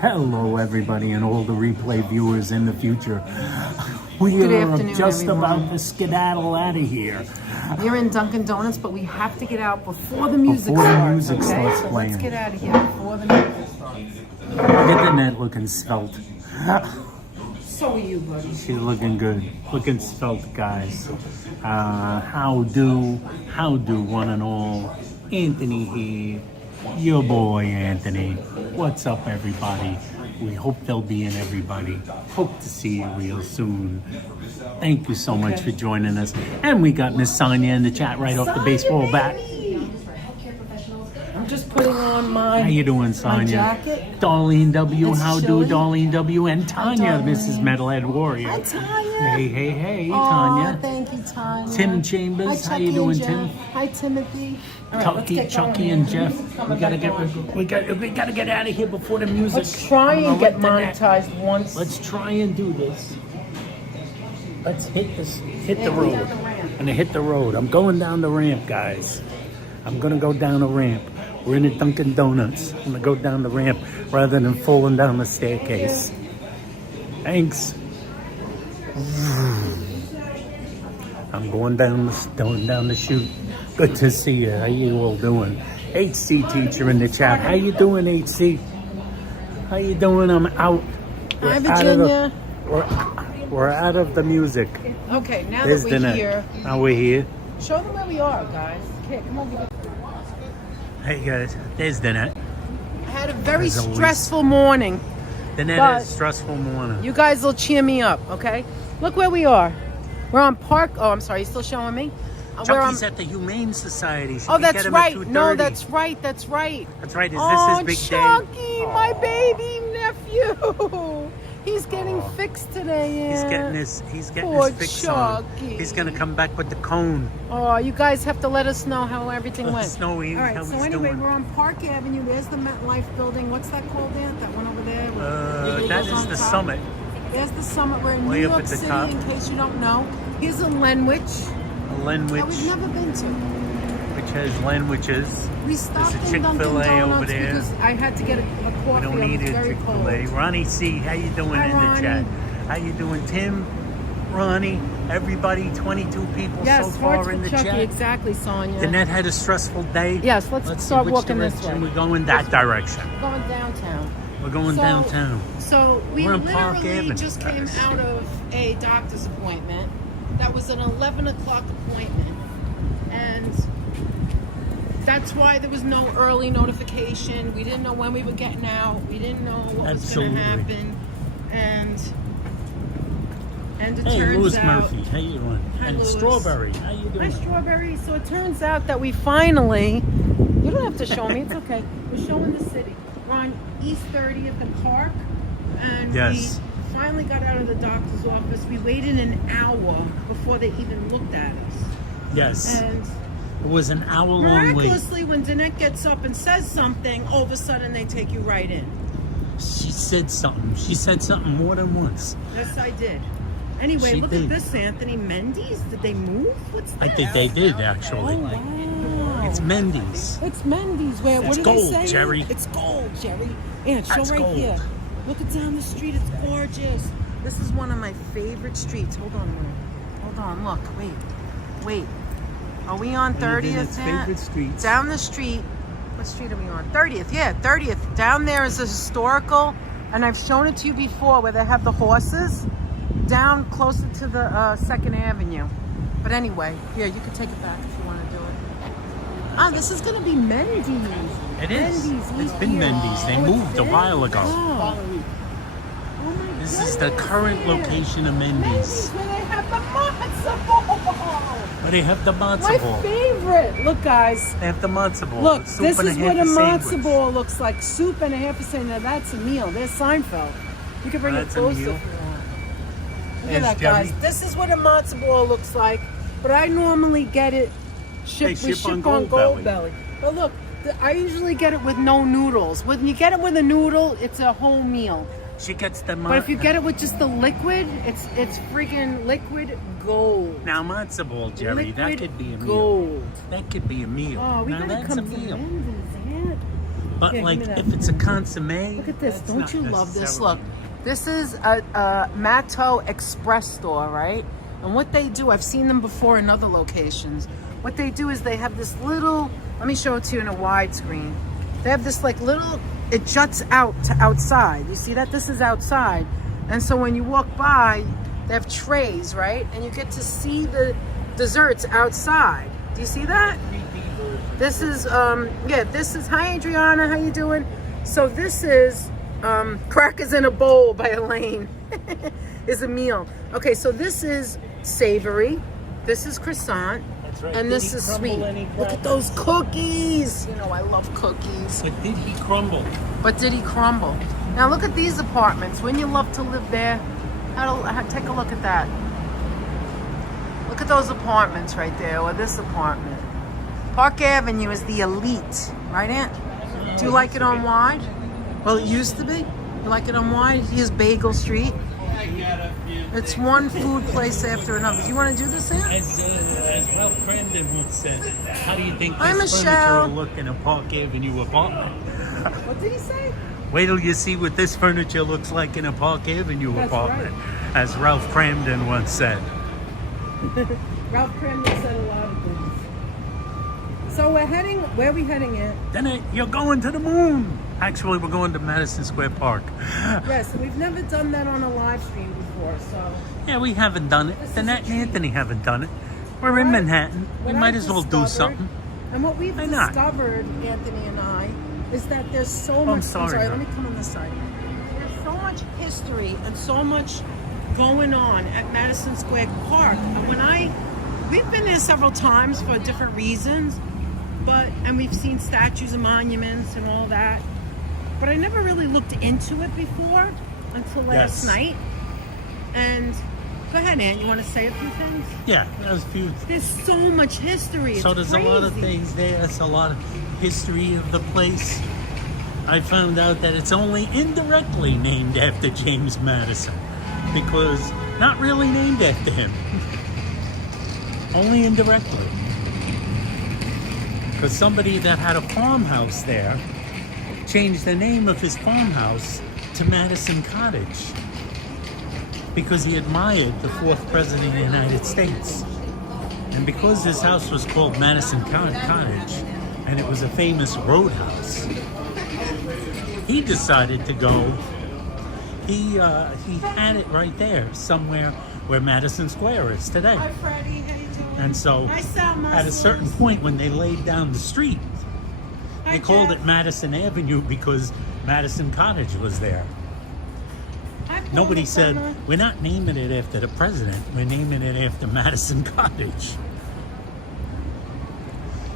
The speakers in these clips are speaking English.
Hello, everybody, and all the replay viewers in the future. We Good are afternoon, just everyone. about to skedaddle out of here. You're in Dunkin' Donuts, but we have to get out before the music Before the starts. music okay? starts So playing. let's get out of here before the music starts. Look at the net looking svelte. So are you, buddy. She's looking good. Looking svelte, guys. How do one and all. Anthony here. Your boy, Anthony. What's up, everybody? We hope they'll be in, everybody. Hope to see you real soon. Thank you so much for joining us. And we got Miss Sonia in the chat right off the baseball bat. I'm just putting on my How you doing, Sonia? jacket. Darlene W. It's How do chilly. Darlene W. And Tanya, Darlene. Mrs. Metalhead Warrior. Hi, Tanya. Hey, Aw, Tanya. thank you, Tanya. Tim Chambers, Hi, how you Chucky doing, and Tim? Jeff. Hi, Timothy. All right, let's get Chucky going, and man. Jeff. We gotta get out of here before the music. Let's try and get Let the net- monetized once. Let's try and do this. Let's hit the road. I'm gonna hit the road. I'm going down the ramp, guys. I'm gonna go down the ramp. We're in a Dunkin' Donuts. I'm gonna go down the ramp rather than falling down the staircase. Thanks. I'm going down the chute. Good to see you. How you all doing? HC teacher in the chat. How you doing, HC? How you doing? I'm out. Hi, Virginia. We're out of the music. Okay, now There's that the we're net. here, Now we're here. show them where we are, guys. Okay, come on. Hey guys, there's the net. I had a very As always. stressful morning. The net But is stressful morning. You guys will cheer me up, okay? Look where we are. We're on Park. Oh, I'm sorry. You still showing me? We're on. Chucky's at the Humane Society. She Oh, can that's get him right. At 2:30. No, that's right. That's right. That's right. Is Oh, this his big Chucky, day? my baby nephew. He's getting fixed today. He's Yeah. getting his Poor fix on. Chucky. He's gonna come back with the cone. Oh, you guys have to let us know how everything Let went. us know All right. how So he's anyway, doing. we're on Park Avenue. There's the MetLife building. What's that called there? That one over there? It That goes is on the top. summit. There's the summit. We're in Way New up York at the City, top. in case you don't know. Here's a Lenwich Lenwich, that we've never been to. which has Lenwiches. We stopped There's a in Dunkin' Chick-fil-A Donuts over there. because I had to get a We coffee. don't I need was a very Chick-fil-A. cold. Ronnie C, how you doing Hi, in the Ronnie. chat? How you doing, Tim? Ronnie, everybody, 22 people Yes, so hearts far in for the Chucky, chat. exactly, Sonia. The net had a stressful day. Yes, let's see start which walking this direction way. We're going that direction. Going downtown. We're going So- downtown. So we We're on Park literally Avenue, just came guys. out of a doctor's appointment. That was an 11 o'clock appointment. And that's why there was no early notification. We didn't know when we were getting out. We didn't know what was going Absolutely. to happen. And it Hey, turns Louis out... Murphy, how you doing? Hi, And Louis. Strawberry, how you Hi, doing? Strawberry. So it turns out that we finally... You don't have to show me. It's okay. We're showing the city. We're on East 30th and Park. And Yes. we finally got out of the doctor's office. We waited an hour before they even looked at us. Yes, And it was an hour-long wait. miraculously, when Danette gets up and says something, all of a sudden they take you right in. She said something. She said something more than once. Yes, I did. Anyway, She look did. at this, Anthony. Mendy's? Did they move? What's that? I think they did, actually. Oh, wow. It's Mendy's. It's Mendy's. Where? What It's did gold, they say? Jerry. It's gold, Jerry. And show That's right gold. here. Look it down the street. It's gorgeous. This is one of my favorite streets. Hold on a minute. Hold on. Look. Wait. Are we on 30th? Its Nat? favorite streets. Down the street. What street are we on? 30th. Yeah, 30th. Down there is a historical, and I've shown it to you before, where they have the horses. Down closer to the 2nd Avenue. But anyway, here, you can take it back if you want to do it. Ah, this is going to be Mendy's. It is. Mendy's. It's been Mendy's. They Oh, it's moved a been? while ago. Oh. Oh my This is the goodness. current location of Mendy's. Mendy's, where they have the matzo ball. But they have the My matzo ball. favorite. Look, guys. They have the matzo ball. Look, Soup this and is a what half a matzo sandwich. ball looks like. Soup and a half a sandwich. Now that's a meal. There's Seinfeld. You can bring it That's a closer if you meal. want. Look There's at that, Jerry. guys. This is what a matzo ball looks like. But I normally get it shipped They with ship on ship on Gold Gold Belly. But look, I usually get it with no noodles. When you get it with a noodle, it's a whole meal. She gets the But if you get it with just the liquid, it's freaking liquid gold. Now matzo ball, Jerry, that Liquid could be a meal. gold. That could be a meal. Oh, we now gotta that's come a to meal. Mendy's. But Here, like, give me that. if it's a consomme, Look at this. that's Don't not you love this? necessarily- Look, this is a Matto Express store, right? And what they do, I've seen them before in other locations. What they do is they have this little, let me show it to you in a widescreen. They have this like little, it juts out to outside. You see that? This is outside. And so when you walk by, they have trays, right? And you get to see the desserts outside. Do you see that? This is, this is, hi Adriana, how you doing? So this is Crackers in a Bowl by Elaine. Is a meal. Okay, so this is savory. This is croissant. That's right. And Did this he is crumble sweet. any Look at crackers? those cookies. You know, I love cookies. But did he crumble? But did he crumble? Now look at these apartments. Wouldn't you love to live there? Take a look at that. Look at those apartments right there, or this apartment. Park Avenue is the elite, right, Aunt? Do you like it on wide? Well, it used to be. You like it on wide? Here's Bagel Street. It's one food place after another. Do you want to do this, Aunt? As Ralph Crandon once said, how do you think Hi, this Michelle. furniture will look in a Park Avenue apartment? What did he say? Wait till you see what this furniture looks like in a Park Avenue That's apartment, as Ralph Cramden once said. Ralph Cramden said a lot of things. So we're heading, where are we heading at? Then you're going to the moon. Actually, we're going to Madison Square Park. Yes, we've never done that on a live stream before, so. Yeah, we haven't done it. This is Danette a and treat. Anthony haven't done it. We're in What- Manhattan. We what might I've as well do discovered- something. And what we've Why not? discovered, Anthony and I, is that there's so much. I'm sorry, let man. me come on this side. There's so much history and so much going on at Madison Square Park. We've been there several times for different reasons, and we've seen statues and monuments and all that. But I never really looked into it before until last Yes. night. And go ahead, Aunt. You want to say a few things? Yeah, there's a few. There's so much history. So It's there's a lot of crazy. things there. There's a lot of history of the place. I found out that it's only indirectly named after James Madison, because not really named after him. Only indirectly. Because somebody that had a farmhouse there changed the name of his farmhouse to Madison Cottage because he admired the fourth president of the United States. And because his house was called Madison Cottage, and it was a famous roadhouse, he decided to go. He had it right there, somewhere where Madison Square is today. Hi, Freddie. How you doing? And so, Hi, Selma. at a certain point, when they laid down the street, Hi, they called Jeff. it Madison Avenue because Madison Cottage was there. Hi, Paul Nobody said, McDonough. we're not naming it after the president, we're naming it after Madison Cottage.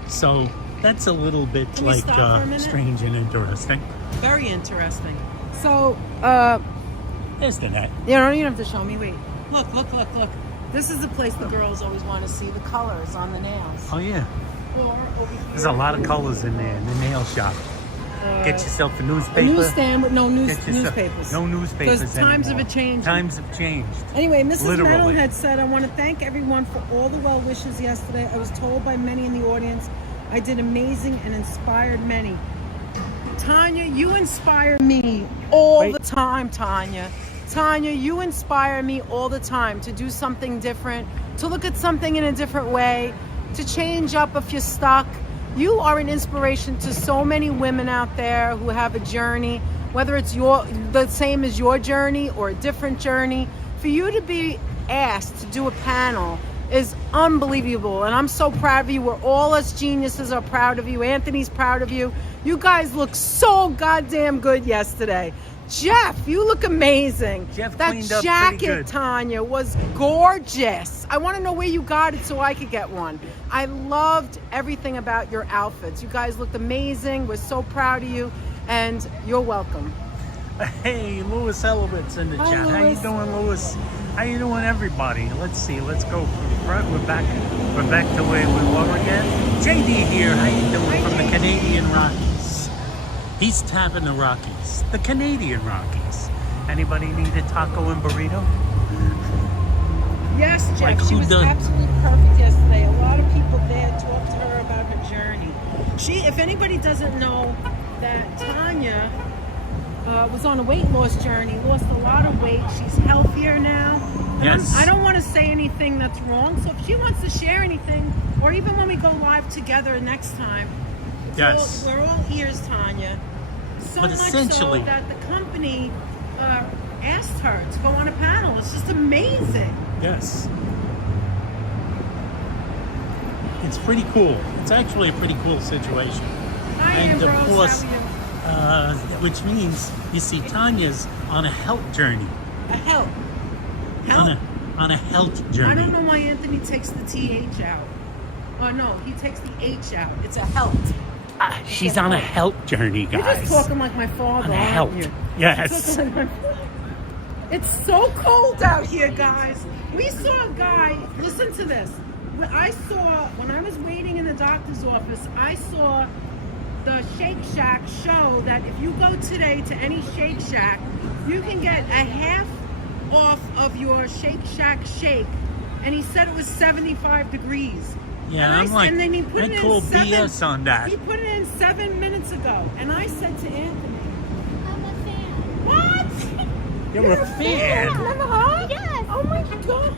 So that's a little bit Can we like stop for a minute? strange and interesting. Very interesting. So, There's the net. you don't even have to show me. Wait. Look. This is the place the girls always want to see the colors on the nails. Oh yeah, Or over here. there's a lot of colors in there in the nail shop. Get yourself a newspaper. A newsstand with no Get yourself- newspapers. No newspapers Because times anymore. have changed. Times have changed. Anyway, Mrs. Literally. Metalhead said, I want to thank everyone for all the well wishes yesterday. I was told by many in the audience I did amazing and inspired many. Tanya, you inspire me all Wait. the time, Tanya. Tanya, you inspire me all the time to do something different, to look at something in a different way, to change up if you're stuck. You are an inspiration to so many women out there who have a journey, whether it's the same as your journey or a different journey. For you to be asked to do a panel is unbelievable, and I'm so proud of you. We're all us geniuses are proud of you. Anthony's proud of you. You guys look so goddamn good yesterday. Jeff, you look amazing. Jeff that cleaned up pretty jacket, good. Tanya, was gorgeous. I want to know where you got it so I could get one. I loved everything about your outfits. You guys looked amazing. We're so proud of you, and you're welcome. Hey, Louis Elowitz in the Hi, chat. How you Louis. doing, Louis? How you doing, everybody? Let's see. Let's go from front. We're back to where we were again. JD here. How you doing? From the Canadian Rockies. East Tavern, the Rockies. The Canadian Rockies. Anybody need a taco and burrito? Yes, Jeff, Like, she who was does- absolutely perfect yesterday. A lot of people there talked to her about her journey. If anybody doesn't know that Tanya was on a weight loss journey, lost a lot of weight. She's healthier now. And Yes. I don't want to say anything that's wrong. So if she wants to share anything, or even when we go live together next time, Yes. we're all ears, Tanya. So But much essentially- so that the company asked her to go on a panel. It's just amazing. Yes. It's pretty cool. It's actually a pretty cool situation. Hi, And of Ambrose. course, How are you? which means, you see, Tanya's on a health journey. A help. On a health I journey. don't know why Anthony takes the TH out. Oh no, he takes the H out. It's a help. She's on a health journey, You're guys. just talking like my father, On a aren't health. you? Yes. Talking like my- It's so cold out here, guys. We saw a guy. Listen to this. When I was waiting in the doctor's office, I saw the Shake Shack show that if you go today to any Shake Shack, you can get a half off of your Shake Shack shake. And he said it was 75 degrees. Yeah, And I'm like, and then he put I it in call 7 BS on that. He put it in 7 minutes ago. And I said to Anthony, I'm a fan. what? You're a fan. Remember her? Yes. Oh my God.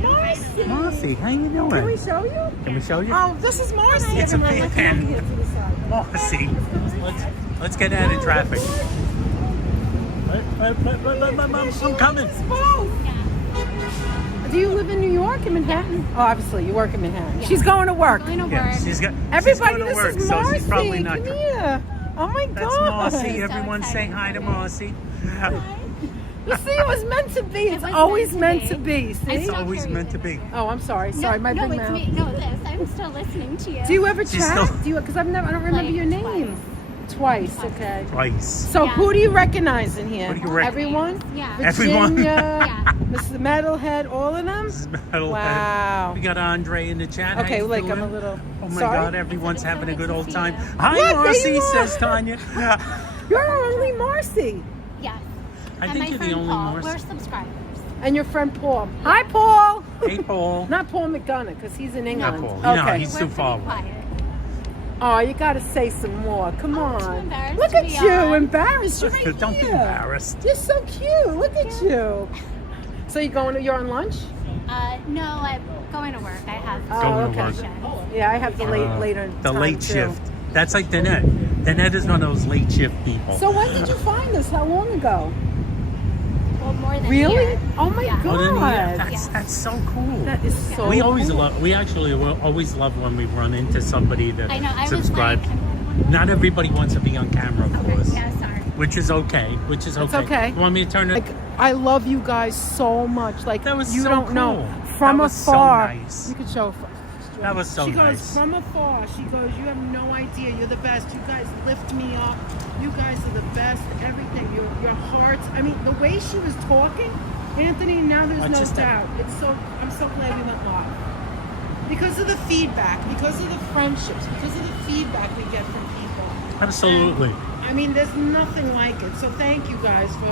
Marcy. Marcy, how you Can we doing? show you? Can we show you? Oh, this is Marcy. It's a Everyone, big let's fan. come here to the side. Marcy. Let's get out of traffic. I'm coming. This is both. Do you live in New York, in Manhattan? Oh, obviously, you work in Manhattan. Yeah. She's going to work. Going to work. Yeah, she's Everybody, going to this work, is so Marcy. she's probably not. Come here. Oh my That's God. Marcy. So Everyone say excited hi to for you. Marcy. You see, it was meant to be. It's was always meant meant to to be. See? It's still always hear meant to you. be. Oh, I'm sorry. Sorry, my no, big it's mouth. me. No, this. I'm still listening to you. Do you ever She's chat? still- Do you? Because I don't remember Like, your name. Twice. Okay. Twice. So Yeah. who do you recognize in here? Who do you recognize? Everyone? Yeah. Everyone. Virginia, Yeah. Mr. Metalhead, all of them? This is Metalhead. Wow. We got Andre in the chat. How Okay, you like I'm doing? a little. Oh my sorry? God, everyone's having a good old see time. you. Hi, Look, there Marcy, you are. says Tanya. You're only Marcy. Yes. I And think my you're the friend only Paul. Marcy. We're subscribers. And your friend Paul. Hi, Paul. Hey, Paul. Not Paul McDonough, because he's in Not England. Paul. No, Okay. he's We're too pretty far away. quiet. Oh, you got to say some more. Come I'm too on. embarrassed Look to at be you. on. Embarrassed. You're right Don't be here. embarrassed. You're so cute. Look at you. So you're on lunch? No, I'm going to work. I have Oh, Going to okay. work. shift. Yeah, I have the later The time, late too. shift. That's like the net. The net is one of those late shift people. So when did you find this? How long ago? Well, more than a Really? year. Oh my Yeah. More than a year. God. That's so cool. That is so we always cool. love. We actually will always love when we run into somebody that I know. I was subscribes. like, Not everybody wants to be on camera, of course, yeah, sorry. which is okay. Which is okay. okay. You want me to turn it? Like, I love you guys so much. Like, That was you so don't know. cool. From That was so afar. nice. You could show. That was so She goes, nice. from afar, she goes, you have no idea. You're the best. You guys lift me up. You guys are the best. Everything. Your hearts. I mean, the way she was talking, Anthony, now there's no doubt. I'm so glad we went live. Because of the feedback, because of the friendships, because of the feedback we get from people. Absolutely. And, I mean, there's nothing like it. So thank you guys for,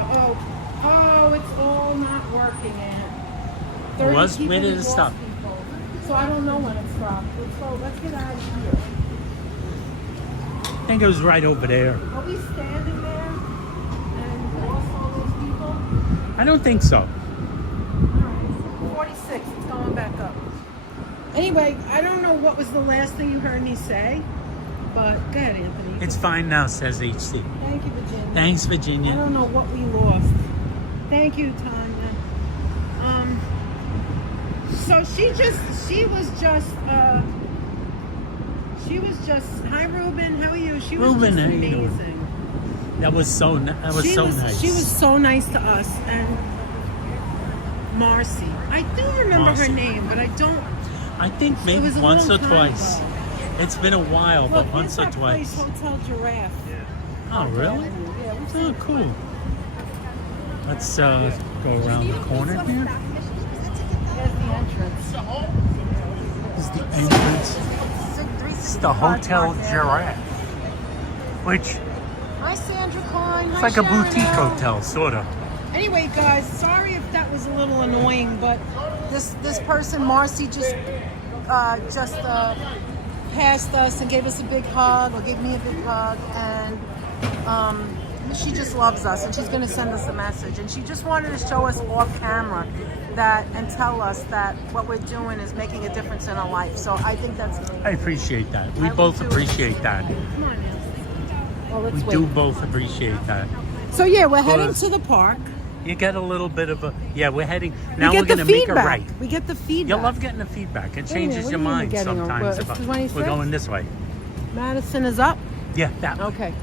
it's all not working, Aunt. 30 Was? people, Where did we it lost stop? people. So I don't know when it stopped. Let's get out of here. I think it was right over there. Are we standing there and lost all those people? I don't think so. Alright, 46, it's going back up. Anyway, I don't know what was the last thing you heard me say, but go ahead, Anthony. It's fine now, says HC. Thank you, Virginia. Thanks, I Virginia. don't know what we lost. Thank you, Tanya. So she was just, hi Ruben, how are you? She was Ruben, just how you doing? amazing. That was so nice. She was so nice to us. And Marcy, I do remember Marcy. her name, but I don't. I think It maybe was a once or long time twice. ago. It's been a while, Look, but here's once or that place, twice. Hotel Giraffe. Oh, really? Yeah, we've Oh, seen cool. Let's go around the corner here. There's the entrance. This is the entrance. It's the Hotel Giraffe, which Hi, Sandra Klein. it's Hi, like a Sharon boutique L. hotel, sort of. Anyway, guys, sorry if that was a little annoying, but this person, Marcy, just past us and gave us a big hug, or gave me a big hug, and she just loves us, and she's going to send us a message. And she just wanted to show us off camera that, and tell us that what we're doing is making a difference in our life. So I think that's amazing. I appreciate that. We both appreciate that. Come on, Nancy. Well, let's We wait. do both appreciate that. So yeah, we're heading to the park. You get a little bit of a, we're heading, now We we're get going the to make a feedback. right. We get the feedback. You'll love getting the feedback. It Wait a minute, changes what your do you mean mind getting a- sometimes. it's about, 26? we're going this way. Madison is up. Yeah, that way. Okay.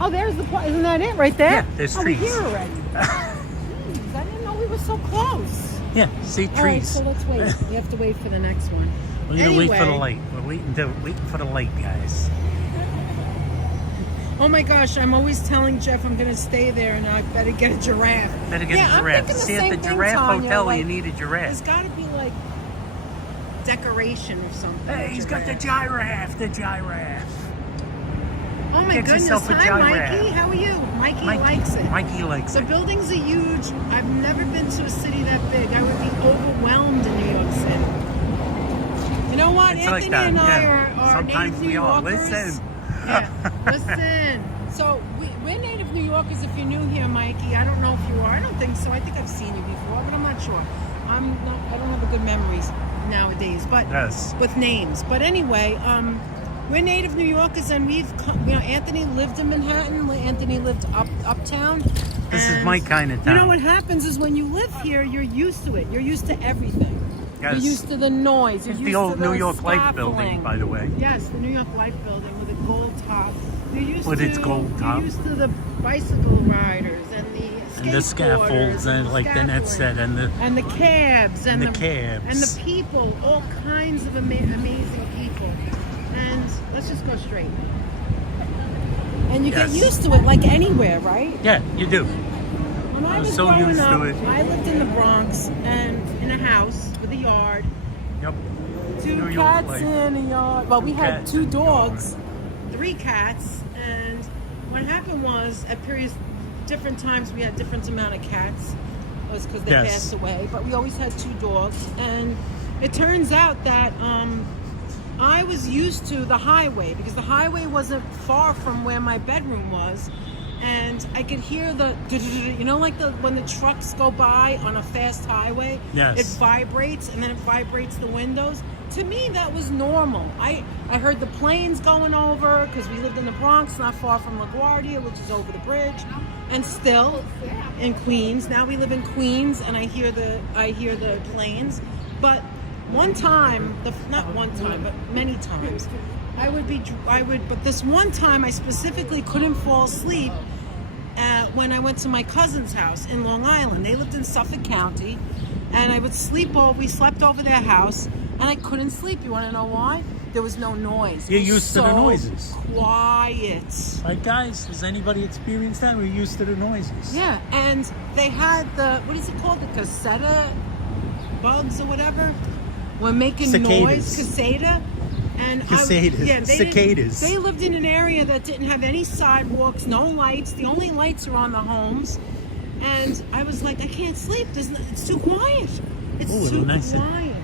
Oh, there's the park. Isn't that it right there? Yeah, there's We're trees. here already. Jeez, I didn't know we were so close. Yeah, see trees. All right, so let's wait. We have to wait for the next one. We're going to wait for the Anyway. light. We're waiting for the light, guys. Oh my gosh, I'm always telling Jeff I'm going to stay there and I better get a giraffe. Better get Yeah, a I'm giraffe. thinking the See, at same the thing, giraffe Tanya, hotel, like, you need a There's giraffe. got to be like decoration or something. Hey, he's got the giraffe, the giraffe. Oh my Get goodness. yourself a Hi, giraffe. Mikey. How are you? Mikey likes it. Mikey likes The it. buildings are huge. I've never been to a city that big. I would be overwhelmed in New York City. You know what? It's Anthony like that, and I yeah. are Sometimes native New we are. Yorkers. Listen. Yeah, listen. So we're native New Yorkers. If you're new here, Mikey, I don't know if you are. I don't think so. I think I've seen you before, but I'm not sure. I don't have a good memories nowadays, but Yes. with names. But anyway, we're native New Yorkers, and we've come, Anthony lived in Manhattan. Anthony lived uptown. This is and my kind of town. You know what happens is when you live here, you're used to it. You're used to everything. Yes. You're used to the noise. You're It's used the old to New York Life building, scuffling. by the way. Yes, the New York Life building with a gold top. You're used With to, its gold top. You're used to the bicycle riders and the scaffolds and like the net said and the cabs and the cabs. and the people, all kinds of amazing people. And let's just go straight. And you get Yes. used to it like anywhere, right? Yeah, you do. When I I'm was so growing used to up, it. I lived in the Bronx and in a house with a yard. Yep. Two New York cats life. in a yard. Well, we had cats two in a dogs, 3 cats, and what happened was at different times we had different amount of cats. It was because they Yes. passed away, but we always had 2 dogs, and it turns out that I was used to the highway because the highway wasn't far from where my bedroom was. And I could hear the, you know, like when the trucks go by on a fast highway, Yes. it vibrates and then it vibrates the windows. To me, that was normal. I heard the planes going over because we lived in the Bronx, not far from LaGuardia, which is over the bridge, and still in Queens. Now we live in Queens, and I hear the planes. But one time, not one time, but many times, but this one time I specifically couldn't fall asleep when I went to my cousin's house in Long Island. They lived in Suffolk County, and I would we slept over their house, and I couldn't sleep. You want to know why? There was no noise. You're It was used to the so noises. Quiet. Like, guys, has anybody experienced that? We're used to the noises. Yeah, and they had what is it called? The caseta bugs or whatever. We're making noise. Caseta. And Cicadas. Cicadas. They lived in an area that didn't have any sidewalks, no lights. The only lights are on the homes. And I was like, I can't sleep. It's too quiet. It's Ooh, too nice. quiet.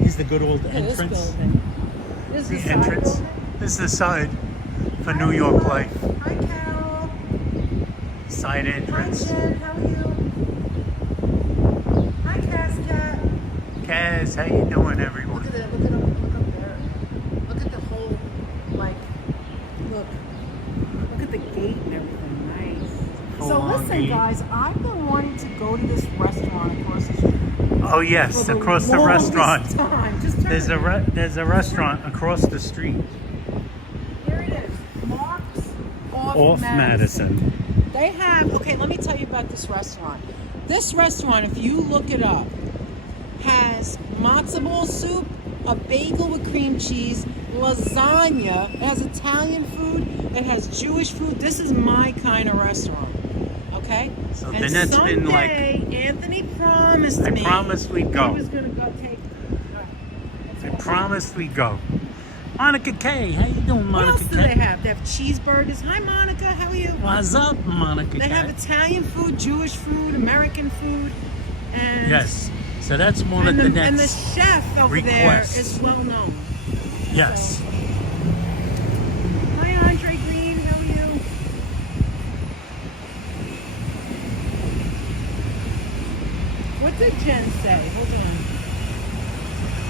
Here's the good old Look at this entrance. building. This is The side entrance. building. This is the side for New York life. Hi, Carol. Side Hi, entrance. Jen. How are you? Hi, Cascat. Kaz, how you doing, everyone? Look up there. Look at the whole, look at the gate and everything. Nice. So Full-on listen, gate. guys, I've been wanting to go to this restaurant across the street. Oh yes, for across the longest restaurant. Time. Just turn There's it. there's a restaurant across the street. Here it is. Mark's Off Madison. They have, okay, let me tell you about this restaurant. This restaurant, if you look it up, has matzo ball soup, a bagel with cream cheese, lasagna. It has Italian food. It has Jewish food. This is my kind of restaurant. Okay? So And then that's been like, someday, Anthony promised I me promised we'd go. he was going to go take. I promised we'd go. Monica K, how you doing, What Monica else do K? they have? They have cheeseburgers. Hi, Monica. How are you? What's up, Monica They K? have Italian food, Jewish food, American food, and Yes. So that's one and of the the next. chef over requests. there is well known. Yes. did Jen say? Hold on.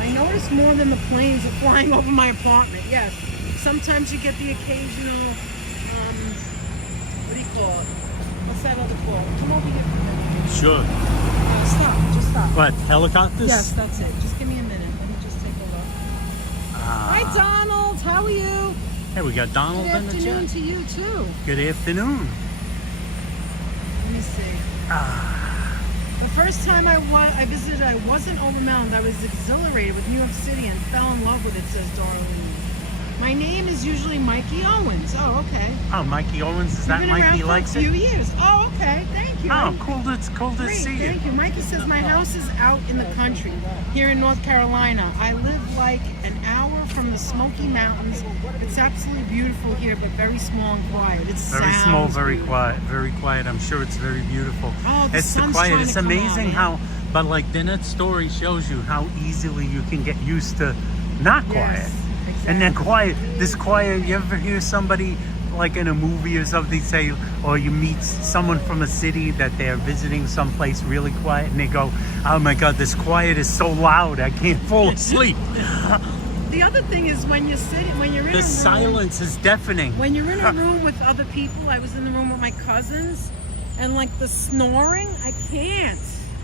I noticed more than the planes are flying over my apartment. Yes. Sometimes you get the occasional, what do you call it? What's that other call? Come over here for a minute. Sure. Stop. Just stop. What, helicopters? Yes, that's it. Just give me a minute. Let me just take a look. Hi, Donald. How are you? Hey, we got Donald Good in the afternoon chat. to you, too. Good afternoon. Let me see. The first time I visited, I wasn't overwhelmed. I was exhilarated with New York City and fell in love with it, says Darlene. My name is usually Mikey Owens. Oh, okay. Oh, Mikey Owens, is You've that been Mikey around for likes a few it? years. Oh, okay. Thank you. Oh, cool to Great, see you. thank you. Mikey says my house is out in the country, here in North Carolina. I live like an hour from the Smoky Mountains. It's absolutely beautiful here, but very small and quiet. It's Very small, very quiet, very quiet. I'm sure it's very beautiful. Oh, the It's the sun's quiet. trying It's to come out, amazing man. how, but like Danette's story shows you how easily you can get used to not quiet. Yes, And then exactly. quiet, this quiet, you ever hear somebody like in a movie or something say, or you meet someone from a city that they're visiting someplace really quiet and they go, oh my God, this quiet is so loud, I can't fall asleep. The other thing is when you're in a The room, silence is deafening. when you're in a room with other people, I was in the room with my cousins, and like the snoring, I can't.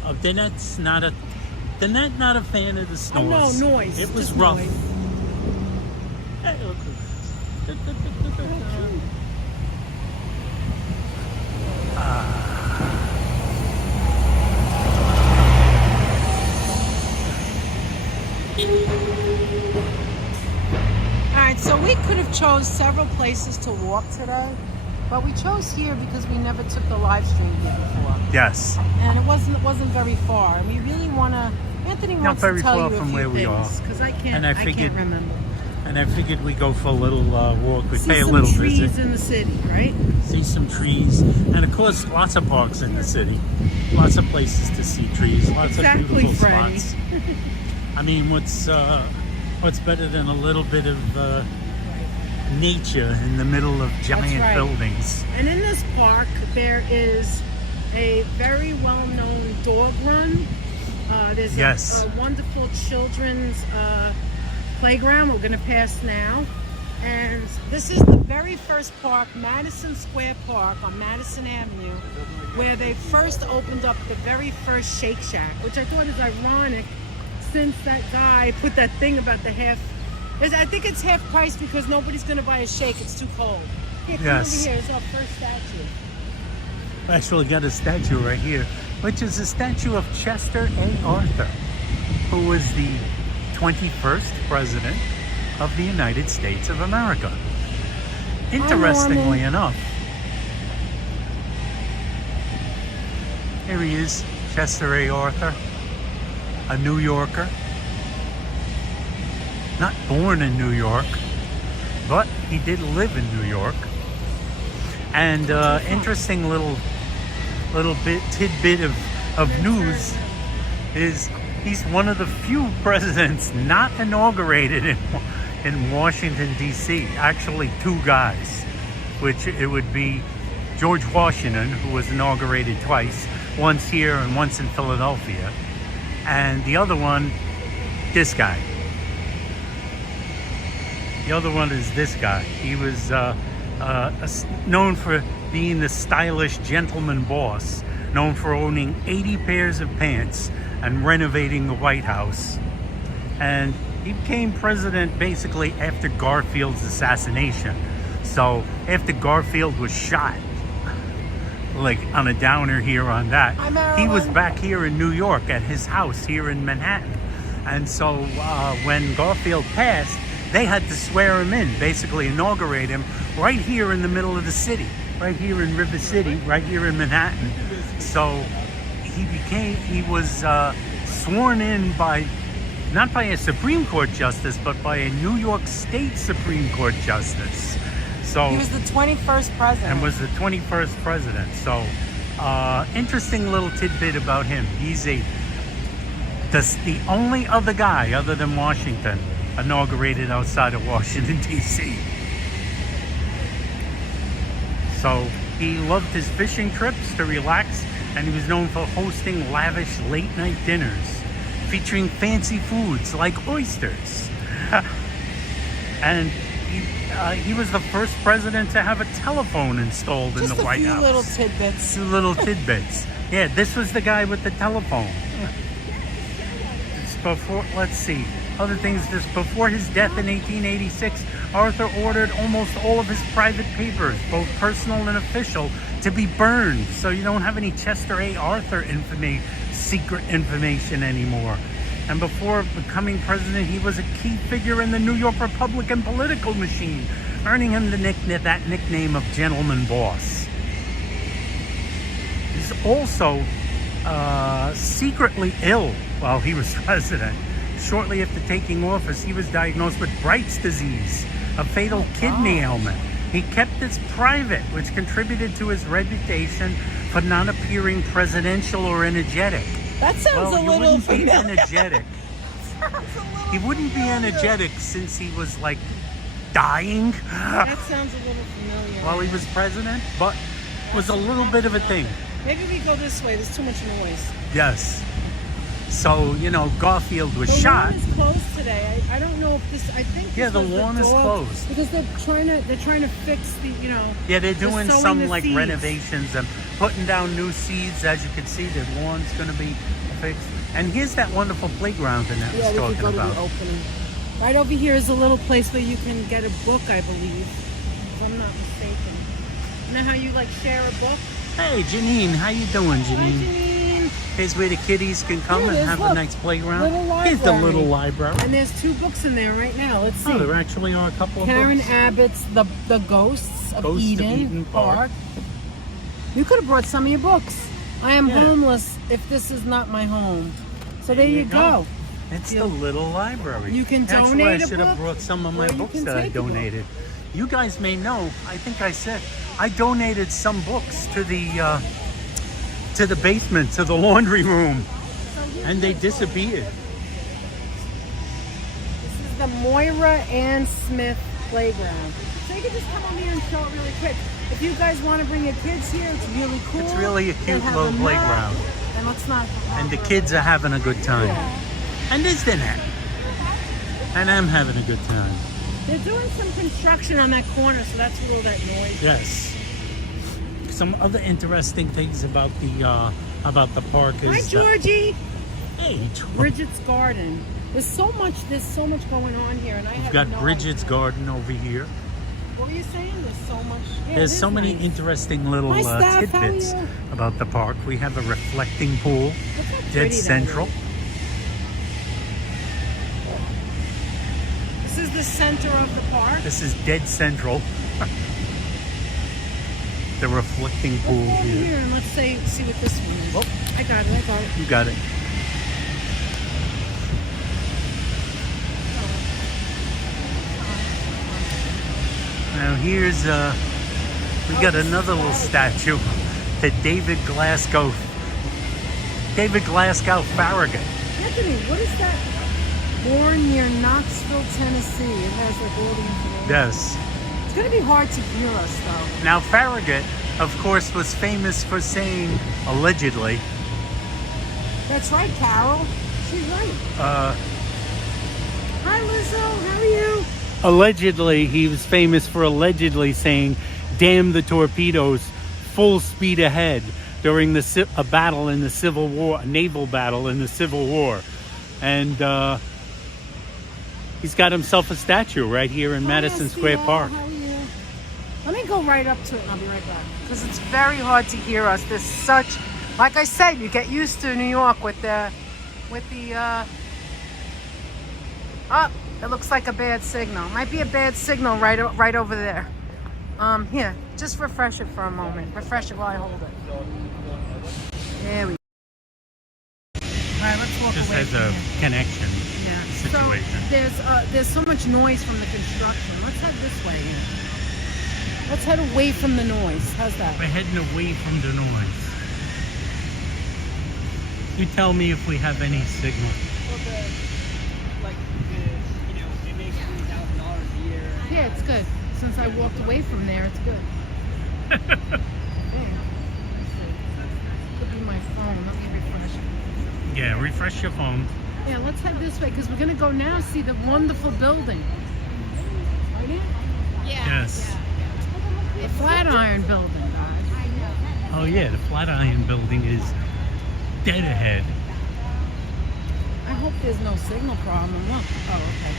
Oh, Danette's not a fan of the Oh no, snores. noise. It was just rough. noise. Hey, look. All right, so we could have chose several places to walk today, but we chose here because we never took the live stream here before, Yes. and it wasn't very far. And we really want to. Anthony wants very to tell far you a from few where we are. things because I can't. And I I figured- can't remember. And I figured we go for a little walk. We See pay a some little trees visit. in the city, right? See some trees. And of course, lots of parks in the city. Lots of places to see trees. Lots Exactly, of beautiful Freddie. spots. I mean, what's better than a little bit of nature in the middle of giant right. buildings? And in this park, there is a very well-known dog run. There's Yes. a wonderful children's playground. We're going to pass now. And this is the very first park, Madison Square Park on Madison Avenue, where they first opened up the very first Shake Shack, which I thought is ironic since that guy put that thing about the half. I think it's half price because nobody's going to buy a shake. It's too cold. Here, come Yes. over here. It's our first statue. We actually got a statue right here, which is a statue of Chester A. Arthur, who was the 21st president of the United States of America. Interestingly enough, here he is, Chester A. Arthur, a New Yorker, not born in New York, but he did live in New York. And interesting little tidbit of news is he's one of the few presidents not inaugurated in Washington, D.C. Actually, two guys, which it would be George Washington, who was inaugurated twice, once here and once in Philadelphia, and the other one, this guy. The other one is this guy. He was known for being the stylish gentleman boss, known for owning 80 pairs of pants and renovating the White House. And he became president basically after Garfield's assassination. So after Garfield was shot, like on a downer here on that, Hi, Marilyn. he was back here in New York at his house here in Manhattan. And so when Garfield passed, they had to swear him in, basically inaugurate him right here in the middle of the city, right here in River City, right here in Manhattan. So he was sworn in by, not by a Supreme Court justice, but by a New York State Supreme Court justice. So He was the 21st president. and was the 21st president. So interesting little tidbit about him. He's the only other guy other than Washington inaugurated outside of Washington, D.C. So he loved his fishing trips to relax And he was known for hosting lavish late-night dinners featuring fancy foods like oysters. And he was the first president to have a telephone installed in the White House. Little tidbits. Two little tidbits. Yeah, this was the guy with the telephone. Just before, let's see, other things. Just before his death in 1886, Arthur ordered almost all of his private papers, both personal and official, to be burned. So you don't have any Chester A. Arthur secret information anymore. And before becoming president, he was a key figure in the New York Republican political machine, earning him that nickname of Gentleman Boss. He's also secretly ill while he was president. Shortly after taking office, he was diagnosed with Bright's disease, a fatal kidney ailment. He kept this private, which contributed to his reputation for not appearing presidential or energetic. That sounds Well, a you little wouldn't familiar. be energetic. He wouldn't be energetic since he was like dying That sounds a little familiar. while he was president, but it was a little bit of a thing. Maybe we go this way. There's too much noise. Yes. So, you know, Garfield was The shot. lawn is closed today. I don't know if this. I think Yeah, this the was lawn is dog- closed. because they're trying to fix the Yeah, they're doing sowing some the like seeds. renovations and putting down new seeds. As you can see, the lawn's going to be fixed. And here's that wonderful playground that I Yeah, was we could talking go to about. the opening. Right over here is a little place where you can get a book, I believe, if I'm not mistaken. You know how you like share a book? Hey, Janine, how you doing, Hi, Janine? Janine. Here's where the kiddies can come Here it and is, have look. a nice playground. Little Here's the library. little library. And there's 2 books in there right now. Let's see. Oh, there actually are a couple of Karen books. Abbott's The Ghosts of Ghosts of Eden, Eden Park. You could have brought some of your books. I am Yeah. homeless if this is not my home. So there you go. It's the little library. You can Actually, donate I a should have book, brought some of my or you books can that I take a book. donated. You guys may know, I think I said, I donated some books to the basement, to the laundry room, and they disappeared. This is the Moira Ann Smith Playground. So you can just come on here and show it really quick. If you guys want to bring your kids here, it's really cool. It's really a They cute have little a nut, playground. And let's not. And the kids are having a good time. Yeah. And there's dinner. And I'm having a good time. They're doing some construction on that corner, so that's where all that noise. Yes. Some other interesting things about the park is Hi, Georgie. Hey, George. Bridget's Garden. There's so much going on here, and I We've have got no Bridget's idea. Garden over here. What were you saying? There's so much. Yeah, There's it so is many nice. interesting little Hi, Steph. How are tidbits you? about the park. We have a reflecting pool, Look how dead pretty that central. is. This is the center of the park. This is dead central. The reflecting pool Let's go over here. here and let's see what this one is. Oh. I got it. You got it. Now here's we got another little statue to David Glasgow Farragut. Anthony, what is that? Born near Knoxville, Tennessee. It has like all the information. Yes. It's gonna be hard to hear us though. Now Farragut, of course, was famous for saying allegedly. That's right, Carol. She's right. Hi, Lizzo. How are you? Allegedly, he was famous for allegedly saying, "Damn the torpedoes, full speed ahead," during a battle in the Civil War, a naval battle in the Civil War. And he's got himself a statue right here in Hi, Madison Square Estia. Park. How are you? Let me go right up to it and I'll be right back. Because it's very hard to hear us. There's such, like I said, you get used to New York with the, oh, it looks like a bad signal. Might be a bad signal right over there. Here, just refresh it for a moment. Refresh it while I hold it. There we go. All right, let's walk Just away as from a here. connection Yeah. situation. So there's so much noise from the construction. Let's head this way here. Let's head away from the noise. How's that? We're heading away from the noise. You tell me if we have any signal. It makes $3,000 a year. Yeah, it's good. Since I walked away from there, it's good. Yeah. Could be my refresh your phone. Yeah, let's head this way because we're gonna go now see the wonderful building. Right here? Yes. The Flatiron building, guys. Oh yeah, the Flatiron building is dead ahead. I hope there's no signal problem. Look. Oh, okay.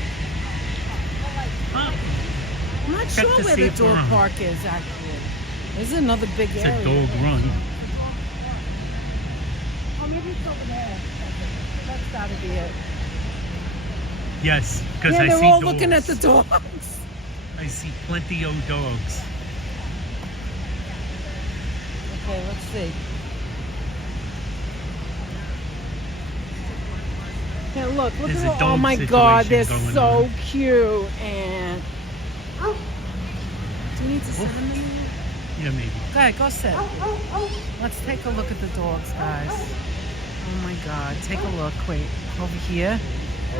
Oh, I'm not Check sure to where see the if we're dog on. park is actually. This is another big it's area. a dog run. Oh, maybe it's over there. That's gotta be it. Yes, because Yeah, I they're see all dogs. looking at the dogs. I see plenty of dogs. Okay, let's see. Yeah, look There's at a all. Oh dog my God, they're situation going so on. cute. And do we need to sit them in there? Yeah, maybe. Go ahead, go sit. Let's take a look at the dogs, guys. Oh my God, take a look. Wait, over here.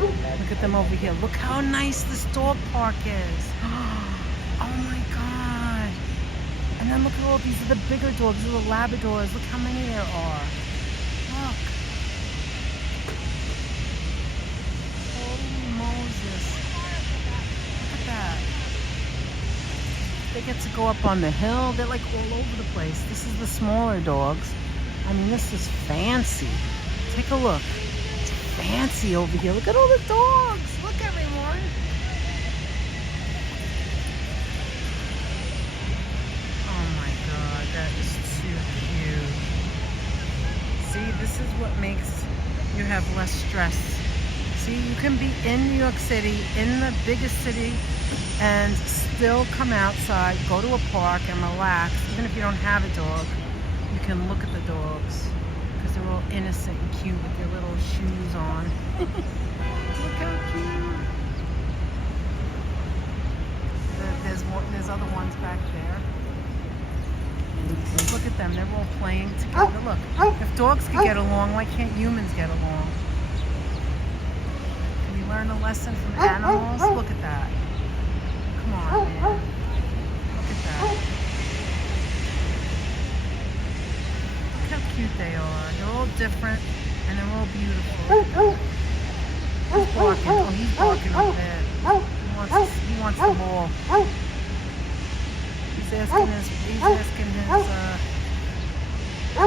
Look at them over here. Look how nice this dog park is. Oh my God. And then look at all these are the bigger dogs, these are the Labradors. Look how many there are. Look. Holy Moses. Look at that. They get to go up on the hill. They're like all over the place. This is the smaller dogs. I mean, this is fancy. Take a look. It's fancy over here. Look at all the dogs. Look, everyone. Oh my God, that is too cute. See, this is what makes you have less stress. See, you can be in New York City, in the biggest city, and still come outside, go to a park and relax. Even if you don't have a dog, you can look at the dogs because they're all innocent and cute with their little shoes on. Look how cute. There's other ones back there. Look at them, they're all playing together. Look, if dogs can get along, why can't humans get along? Can we learn a lesson from animals? Look at that. Come on, man. Look at that. Look how cute they are. They're all different and they're all beautiful. Who's barking? Oh, he's barking up there. He wants the ball. He's asking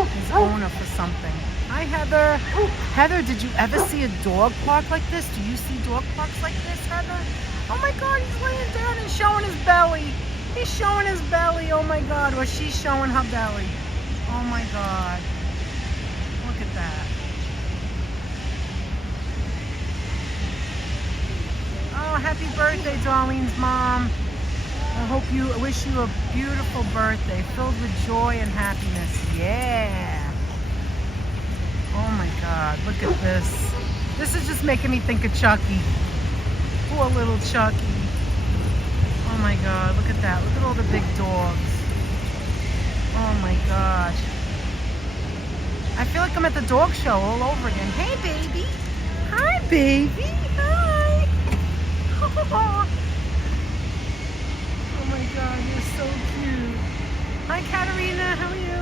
his owner for something. Hi, Heather. Heather, did you ever see a dog park like this? Do you see dog parks like this, Heather? Oh my God, he's laying down and showing his belly. He's showing his belly. Oh my God, or she's showing her belly. Oh my God. Look at that. Oh, happy birthday, Darlene's mom. I wish you a beautiful birthday filled with joy and happiness. Yeah. Oh my God, look at this. This is just making me think of Chucky. Poor little Chucky. Oh my God, look at that. Look at all the big dogs. Oh my gosh. I feel like I'm at the dog show all over again. Hey, baby. Hi, baby. Hi. Oh my God, you're so cute. Hi, Katerina. How are you?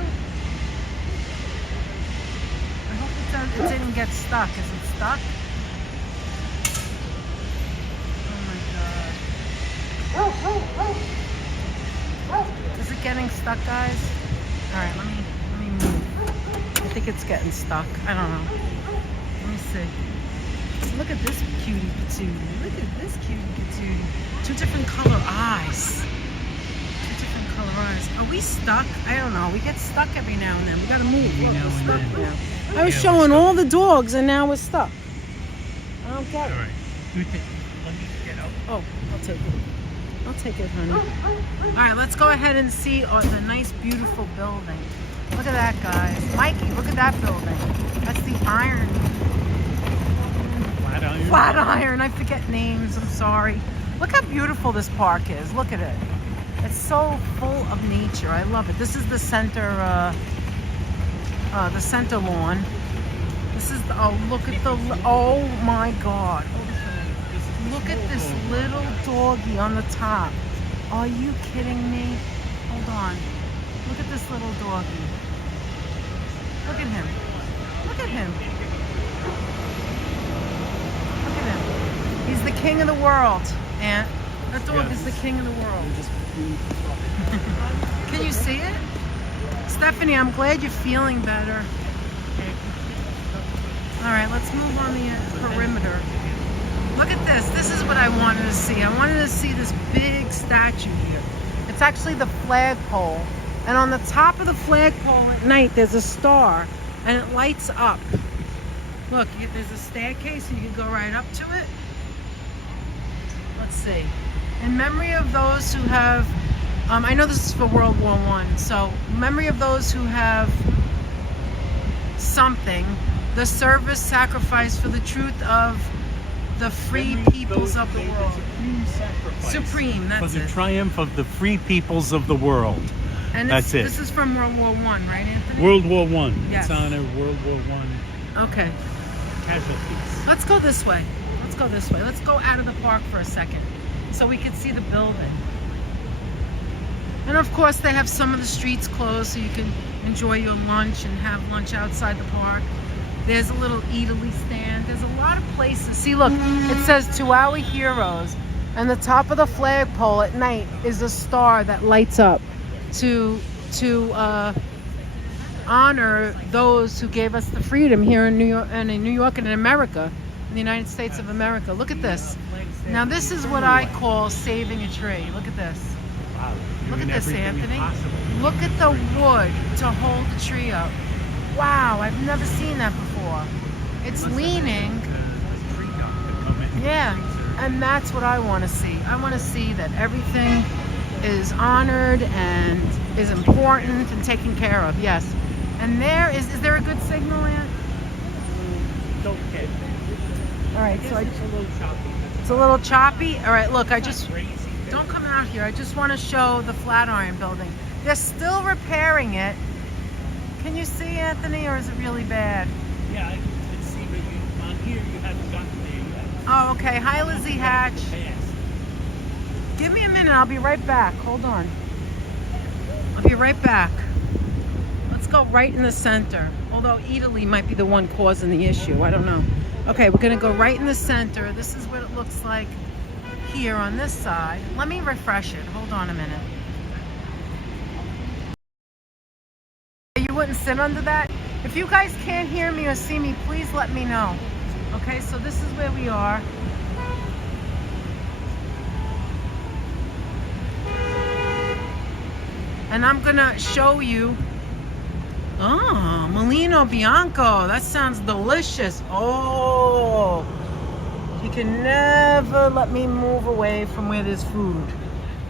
I hope it didn't get stuck. Is it stuck? Is it getting stuck, guys? All right, let me move. I think it's getting stuck. I don't know. Let me see. Look at this cutie patootie. Look at this cutie patootie. Two different color eyes. Two different color eyes. Are we stuck? I don't know. We get stuck every now and then. We gotta move. Look, we're stuck now. I was showing all the dogs and now we're stuck. I don't get it. All right. Let me get out. Oh, I'll take it. I'll take it, honey. All right, let's go ahead and see the nice, beautiful building. Look at that, guys. Mikey, look at that building. That's the iron. Flatiron. I forget names. I'm sorry. Look how beautiful this park is. Look at it. It's so full of nature. I love it. This is the center lawn. This is the, look at the, oh my God. Look at this little doggy on the top. Are you kidding me? Hold on. Look at this little doggy. Look at him. Look at him. Look at him. He's the king of the world, Aunt. That dog is the king of the world. Can you see it? Stephanie, I'm glad you're feeling better. All right, let's move on the perimeter. Look at this. This is what I wanted to see. I wanted to see this big statue here. It's actually the flagpole. And on the top of the flagpole at night, there's a star, and it lights up. Look, there's a staircase, and you can go right up to it. Let's see. In memory of those who have, I know this is for World War I, so memory of those who have something, the service sacrifice for the truth of the free peoples of the world. Supreme, that's For the it. triumph of the free peoples of the world. And That's it. This is from World War I, right, Anthony? World War I. Yes. It's on a World War I Okay. casualties. Let's go this way. Let's go this way. Let's go out of the park for a second so we can see the building. And of course, they have some of the streets closed so you can enjoy your lunch and have lunch outside the park. There's a little eataly stand. There's a lot of places. See, look, it says "To Our Heroes," and the top of the flagpole at night is a star that lights up to honor those who gave us the freedom here in New York and in America, in the United States of America. Look at this. Now this is what I call saving a tree. Look at this. Wow. Look at Doing this, everything Anthony. possible. Look at the wood to hold the tree up. Wow, I've never seen that before. It's leaning. Yeah, and that's what I want to see. I want to see that everything is honored and is important and taken care of. Yes. And there is there a good signal, Aunt? Don't care. All right, so It's a little choppy. it's a little choppy. All right, look, I just Crazy. don't come out here. I just want to show the Flatiron building. They're still repairing it. Can you see, Anthony, or is it really bad? Yeah, I can see, but on here you haven't gotten there yet. Oh, okay. Hi, Lizzie Hatch. Pass. Give me a minute. I'll be right back. Hold on. I'll be right back. Let's go right in the center. Although Italy might be the one causing the issue. I don't know. Okay, we're going to go right in the center. This is what it looks like here on this side. Let me refresh it. Hold on a minute. You wouldn't sit under that? If you guys can't hear me or see me, please let me know. Okay, so this is where we are. And I'm gonna show you. Oh, Molino Bianco. That sounds delicious. Oh, you can never let me move away from where there's food.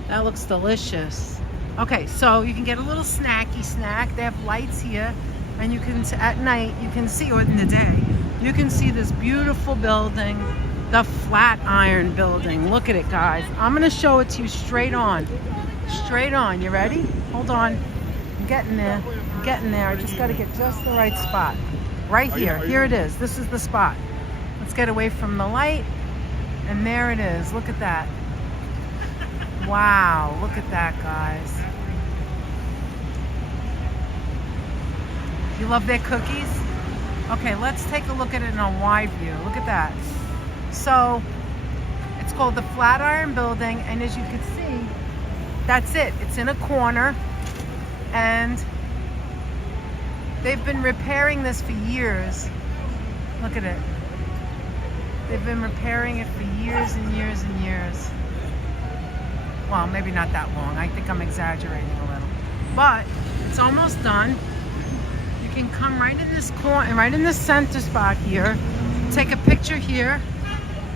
That looks delicious. Okay, so you can get a little snacky snack. They have lights here, and you can, at night, you can see, or in the day, you can see this beautiful building, the Flatiron building. Look at it, guys. I'm gonna show it to you straight on. Straight on. You ready? Hold on. I'm getting there. I'm getting there. I just got to get just the right spot. Right here. Here it is. This is the spot. Let's get away from the light. And there it is. Look at that. Wow. Look at that, guys. You love their cookies? Okay, let's take a look at it in a wide view. Look at that. So, it's called the Flatiron Building, and as you can see, that's it. It's in a corner, and they've been repairing this for years. Look at it. They've been repairing it for years and years and years. Well, maybe not that long. I think I'm exaggerating a little. But it's almost done. You can come right in this corner, right in this center spot here. Take a picture here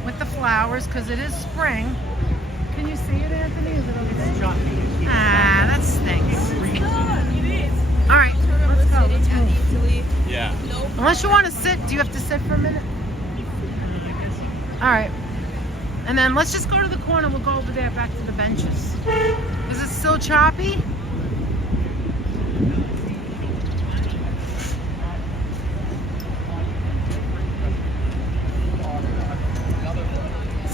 with the flowers, because it is spring. Can you see it, Anthony? Is it okay? Ah, that stinks. All right, let's go. Let's move. Yeah. Unless you want to sit, do you have to sit for a minute? All right. And then let's just go to the corner. We'll go over there back to the benches. Is it still choppy?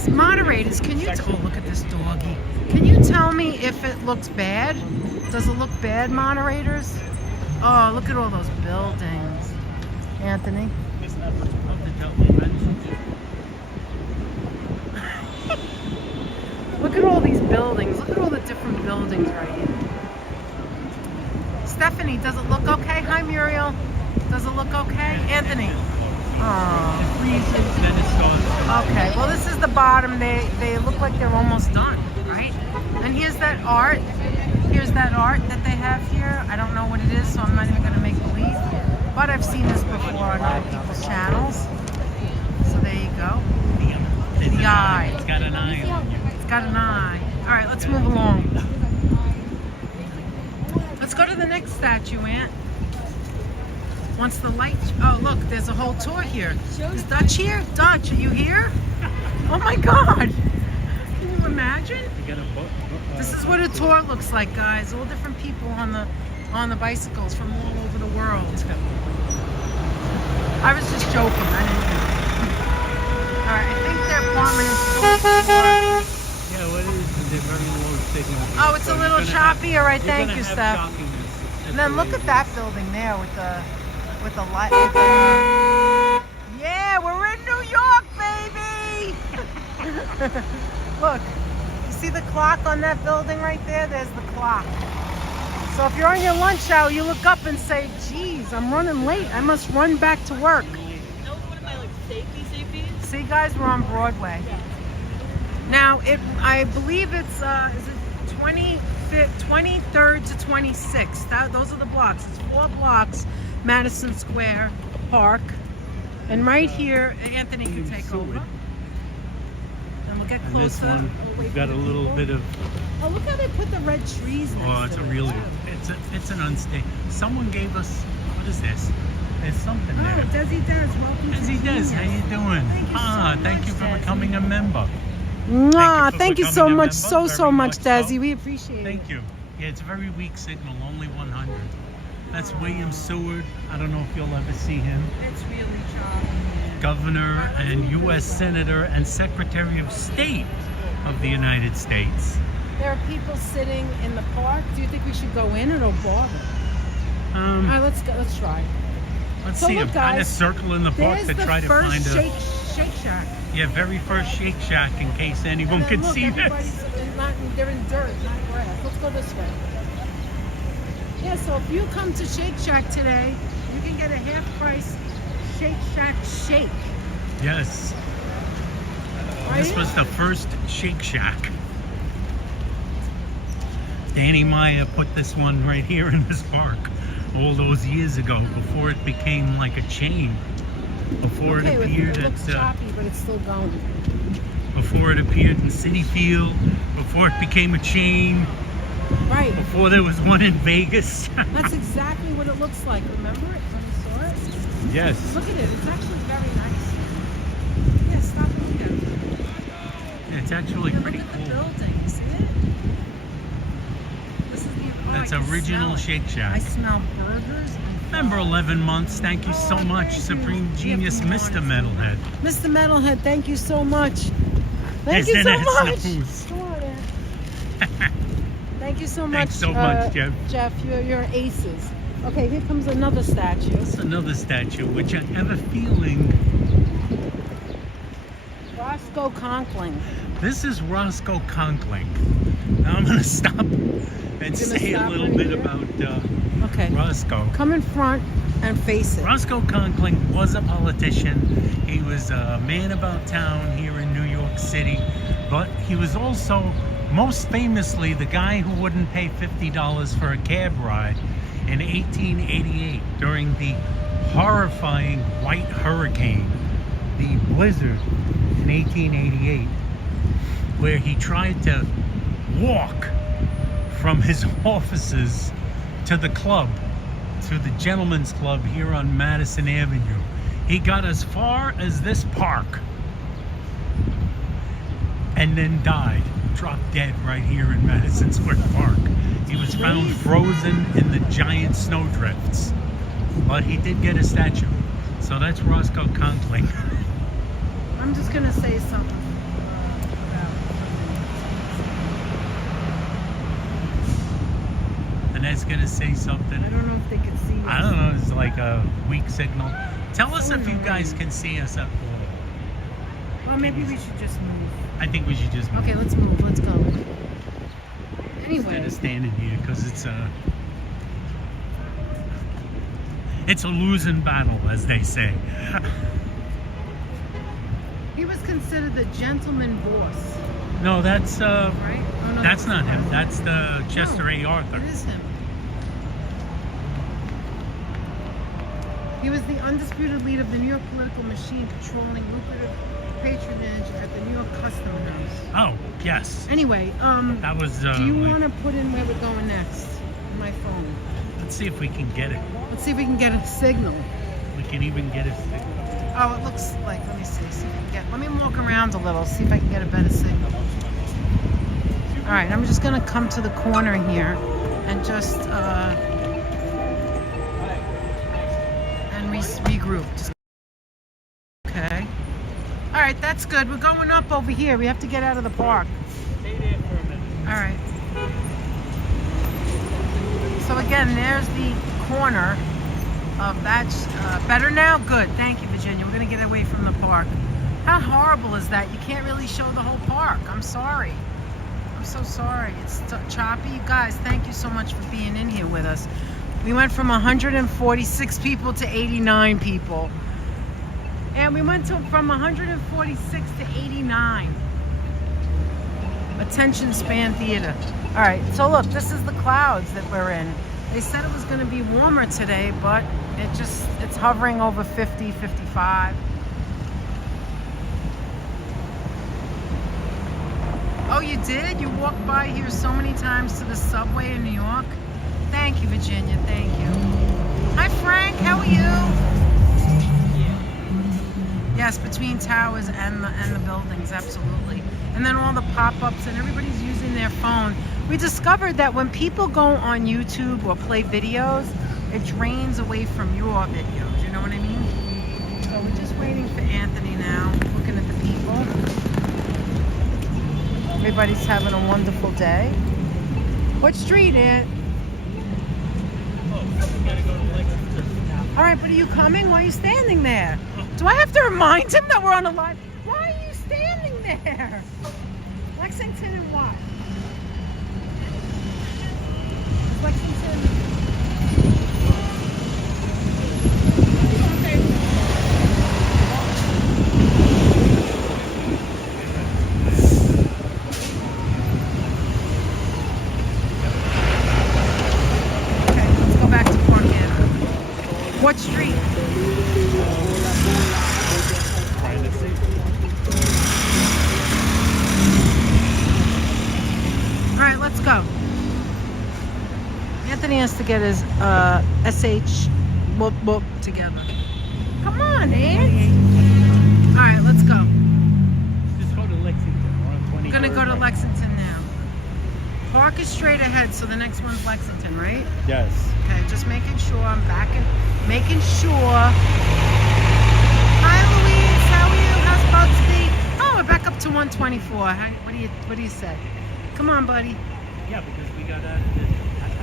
Moderators, can you oh, look at this doggy. Can you tell me if it looks bad? Does it look bad, moderators? Oh, look at all those buildings. Anthony? Look at all these buildings. Look at all the different buildings right here. Stephanie, does it look okay? Hi, Muriel. Does it look okay? Anthony. Oh. Okay, well this is the bottom. They look like they're almost done, right? And here's that art. Here's that art that they have here. I don't know what it is, so I'm not even going to make believe. But I've seen this before on other people's channels. So there you go. The eye. It's got an eye on you. It's got an eye. All right, let's move along. Let's go to the next statue, Aunt. Once the light... Oh, look, there's a whole tour here. Is Dutch here? Dutch, are you here? Oh, my God. Can you imagine? This is what a tour looks like, guys. All different people on the bicycles from all over the world. I was just joking. I didn't know. All right, I think their apartment is... Yeah, what is it? Very low signal. Oh, it's a little choppy. All right, thank you, Steph. And then look at that building there with the light. Yeah, we're in New York, baby. Look, you see the clock on that building right there? There's the clock. So if you're on your lunch hour, you look up and say, geez, I'm running late. I must run back to work. That was one of my like safety. See, guys, we're on Broadway. Now, I believe it's is it 23rd to 26th. Those are the blocks. It's 4 blocks, Madison Square Park. And right here, Anthony can take over. And we'll get closer. And this one, we've got a little bit of... Oh, look how they put the red trees next Oh, it's to a it, really... too. It's an unstable... Someone gave us... What is this? There's something Oh, there. Desi Des, welcome to Desi Des, how you doing? Thank you so Thank you much, for Desi. becoming a member. Mwah, thank you so becoming a much, member, so very much, so. Desi. We appreciate it. Thank you. Yeah, it's a very weak signal, only 100. That's William Seward. I don't know if you'll ever see him. It's really choppy. Governor and U.S. Senator and Secretary of State of the United States. There are people sitting in the park. Do you think we should go in or it'll bother? All right, let's go. Let's try. Let's So see. look, I'm kind of guys, circling the park There's to the try to first find Shake Shack. Yeah, very first Shake Shack in case anyone And then could look, see everybody's this. they're in dirt, not grass. Let's go this way. Yeah, so if you come to Shake Shack today, you can get a half price Shake Shack shake. Yes. Right This here. was the first Shake Shack. Danny Meyer put this one right here in this park all those years ago before it became like a chain. Before Okay, it appeared it looks at choppy, but it's still going. before it appeared in Citi Field, before it became a chain, Right. before there was one in Vegas. That's exactly what it looks like. Remember it when you saw it? Yes. Look at it. It's actually very nice. Yeah, stop and look at it. It's actually Yeah, pretty look at the cool. building. You see it? This is the. Oh, That's I can original smell it. Shake I Shack. smell burgers. Remember 11 months. Thank you so Oh, much, thank you. Supreme Yeah, Genius, from Mr. Lawrence. Metalhead. Mr. Metalhead, thank you so much. Thank Yes, you so it is, much. Snappoos. Come on, Ed. Thank you so much. Thanks so much, Jeff. Jeff, you're aces. Okay, here comes another statue. It's another statue, which I have a feeling Roscoe Conkling. this is Roscoe Conkling. Now I'm going to stop and say a stop little right bit here? about Okay. Roscoe. Come in front and face it. Roscoe Conkling was a politician. He was a man about town here in New York City, but he was also most famously the guy who wouldn't pay $50 for a cab ride in 1888 during the horrifying white hurricane, the blizzard in 1888, where he tried to walk from his offices to the club, to the Gentlemen's Club here on Madison Avenue. He got as far as this park and then died, dropped dead right here in Madison Square Park. He was found frozen in the giant snowdrifts, but he did get a statue. So that's Roscoe Conkling. I'm just gonna say something about. And Annette's gonna say something. I don't know if they can see us. I don't know. It's like a weak signal. Tell us So if you guys annoying. can see us at all. Well, maybe we should just move. I think we should just move. Okay, let's move. Let's go. Instead Anyway, of standing here, because it's a losing battle, as they say. he was considered the gentleman boss, No, that's right? Oh, no, that's not him. That's the Chester A. Arthur. It is him. He was the undisputed leader of the New York political machine, controlling lucrative patronage at the New York Custom House. Oh, yes. Anyway, That was. do you want to put in where we're going next? On my phone. Let's see if we can get it. Let's see if we can get a signal. We can even get a signal. Oh, it looks like. Let me see. See if I can get. Let me walk around a little. See if I can get a better signal. All right, I'm just gonna come to the corner here and just and regroup. Okay. All right, that's good. We're going up over here. We have to get out of the park. Stay there for a minute. All right. So again, there's the corner of that. Better now? Good. Thank you, Virginia. We're going to get away from the park. How horrible is that? You can't really show the whole park. I'm sorry. I'm so sorry. It's choppy. You guys, thank you so much for being in here with us. We went from 146 people to 89 people. And we went from 146 to 89. Attention span theater. All right, so look, this is the clouds that we're in. They said it was going to be warmer today, but it's hovering over 50, 55. Oh, you did? You walked by here so many times to the subway in New York? Thank you, Virginia. Thank you. Hi, Frank. How are you? Yes, between towers and the buildings, absolutely. And then all the pop-ups and everybody's using their phone. We discovered that when people go on YouTube or play videos, it drains away from your videos. You know what I mean? So we're just waiting for Anthony now, looking at the people. Everybody's having a wonderful day. What street, Aunt? Oh, we gotta go to Lexington. All right, but are you coming? Why are you standing there? Do I have to remind him that we're on a live? Why are you standing there? Lexington and what? Lexington. Okay, let's go back to Park Avenue. What street? All right, let's go. Anthony has to get his SH whoop together. Come on, Ant. All right, let's go. Just go to Lexington. We're on 23rd. We're gonna go to Lexington now. Park is straight ahead, so the next one's Lexington, right? Yes. Okay, just making sure I'm back and making sure. Hi, Louise. How are you? How's Bugsby? Oh, we're back up to 124. What do you say? Come on, buddy. Yeah, because we got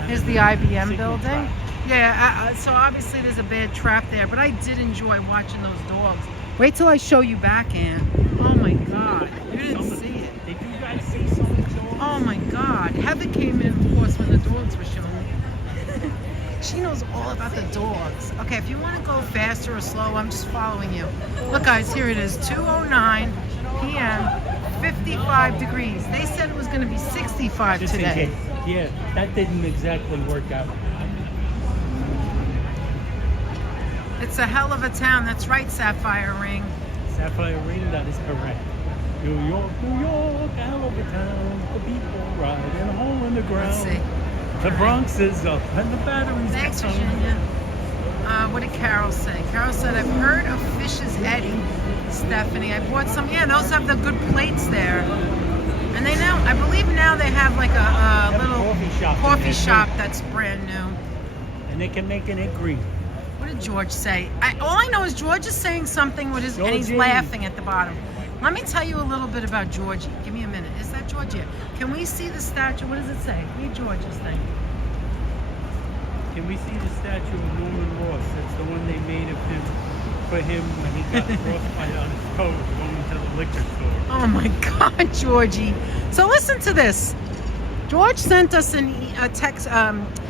Here's the IBM building. Yeah, so obviously there's a bad trap there, but I did enjoy watching those dogs. Wait till I show you back, Ann. Oh my God, you didn't see it. Did you guys see some of the dogs? Oh my God, Heather came in, of course, when the dogs were shown. She knows all about the dogs. Okay, if you want to go faster or slow, I'm just following you. Look, guys, here it is, 2:09 p.m., 55 degrees. They said it was going to be 65 Just today. in case. Yeah, that didn't exactly work out. It's a hell of a town. That's right, Sapphire Ring. Sapphire Ring, that is correct. New York, a hell of a town. The people riding a hole in the ground. Let's see. The Bronx is up and the batteries Thanks, down. Virginia. What did Carol say? Carol said, I've heard of Fish's Eddie, Stephanie. I bought some. Yeah, those have the good plates there. And they now, I believe now they have like a little coffee shop that's brand new. And they can make an egg green. What did George say? All I know is George is saying something with his, and he's Georgie. laughing at the bottom. Let me tell you a little bit about Georgie. Give me a minute. Is that Georgie? Can we see the statue? What does it say? Read George's thing. Can we see the statue of Norman Ross? That's the one they made of him for him when he got frostbite on his toes going to the liquor store. Oh my God, Georgie. So listen to this. George sent us a text,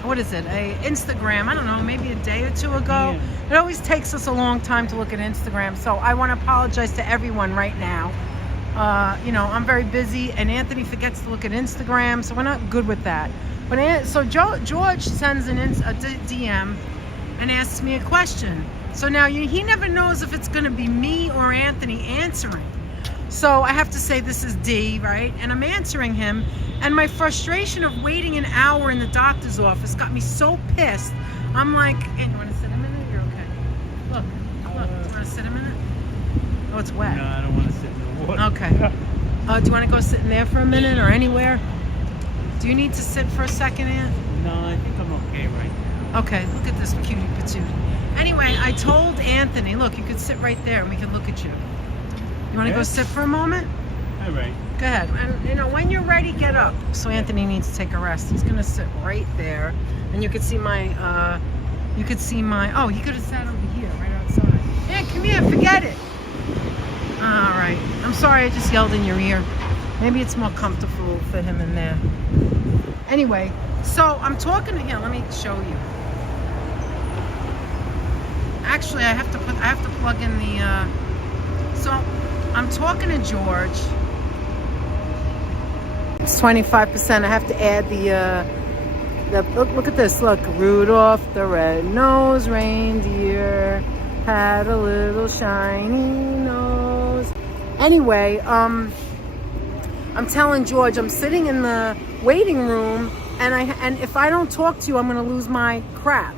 what is it, a Instagram, I don't know, maybe a day or two ago. Yeah. It always takes us a long time to look at Instagram, so I want to apologize to everyone right now. You know, I'm very busy, and Anthony forgets to look at Instagram, so we're not good with that. But so George sends a DM and asks me a question. So now he never knows if it's going to be me or Anthony answering. So I have to say this is D, right? And I'm answering him. And my frustration of waiting an hour in the doctor's office got me so pissed. I'm like, hey, you want to sit a minute? You're okay. Look, do you want to sit a minute? Oh, it's wet. No, I don't want to sit in the water. Okay. Do you want to go sit in there for a minute or anywhere? Do you need to sit for a second, Aunt? No, I think I'm okay right now. Okay, look at this cutie patootie. Anyway, I told Anthony, look, you could sit right there and we can look at you. You want to go sit for a moment? All right. Go ahead. And, you know, when you're ready, get up. So Anthony needs to take a rest. He's going to sit right there. And you could see my, oh, he could have sat over here, right outside. Yeah, come here, forget it. All right. I'm sorry I just yelled in your ear. Maybe it's more comfortable for him in there. Anyway, so I'm talking to him. Let me show you. Actually, I have to plug in the, so I'm talking to George. It's 25%. I have to add the look at this. Look, Rudolph the red-nosed reindeer had a little shiny nose. Anyway, I'm telling George I'm sitting in the waiting room, and if I don't talk to you, I'm gonna lose my crap.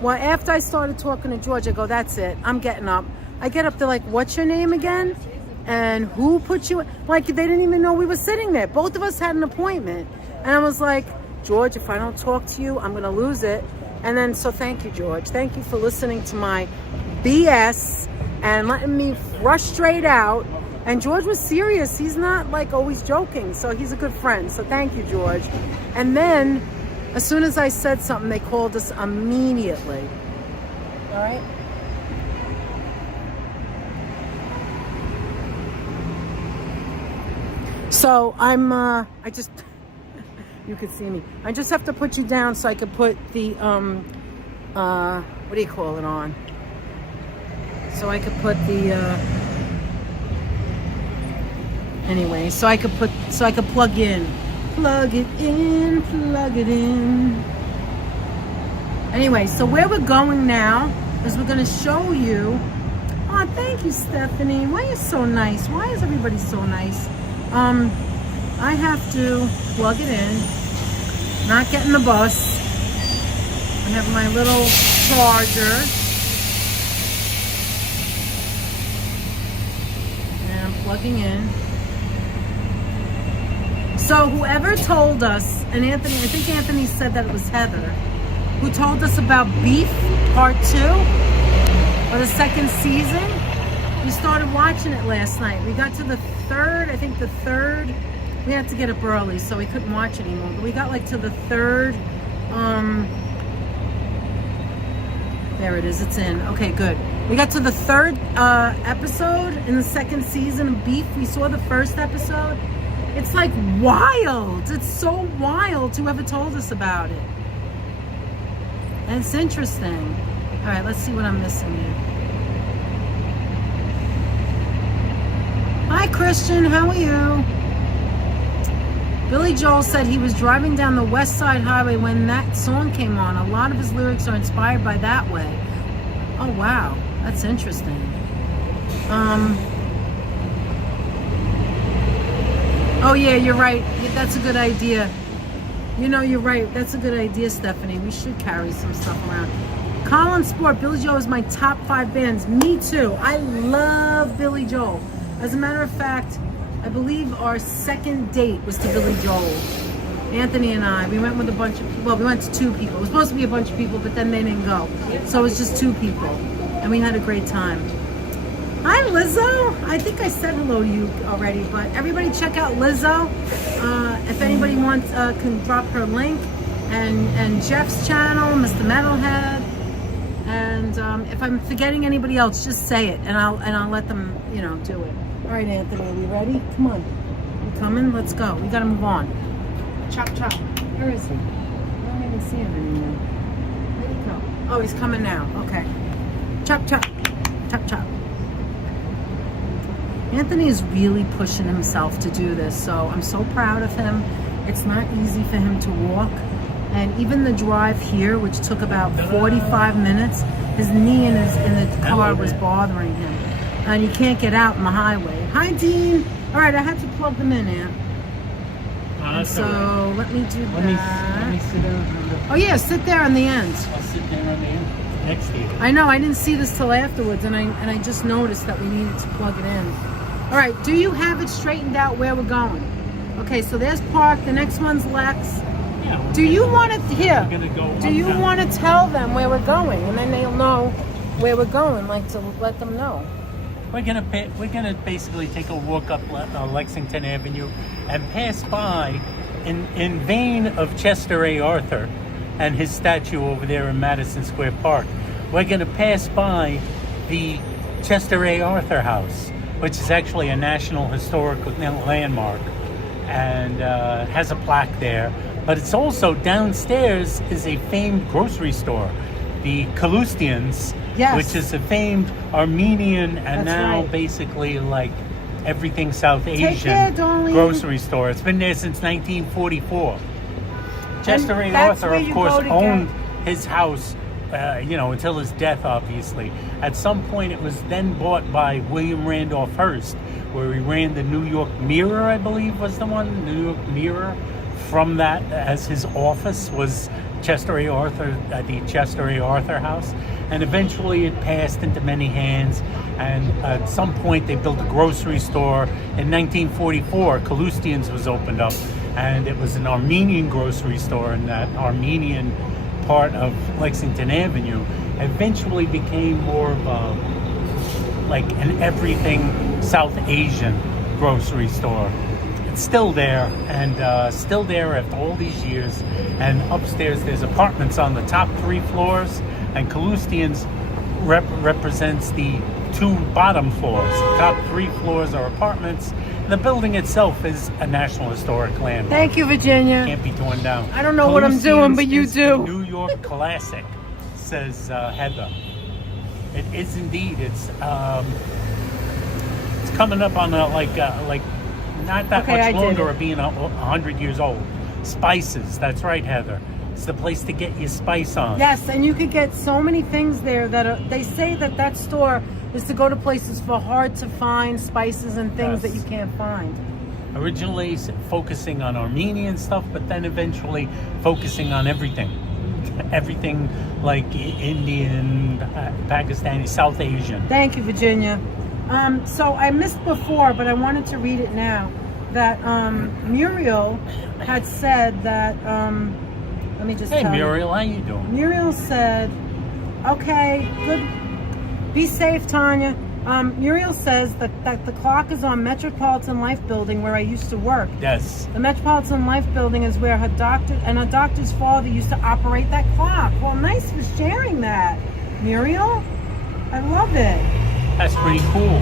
Well, after I started talking to George, I go, that's it. I'm getting up. I get up, they're like, what's your name again? And who put you, like, they didn't even know we were sitting there. Both of us had an appointment. And I was like, George, if I don't talk to you, I'm going to lose it. And then, so thank you, George. Thank you for listening to my BS and letting me frustrate out. And George was serious. He's not, like, always joking. So he's a good friend. So thank you, George. And then, as soon as I said something, they called us immediately. All right? So I'm, I just, you could see me. I just have to put you down so I could put the, what do you call it on? So I could put the, anyway, so I could plug in. Plug it in, plug it in. Anyway, so where we're going now is we're going to show you, oh, thank you, Stephanie. Why are you so nice? Why is everybody so nice? I have to plug it in, not getting the bus. I have my little charger. And I'm plugging in. So whoever told us, and Anthony, I think Anthony said that it was Heather, who told us about Beef Part 2, or the second season. We started watching it last night. We got to the third, I think the third. We had to get up early, so we couldn't watch anymore. But we got like to the third, there it is, it's in. Okay, good. We got to the third episode in the second season of Beef. We saw the first episode. It's like wild. It's so wild, whoever told us about it. And it's interesting. All right, let's see what I'm missing here. Hi, Christian. How are you? Billy Joel said he was driving down the West Side Highway when that song came on. A lot of his lyrics are inspired by That Way. Oh, wow. That's interesting. Oh, yeah, you're right. That's a good idea. You know, you're right. That's a good idea, Stephanie. We should carry some stuff around. Colin Sport, Billy Joel is my top 5 bands. Me too. I love Billy Joel. As a matter of fact, I believe our second date was to Billy Joel. Anthony and I, we went with a bunch of people. Well, we went to 2 people. It was supposed to be a bunch of people, but then they didn't go. So it was just 2 people. And we had a great time. Hi, Lizzo. I think I said hello to you already, but everybody check out Lizzo. If anybody wants, can drop her link. and Jeff's channel, Mr. Metalhead. And if I'm forgetting anybody else, just say it, and I'll let them, you know, do it. All right, Anthony, are we ready? Come on, you coming? Let's go. We gotta move on. Chop chop. Where is he? I don't even see him anymore. Where'd he go? Oh, he's coming now. Okay. Chop chop. Chop chop. Anthony is really pushing himself to do this, so I'm so proud of him. It's not easy for him to walk. And even the drive here, which took about 45 minutes, his knee in the car was bothering him. And he can't get out on the highway. Hi, Dean. All right, I had to plug them in, Aunt. So right. Let me do that. Let me sit down. Oh, yeah, sit there on the end. I'll sit there on the end next to you. I know, I didn't see this till afterwards, and I just noticed that we needed to plug it in. All right, do you have it straightened out where we're going? Okay, so there's Park. The next one's Lex. Do you want to do you want to tell them where we're going, and then they'll know where we're going, like to let them know? We're gonna basically take a walk up Lexington Avenue and pass by in vain of Chester A. Arthur and his statue over there in Madison Square Park. We're gonna pass by the Chester A. Arthur House, which is actually a National Historic Landmark, and has a plaque there. But it's also downstairs is a famed grocery store, the Kalustians, yes, which is a famed Armenian and That's now right. basically like everything South Asian grocery store. It's been there since 1944. Chester A. Arthur, of course, owned his house, until his death, obviously. At some point, it was then bought by William Randolph Hearst, where he ran the New York Mirror, I believe was the one, New York Mirror. From that, as his office was Chester A. Arthur, the Chester A. Arthur House, and eventually it passed into many hands. And at some point, they built a grocery store. In 1944, Kalustians was opened up, and it was an Armenian grocery store in that Armenian part of Lexington Avenue. Eventually became more of like an everything South Asian grocery store. Still there, and still there after all these years. And upstairs there's apartments on the top 3 floors, and Kalustians represents the 2 bottom floors. The top 3 floors are apartments. The building itself is a National Historic Landmark. Thank you, Virginia. Can't be torn down. I don't know what I'm doing, but you is do. A New York classic, says Heather. It is indeed. It's coming up on like not that much longer of being 100 years old. Spices, that's right, Heather. It's the place to get your spice on. Yes, and you could get so many things there that they say that store is to go to places for hard to find spices and things that you can't find. Originally focusing on Armenian stuff, but then eventually focusing on everything. Everything like Indian, Pakistani, South Asian. Thank you, Virginia. So I missed before, but I wanted to read it now, that Muriel had said that, let me just Hey, tell Muriel, how you doing? Muriel said, okay, good, be safe, Tanya. Muriel says that the clock is on Metropolitan Life Building where I used to work. Yes. The Metropolitan Life Building is where her doctor's father used to operate that clock. Well, nice for sharing that, Muriel. I love it. That's pretty cool.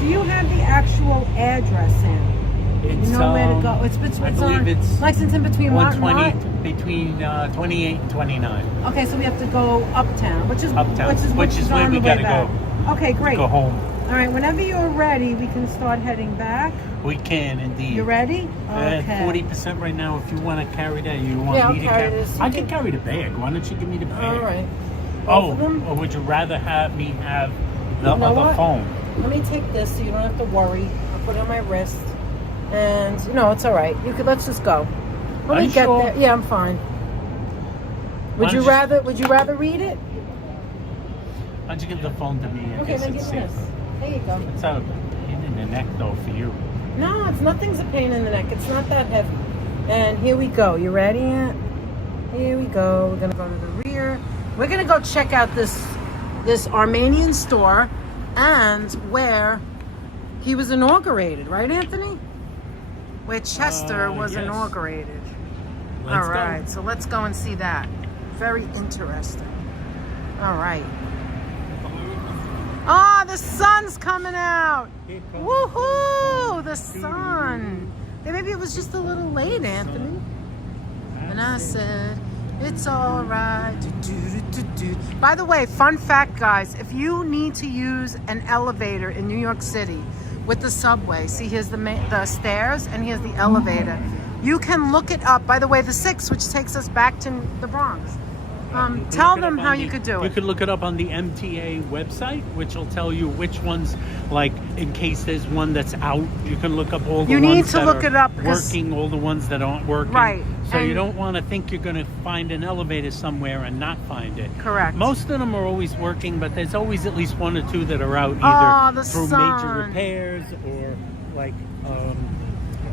Do you have the actual address in? It's, you know where to go. It's I believe it's Lexington between 120 between 28 and 29. Okay, so we have to go uptown, which is Uptown, which is where we gotta go. Okay, great. Go home. All right, whenever you're ready, we can start heading back. We can indeed. You ready? Okay. 40% right now. If you want to carry that, you want I'll me to carry carry this. I can carry the bag. Why don't you give me the bag? All right. Oh, Both of them? or would you rather have me have the You know other what? phone? Let me take this so you don't have to worry. I'll put it on my wrist. And it's all right. Let's just go. Let Are me you get sure? there. Yeah, I'm fine. Would you rather read it? Why don't you give the phone to me? I Okay, guess then give it's me safe. this. There you go. It's a pain in the neck though for you. No, nothing's a pain in the neck. It's not that heavy. And here we go. You ready, Aunt? Here we go. We're gonna go to the rear. We're gonna go check out this Armenian store and where he was inaugurated, right, Anthony? Where Chester was yes. inaugurated. Let's All right, go. so let's go and see that. Very interesting. All right. Oh, the sun's coming out. Woohoo! The sun. Yeah, maybe it was just a little late, Anthony. And I said, it's all right. By the way, fun fact, guys, if you need to use an elevator in New York City with the subway, see, here's the stairs and here's the elevator. You can look it up. By the way, the 6, which takes us back to the Bronx. Tell them how you could do it. You could look it up on the MTA website, which will tell you which ones, like in case there's one that's out, you can look up all the You ones need to that look are it up because- working, all the ones that aren't working. Right. So you And- don't want to think you're going to find an elevator somewhere and not find it. Correct. Most of them are always working, but there's always at least 1 or 2 that are out Oh, either the through sun. major repairs or like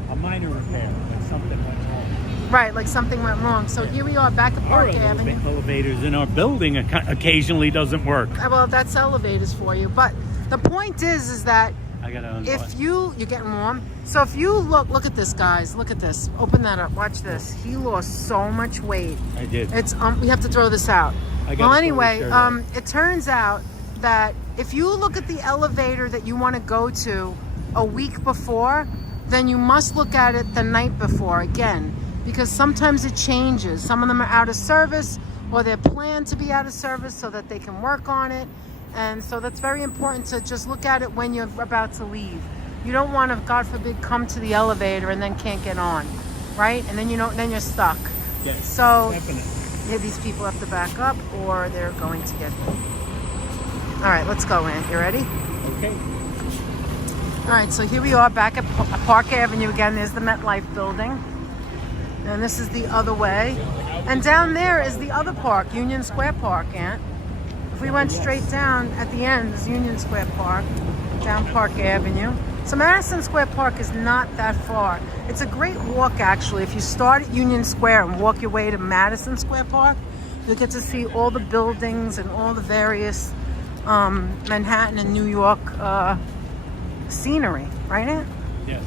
a minor repair, like something went wrong. Right, like something went wrong. So here we are back at Our Park Avenue. elevators in our building occasionally doesn't work. Well, that's elevators for you. But the point is that I gotta if you're getting warm. So if you look at this, guys. Look at this. Open that up. Watch this. He lost so much weight. I did. It's we have to throw this out. I gotta Well, throw anyway, his shirt out. it turns out that if you look at the elevator that you want to go to a week before, then you must look at it the night before again, because sometimes it changes. Some of them are out of service, or they're planned to be out of service so that they can work on it. And so that's very important to just look at it when you're about to leave. You don't want to, God forbid, come to the elevator and then can't get on, right? And then then you're stuck. Yes, So definitely. yeah, these people have to back up or they're going to get hit. All right, let's go, Ant. You ready? Okay. All right, so here we are back at Park Avenue again. There's the MetLife building. And this is the other way. And down there is the other park, Union Square Park, Ant. If we went straight down, at the end is Union Square Park, down Park Avenue. So Madison Square Park is not that far. It's a great walk, actually. If you start at Union Square and walk your way to Madison Square Park, you'll get to see all the buildings and all the various Manhattan and New York scenery, right, Ant? Yes.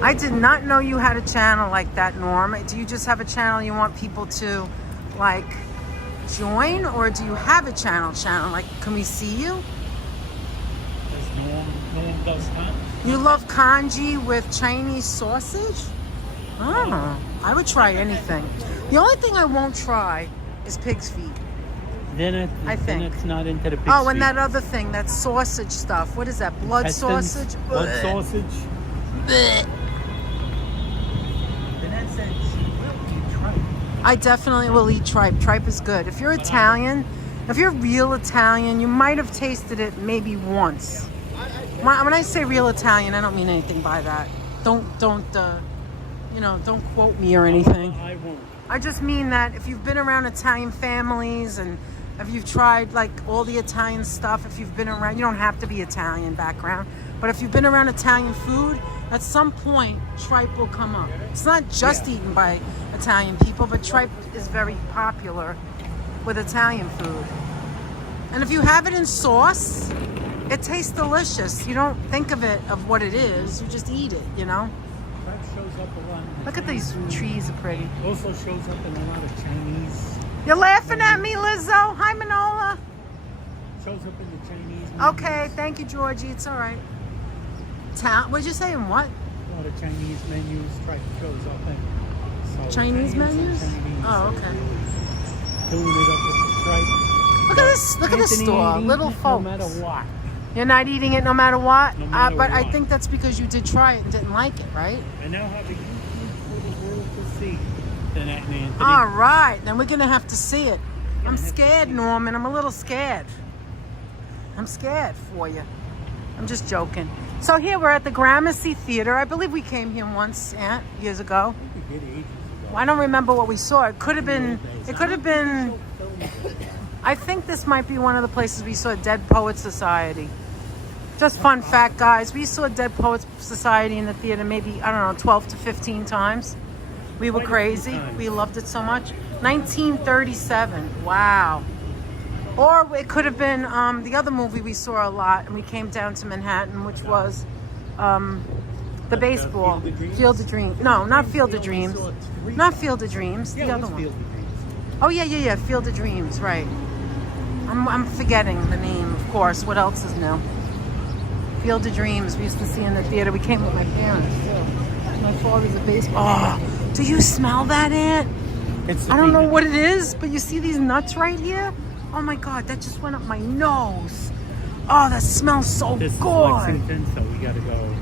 I did not know you had a channel like that, Norm. Do you just have a channel you want people to, like, join? Or do you have a channel? Like, can we see you? Does Norm does that? You love kanji with Chinese sausage? Oh, I would try anything. The only thing I won't try is pig's feet. Then I think. it's not into the pig Oh, and feet. that other thing, that sausage stuff. What is that? Blood Intestines, sausage? Blood Blech. sausage. Blech. Vanessa said she will eat tripe. I definitely will eat tripe. Tripe is good. If you're Italian, if you're real Italian, you might have tasted it maybe once. When I say real Italian, I don't mean anything by that. Don't quote me or anything. I won't. I just mean that if you've been around Italian families and if you've tried like all the Italian stuff, if you've been around, you don't have to be Italian background, but if you've been around Italian food, at some point tripe will come up. It's not just eaten by Italian people, but tripe is very popular with Italian food. And if you have it in sauce, it tastes delicious. You don't think of it of what it is, you just eat it, you know? Tripe shows up a lot. Look at these trees are pretty. Also shows up in a lot of Chinese. You're laughing at me, Lizzo. Hi, Manola. Shows up in the Chinese. Okay, menus. thank you, Georgie. It's all right. What'd you say? In what? A lot of Chinese menus. Tripe shows up in. So Chinese Italians and menus? Chinese Oh, are okay. Doing it up with the tripe. Look at this. Look at this Anthony store. eating Little it folks. No matter what. You're not eating it no matter what? No matter But I what. think that's because you did try it and didn't like it, right? And now have a YouTube for the world to see. Then Anthony. All right. Then we're going to have to see it. I'm scared, Norman. I'm a little scared. I'm scared for you. I'm just joking. So here we're at the Gramercy Theater. I believe we came here once, years ago. We did ages ago. I don't remember what we saw. It could have been. I think this might be one of the places we saw Dead Poets Society. Just fun fact, guys. We saw Dead Poets Society in the theater maybe, I don't know, 12 to 15 times. We were Quite a few crazy. times. We loved it so much. 1937. Wow. Or it could have been the other movie we saw a lot, and we came down to Manhattan, which was the baseball, Field of Dreams. No, not Field of Dreams. Not Field of Dreams. The other one. Oh yeah. Field of Dreams, right. I'm forgetting the name, of course. What else is new? Field of Dreams, we used to see in the theater. We came with my parents, too. My father's a baseball. Oh, do you smell that, Aunt? I don't know what it is, but you see these nuts right here? Oh my God, that just went up my nose. Oh, that smells so good. This is Lexington, so we gotta go.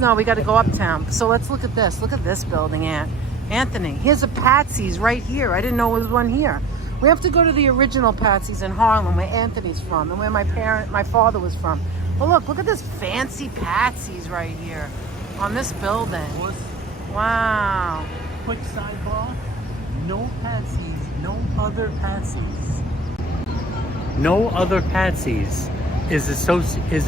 No, we gotta go uptown. So let's look at this. Look at this building, Aunt. Anthony, here's a Patsy's right here. I didn't know there was one here. We have to go to the original Patsy's in Harlem, where Anthony's from, and where my father was from. Well, look at this fancy Patsy's right here on this building. Wow. Quick sidebar. No Patsy's. No other Patsy's. No other Patsy's is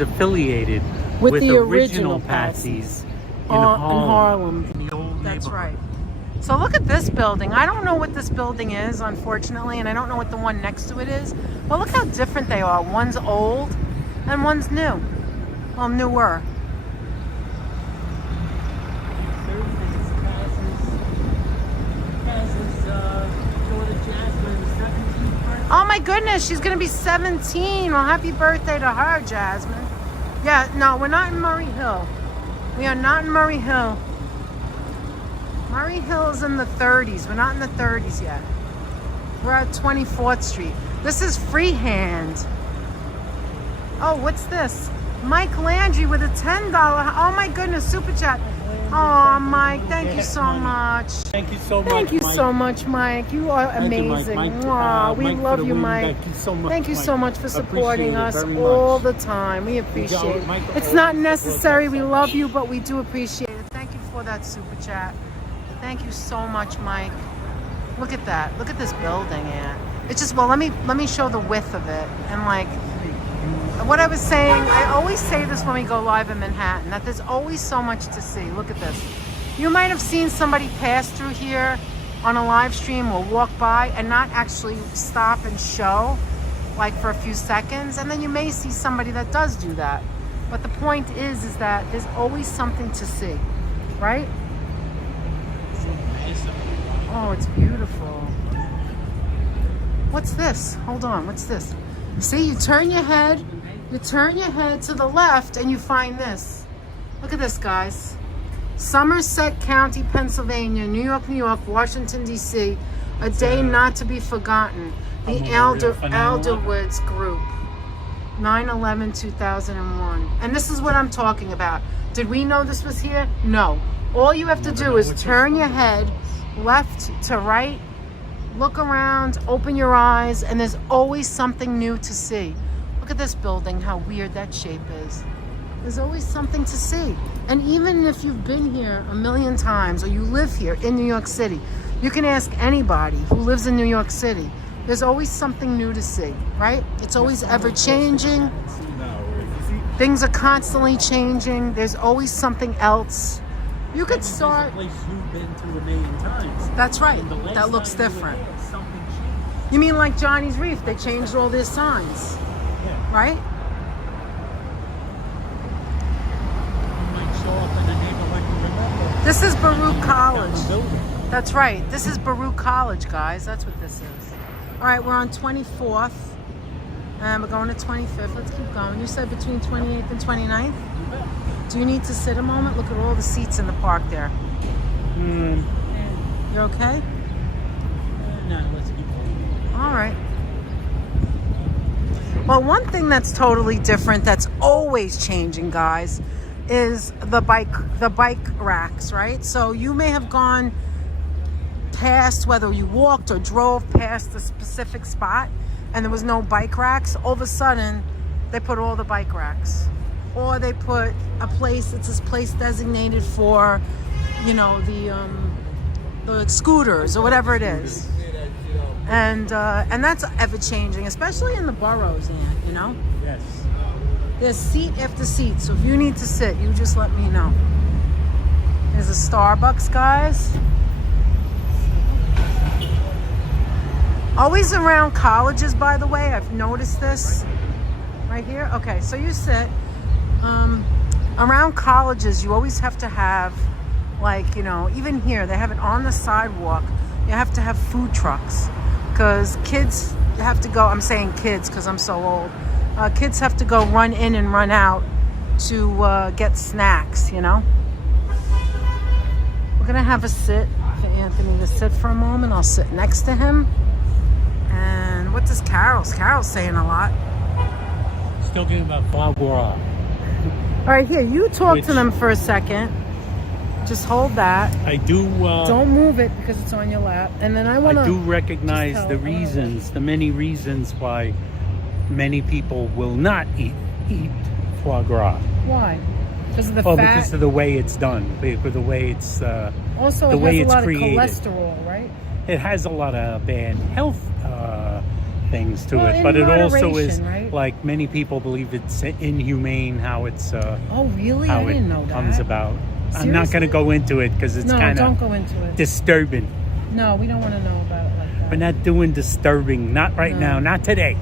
affiliated with the original Patsy's in Harlem. In the old That's neighborhood. right. So look at this building. I don't know what this building is, unfortunately, and I don't know what the one next to it is. But look how different they are. One's old and one's new. Well, newer. Oh my goodness, she's gonna be 17. Well, happy birthday to her, Jasmine. Yeah, no, we're not in Murray Hill. We are not in Murray Hill. Murray Hill is in the 30s. We're not in the 30s yet. We're at 24th Street. This is Freehand. Oh, what's this? Mike Landry with a $10. Oh my goodness, super chat. Oh, Mike, thank you so much. Thank you so much. Thank you Mike. so much, Mike. You are amazing. Wow, we love you, Mike. Thank you so much. Thank you so much for supporting us Appreciate it all very the time. We appreciate it. Mike, It's not necessary. We love you, but we do appreciate it. Thank you for that super chat. Thank you so much, Mike. Look at that. Look at this building, Ann. It's just, well, let me show the width of it. And like, what I was saying, I always say this when we go live in Manhattan, that there's always so much to see. Look at this. You might have seen somebody pass through here on a live stream or walk by and not actually stop and show, like for a few seconds. And then you may see somebody that does do that. But the point is that there's always something to see, right? Oh, it's beautiful. What's this? Hold on, what's this? See, you turn your head to the left and you find this. Look at this, guys. Somerset County, Pennsylvania, New York, Washington, D.C. A day not to be forgotten. The Elderwoods Group. 9/11/2001. And this is what I'm talking about. Did we know this was here? No. All you have to do is turn your head left to right, look around, open your eyes, and there's always something new to see. Look at this building, how weird that shape is. There's always something to see. And even if you've been here a million times or you live here in New York City, you can ask anybody who lives in New York City. There's always something new to see, right? It's always ever changing. Things are constantly changing. There's always something else. You could start. Place you've been to a million times. That's right. That looks different. You mean like Johnny's Reef? They changed all their signs, right? This is Baruch College. That's right. This is Baruch College, guys. That's what this is. All right, we're on 24th, and we're going to 25th. Let's keep going. You said between 28th and 29th? Do you need to sit a moment? Look at all the seats in the park there. You okay? No, let's keep going. All right. Well, one thing that's totally different, that's always changing, guys, is the bike racks, right? So you may have gone past, whether you walked or drove past a specific spot, and there was no bike racks. All of a sudden, they put all the bike racks. Or they put a place, it's this place designated for, you know, the scooters or whatever it is. And that's ever changing, especially in the boroughs, Aunt, you know? Yes. There's seat after seat, so if you need to sit, you just let me know. There's a Starbucks, guys. Always around colleges, by the way. I've noticed this right here. Okay, so you sit around colleges. You always have to have, like, you know, even here they have it on the sidewalk. You have to have food trucks because kids have to go. I'm saying kids because I'm so old. Kids have to go run in and run out to get snacks, you know. We're gonna have a sit for Anthony to sit for a moment. I'll sit next to him. And what does Carol's saying a lot. Still talking about foie gras. All right, here, you talk to them for a second. Just hold that. I do. Don't move it because it's on your lap. And then I do recognize the reasons, the many reasons why many people will not eat foie gras. Why? Because of the fat? Because of the way it's done. Because the way it's also, the it way has it's a lot created. of cholesterol, right? It has a lot of bad health things to Well, it, in but it also is moderation, right? like many people believe it's inhumane how it's Oh, really? how I didn't it know that. comes about. I'm not going to Seriously? go into it because it's No, kind don't of go into it. disturbing. No, we don't want to know about it like that. We're not doing disturbing. Not right No. now. Not today.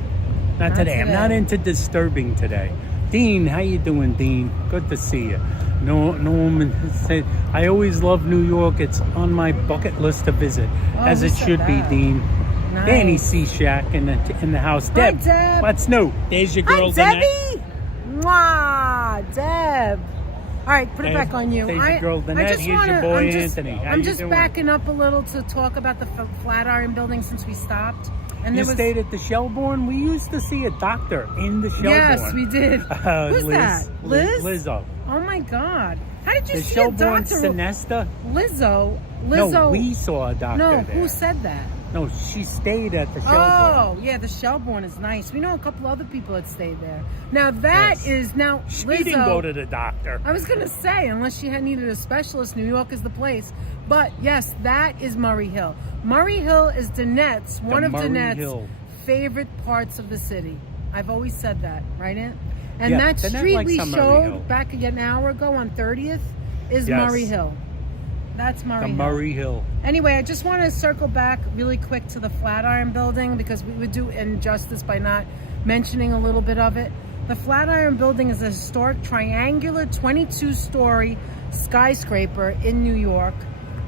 Not today. I'm not into disturbing today. Dean, how you doing, Dean? Good to see you. Norman said, I always love New York. It's on my bucket list to visit, Oh, as who it said should be, that? Dean. Nice. Danny Seashack in the house. Hi, Deb, Deb. what's new? There's your girl, Hi, Danette. Debbie. Mwah, Deb. All right, put it back on you. There's your girl, Danette. Here's your boy, Anthony. How I'm you just doing? backing up a little to talk about the Flatiron building since we stopped. And You there was, stayed at the Shelbourne? We used to see a doctor in the Shelbourne. yes, we did. Who's Liz, that? Liz? Lizzo. Oh my God! How did you The see Shelbourne a doctor? Sinesta? Lizzo. No, we saw a doctor No, there. who said that? No, she stayed at the Shelbourne. Oh, yeah, the Shelbourne is nice. We know a couple other people that stayed there. Now that Yes. is now She Lizzo. didn't go to the doctor. I was gonna say, unless she had needed a specialist, New York is the place. But yes, that is Murray Hill. Murray Hill is Danette's, one of Murray Danette's Hill. favorite parts of the city. I've always said that, right, Aunt? And Yeah, that Danette street likes we some Murray Hill. showed back an hour ago on 30th is Yes. Murray Hill. That's Murray The Hill. Murray Hill. Anyway, I just want to circle back really quick to the Flatiron building because we would do injustice by not mentioning a little bit of it. The Flatiron building is a historic triangular 22-story skyscraper in New York,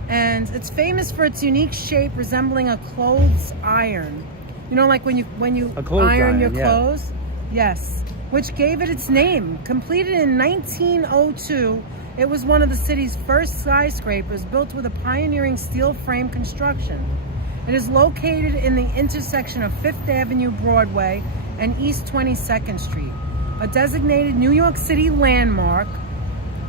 and it's famous for its unique shape resembling a clothes iron. You know, like when you A clothes iron your iron, yeah. clothes? Yes. Which gave it its name. Completed in 1902, it was one of the city's first skyscrapers built with a pioneering steel frame construction. It is located in the intersection of 5th Avenue Broadway and East 22nd Street, a designated New York City landmark.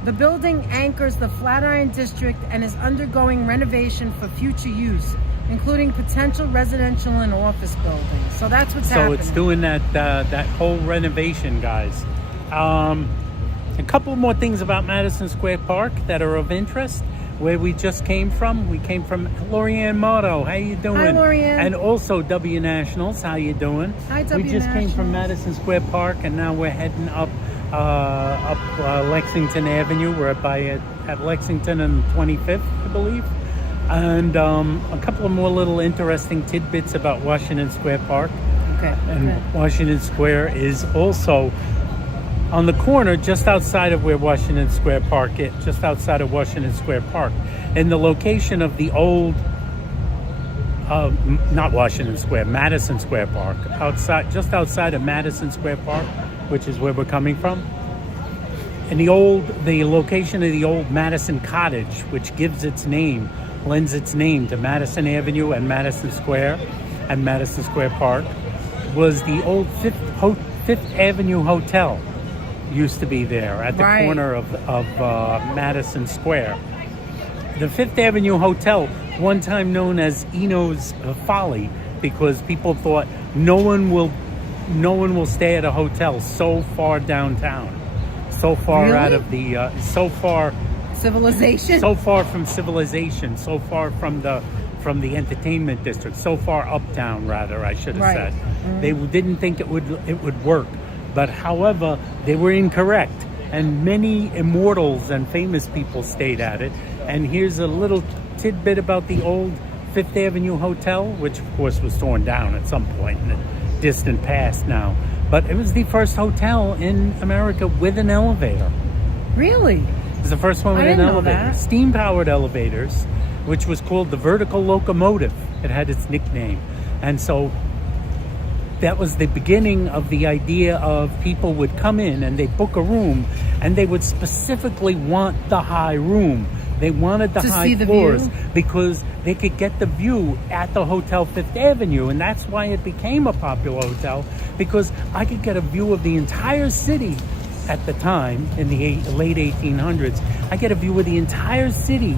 The building anchors the Flatiron district and is undergoing renovation for future use, including potential residential and office buildings. So that's what's happening. So it's doing that whole renovation, guys. A couple more things about Madison Square Park that are of interest. Where we just came from, we came from Lorianne Motto. How you doing? Hi, Lorianne. And also W Nationals. How you doing? Hi, We W just came from Nationals. Madison Square Park, and now we're heading up Lexington Avenue. We're at Lexington and 25th, I believe. And a couple of more little interesting tidbits about Washington Square Park. Okay. And okay. Washington Square is also on the corner just outside of where Washington Square Park is, just outside of Washington Square Park, in the location of the old, not Washington Square, Madison Square Park, just outside of Madison Square Park, which is where we're coming from. And the location of the old Madison Cottage, which lends its name to Madison Avenue and Madison Square and Madison Square Park, was the old Fifth Avenue Hotel. Used to be there at the Right. corner of Madison Square. The Fifth Avenue Hotel, one time known as Eno's Folly, because people thought no one will stay at a hotel so far downtown, so far Really? out of the Civilization. so far from civilization, so far from the entertainment district, so far uptown, rather, I should have Right. said. Mm-hmm. They didn't think it would work, but however, they were incorrect, and many immortals and famous people stayed at it. And here's a little tidbit about the old Fifth Avenue Hotel, which of course was torn down at some point in the distant past now. But it was the first hotel in America with an elevator. Really? It was the first one with I an didn't know elevator. that. Steam-powered elevators, which was called the vertical locomotive. It had its nickname. And so that was the beginning of the idea of people would come in and they'd book a room and they would specifically want the high room. They wanted the To high see the floors view? because they could get the view at the Hotel Fifth Avenue. And that's why it became a popular hotel, because I could get a view of the entire city at the time in the late 1800s. I get a view of the entire city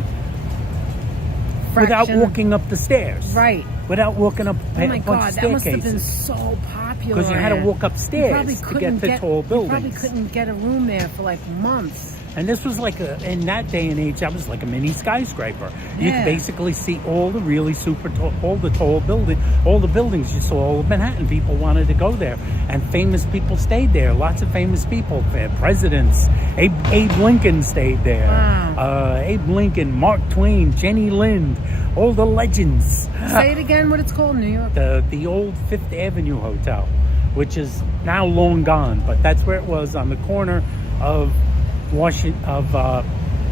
without Fraction. walking up the stairs. Right. Without walking up Oh a my bunch God, of that must have been staircases. so popular. Because you had to walk You upstairs probably to couldn't get to tall You probably buildings. couldn't get a room there for like months. And this was like in that day and age, that was like a mini skyscraper. You Yeah. could basically see all the really super tall, all the buildings you saw all of Manhattan. People wanted to go there, and famous people stayed there. Lots of famous people, presidents. Abe Lincoln stayed there. Wow. Abe Lincoln, Mark Twain, Jenny Lind, all the legends. Say it again, what it's called, New York? The old Fifth Avenue Hotel, which is now long gone, but that's where it was, on the corner of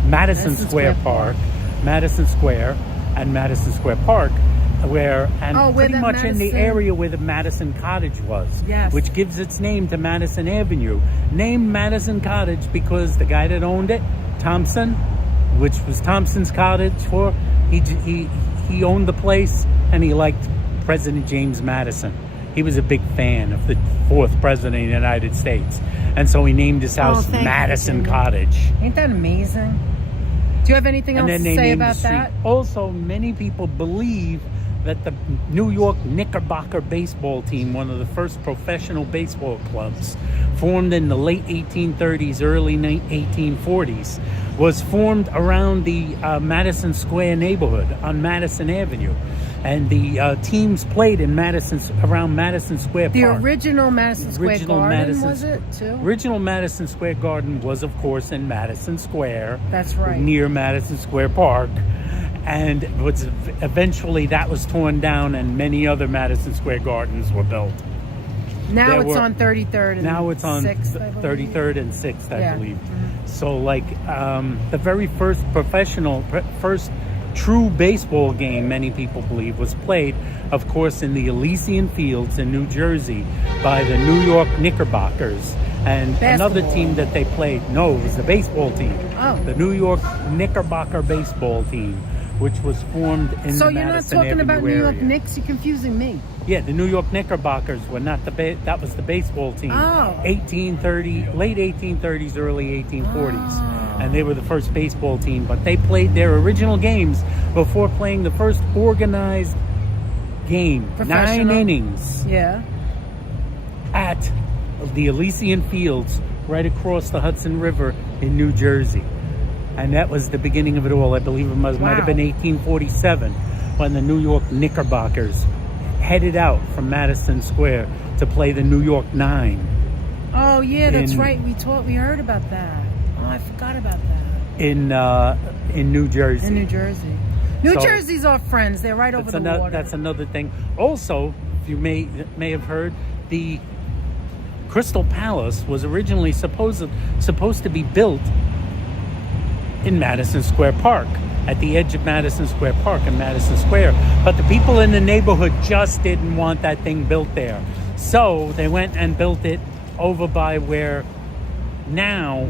Madison Square Park, Madison Square and Madison Square Park, where pretty that much in the Madison- area where the Madison Cottage was, Yes. which gives its name to Madison Avenue. Named Madison Cottage because the guy that owned it, Thompson, which was Thompson's Cottage, he owned the place and he liked President James Madison. He was a big fan of the fourth president of the United States. And so he named his house thank you, Madison Jimmy. Cottage. Ain't that amazing? Do you have anything And else then to they say named the about street. that? Also, many people believe that the New York Knickerbocker baseball team, one of the first professional baseball clubs, formed in the late 1830s, early 1840s, was formed around the Madison Square neighborhood on Madison Avenue. And the teams played in around Madison Square The Park. original Madison Square Original Garden, Madison- was it, too? Original Madison Square Garden was, of course, in Madison Square. That's right. Near Madison Square Park. And eventually that was torn down and many other Madison Square Gardens were built. Now There it's were- on 33rd and Now it's on 6th, I believe. 33rd and 6th, I Yeah. believe. So like the very first first true baseball game, many people believe, was played, of course, in the Elysian Fields in New Jersey by the New York Knickerbockers. And another Basketball. team that they played, no, it was the baseball team. Oh. The New York Knickerbocker baseball team, which was formed in So the you're not Madison talking Avenue about New York area. Knicks? You're confusing me. Yeah, the New York Knickerbockers were not that was the baseball team. Oh. 1830, late 1830s, early 1840s. Oh. And they were the first baseball team, but they played their original games before playing the first organized game, 9 Professional. innings, Yeah. at the Elysian Fields right across the Hudson River in New Jersey. And that was the beginning of it all. I believe it might have been 1847 when the New York Knickerbockers headed out from Madison Square to play the New York Nine Oh yeah, that's In- right. We heard about that. Oh, I forgot about that. in New Jersey. In New Jersey. New So- Jersey's our friends. They're right over That's the water. that's another thing. Also, if you may have heard, the Crystal Palace was originally supposed to be built in Madison Square Park, at the edge of Madison Square Park in Madison Square. But the people in the neighborhood just didn't want that thing built there. So they went and built it over by where now,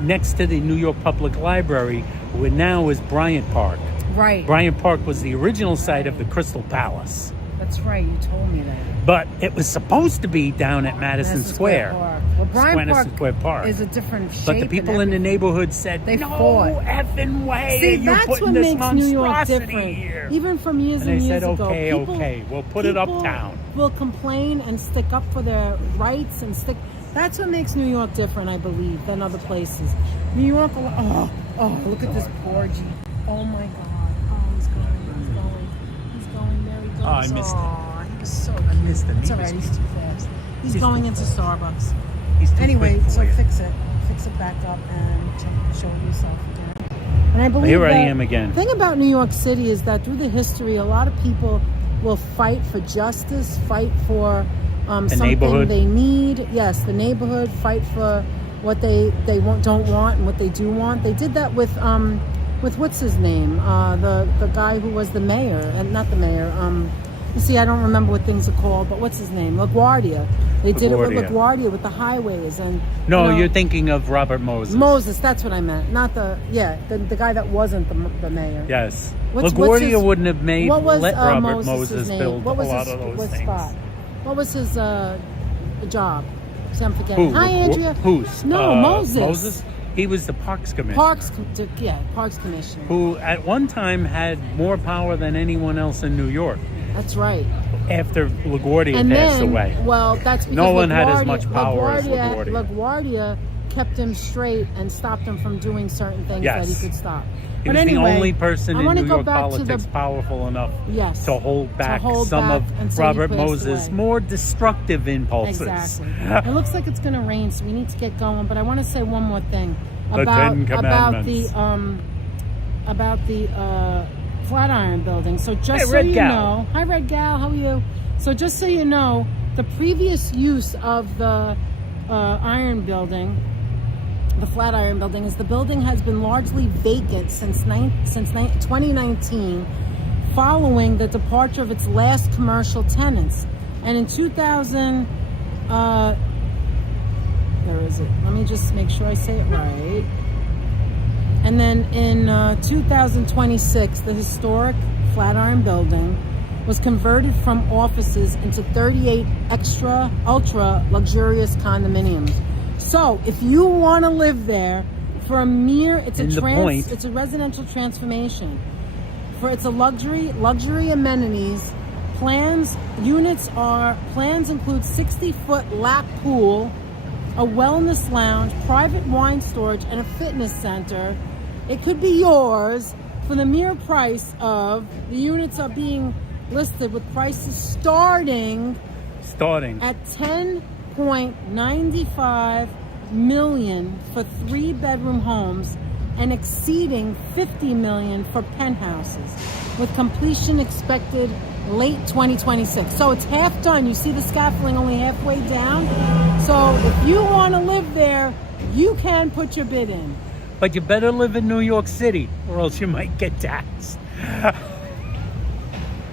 next to the New York Public Library, where now is Bryant Park. Right. Bryant Park was the original site of the Crystal Palace. That's right. You told me that. But it was supposed to be down at Madison Square. Park. Well, Bryant Madison Park Square Park. is a different shape. But the people in the neighborhood said, They no fought. effing way See, are you that's putting what this makes New York monstrosity different. here. Even from years And and, they years said, ago. okay, people, okay, we'll put it people uptown. will complain and stick up for their rights and stick. That's what makes New York different, I believe, than other places. New York, oh, look at this orgy. Oh my God. Oh, he's going. There he goes. Oh, I missed it. Oh, he was so I missed it. It's He all right. was- He's too fast. He's He's going too into fast. Starbucks. He's too Anyway, quick for so you. fix it back up and show yourself again. And I believe Here I that am again. The thing about New York City is that through the history, a lot of people will fight for justice, fight for something neighborhood. they need. Yes, the neighborhood, fight for what they don't want and what they do want. They did that with what's his name, the guy who was the mayor, and not the mayor. You see, I don't remember what things are called, but what's his name? LaGuardia. They did it with LaGuardia with the highways and. No, you know, you're thinking of Robert Moses. Moses, that's what I meant. Not the guy that wasn't the mayor. Yes. What's LaGuardia his- wouldn't have made What was let Robert Moses' Moses name? build What was a lot his of those what things. spot? What was his job? So I'm forgetting. Who? Hi, Andrea. Who's? No, Moses. Moses? He was the Parks Commissioner. Parks Commissioner. Who at one time had more power than anyone else in New York That's right. after LaGuardia And passed then, away. well, that's because No one had as much power as LaGuardia. LaGuardia kept him straight and stopped him from doing certain things that he Yes. could stop. He But was anyway, the only person I in wanna New go York back to politics powerful enough Yes. to hold back hold some back of until he Robert passed Moses' away. more destructive impulses. Exactly. It looks like it's going to rain, so we need to get going. But I want to say one more thing The Ten Commandments. about the Flatiron building. So just Hey, so Red you Gal. know, hi Red Gal, how are you? So just so you know, the previous use of the Iron Building, the Flatiron Building, is the building has been largely vacant since 2019, following the departure of its last commercial tenants. And in 2000, where is it? Let me just make sure I say it right. And then in 2026, the historic Flatiron Building was converted from offices into 38 ultra luxurious condominiums. So if you want to live there for a mere, it's a residential transformation. It's a luxury amenities. Plans include 60-foot lap pool, a wellness lounge, private wine storage, and a fitness center. It could be yours for the mere price of, the units are being listed with prices starting at $10.95 million for 3-bedroom homes and exceeding $50 million for penthouses, with completion expected late 2026. So it's half done. You see the scaffolding only halfway down. So if you want to live there, you can put your bid in. But you better live in New York City, or else you might get taxed.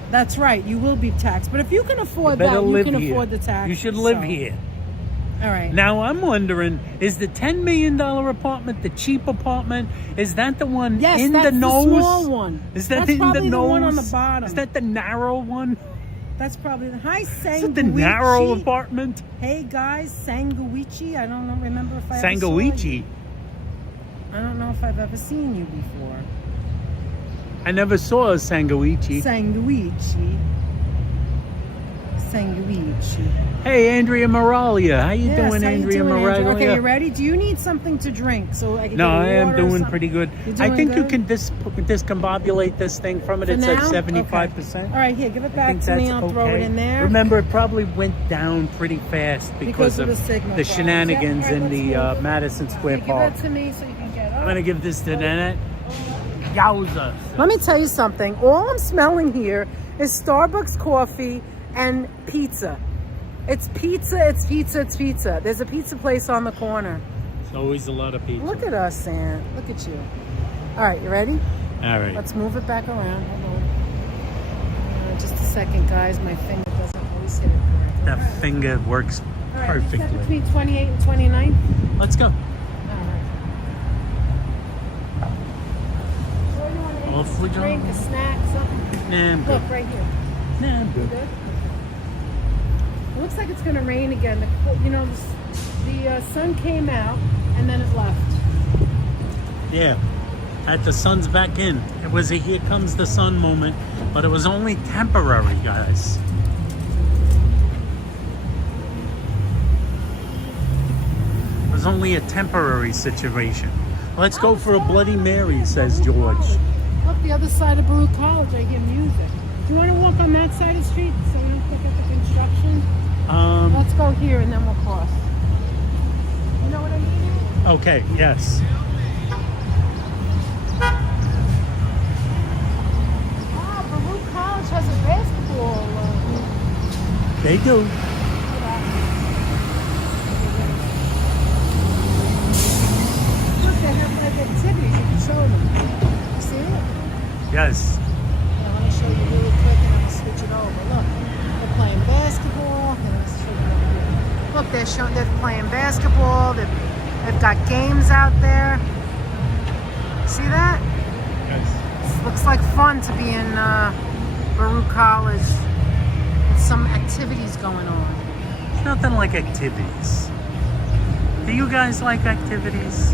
That's right. You will be taxed. But if you can afford that, you can afford the tax. You should live here. All right. Now, I'm wondering, is the $10 million apartment the cheap apartment? Is that the one in the nose? The small one. Is that That's in probably the nose? The one on the bottom. Is that the narrow one? That's probably the Hi, Sanguichi. Is it the narrow apartment? Hey guys, Sanguichi. I don't know. Remember if I ever saw Sanguichi. you. I don't know if I've ever seen you before. I never saw a Sanguichi. Sanguichi. Hey, Andrea Moralia. How you Yes, doing, how you Andrea doing, Moralia? Andrea? Okay, you ready? Do you need something to drink so I can No, get I am water or doing something? pretty good. You're I doing think you good? can discombobulate this thing from it. For It's now? at 75%. Okay. All right, here, give it I back think to that's me. I'll throw it okay. in there. Remember, it probably went down pretty fast because of of the signal the problems. shenanigans Yeah, all right, in the let's move it. Madison Square Give Park. that to me so you can get up. I'm going to give this to Nanette. Yowza. Let me tell you something. All I'm smelling here is Starbucks coffee and pizza. It's pizza, it's pizza, it's pizza. There's a pizza place on the corner. It's always a lot of pizza. Look at us, Sam. Look at you. All right, you ready? All right. Let's move it back around. Hold on. Just a second, guys. My finger doesn't always hit it correctly. That finger works All right, perfectly. set between 28 and 29. Let's go. All right. What do you want to eat? Awfully Drink, a John. snack, something? Nah, I'm good. Look, right here. Nah, I'm good. Good? It looks like it's going to rain again. The sun came out and then it left. Yeah. The sun's back in. It was a here comes the sun moment, but it was only temporary, guys. It was only a temporary situation. Let's go for a Bloody Mary, says George. Look, the other side of Baruch College, I hear music. Do you want to walk on that side of the street so we don't pick up the construction? Let's go here and then we'll cross. You know what I mean? Okay, yes. They do. Look, they have like activities. You can show them. You see it? Yes. Yeah, let me show you really quick and I'm gonna switch it over. Look, they're playing basketball. Here, let's show you over here. Look, they're playing basketball. They've got games out there. See that? Yes. Looks like fun to be in Baruch College with some activities going on. It's nothing like activities. Do you guys like activities?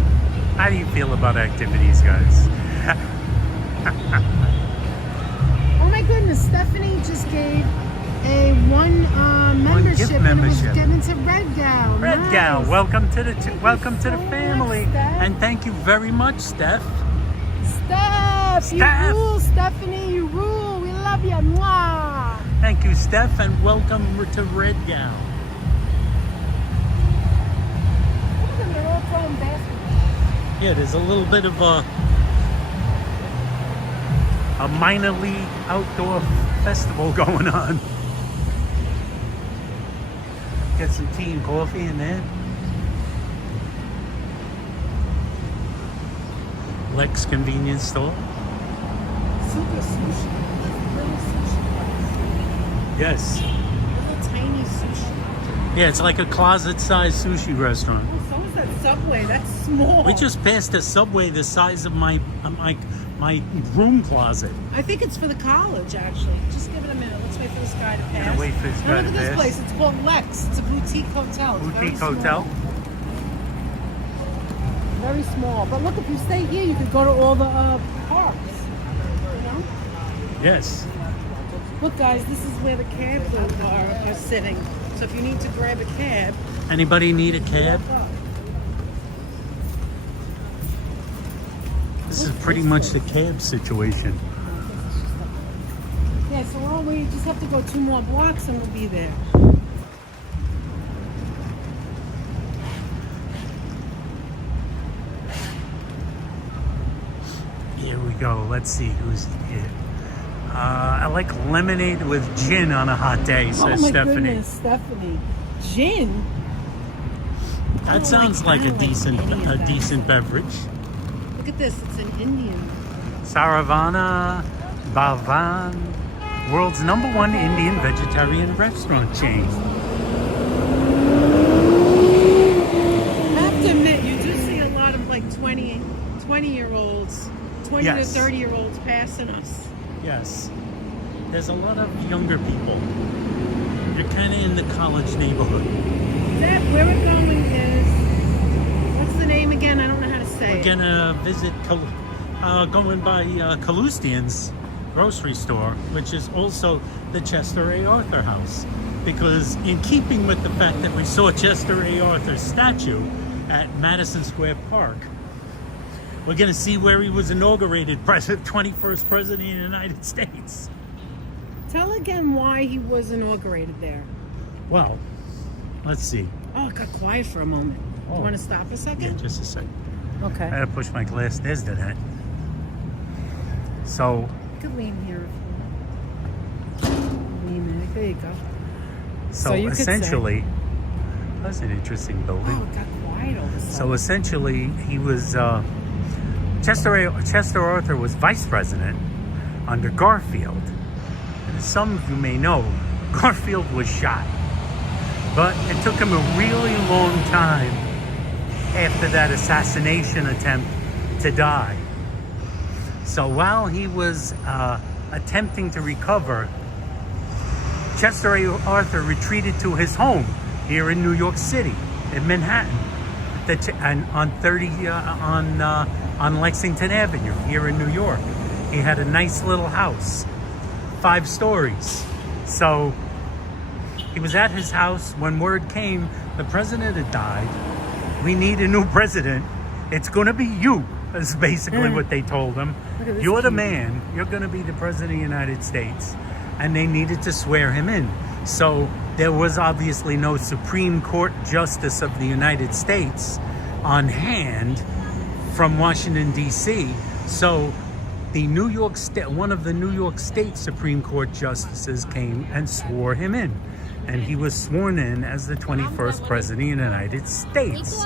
How do you feel about activities, guys? Oh my goodness, Stephanie just gave a one membership, gift and it was membership. getting into Red Gal. Red Nice. Gal, welcome to the so family, much, Steph. and thank you very much, Steph. Steph, you Steph. rule, Stephanie, you rule. We love you. Mwah. Thank you, Steph, and welcome to Red Gal. Look at them, they're all throwing basketball. Yeah, there's a little bit of a minor league outdoor festival going on. Get some tea and coffee in there. Lex convenience store. Super sushi. Little sushi place. Yes. Little tiny sushi. Yeah, it's like a closet-sized sushi restaurant. Oh, so is that Subway. That's small. We just passed a Subway the size of my room closet. I think it's for the college, actually. Just give it a minute. Let's wait for this guy to pass. Gonna wait for this Now guy look to at this pass. place. It's called Lex. It's a boutique hotel. It's very Boutique small. hotel. Very small. But look, if you stay here, you could go to all the parks. You know? Yes. Look, guys, this is where the cabs are sitting. So if you need to grab a cab, Anybody need a cab? walk up. This is pretty much the cab situation. Yeah, so we just have to go 2 more blocks and we'll be there. Here we go. Let's see who's here. I like lemonade with gin on a hot day, says Oh my Stephanie. goodness, Stephanie. Gin? That sounds like a decent beverage. Look at this, it's an Indian. Saravana Bhavan, world's #1 Indian vegetarian restaurant chain. I have to admit, you do see a lot of like 20-year-olds, 20 Yes. to 30-year-olds passing us. Yes. There's a lot of younger people. You're kind of in the college neighborhood. Deb, where we're going is, what's the name again? I don't know how to say We're it. gonna visit, going by Kalustyan's grocery store, which is also the Chester A. Arthur house. Because in keeping with the fact that we saw Chester A. Arthur's statue at Madison Square Park, we're gonna see where he was inaugurated, 21st President of the United States. Tell again why he was inaugurated there. Well, let's see. Oh, it got quiet for a moment. Oh. You want to stop a Yeah, second? just a second. Okay. I gotta push my glass. There's the net. So, You could lean here if you want. Lean there. There you go. so you could say- essentially, that's an interesting Oh, building. it got quiet all of a sudden. So essentially, he was Chester Arthur was vice president under Garfield. And as some of you may know, Garfield was shot, but it took him a really long time after that assassination attempt to die. So while he was attempting to recover, Chester A. Arthur retreated to his home here in New York City, in Manhattan, and on Lexington Avenue here in New York. He had a nice little house, 5 stories. So he was at his house when word came the president had died. We need a new president. It's going to be you, is basically what they told him. Look at this You're the cute. man. You're going to be the president of the United States. And they needed to swear him in. So there was obviously no Supreme Court Justice of the United States on hand from Washington, D.C. So the one of the New York State Supreme Court justices came and swore him in. and he was sworn in as the 21st President of the United States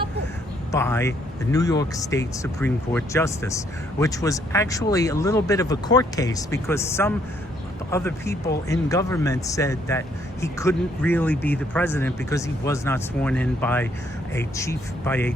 by the New York State Supreme Court Justice, which was actually a little bit of a court case because some other people in government said that he couldn't really be the president because he was not sworn in by a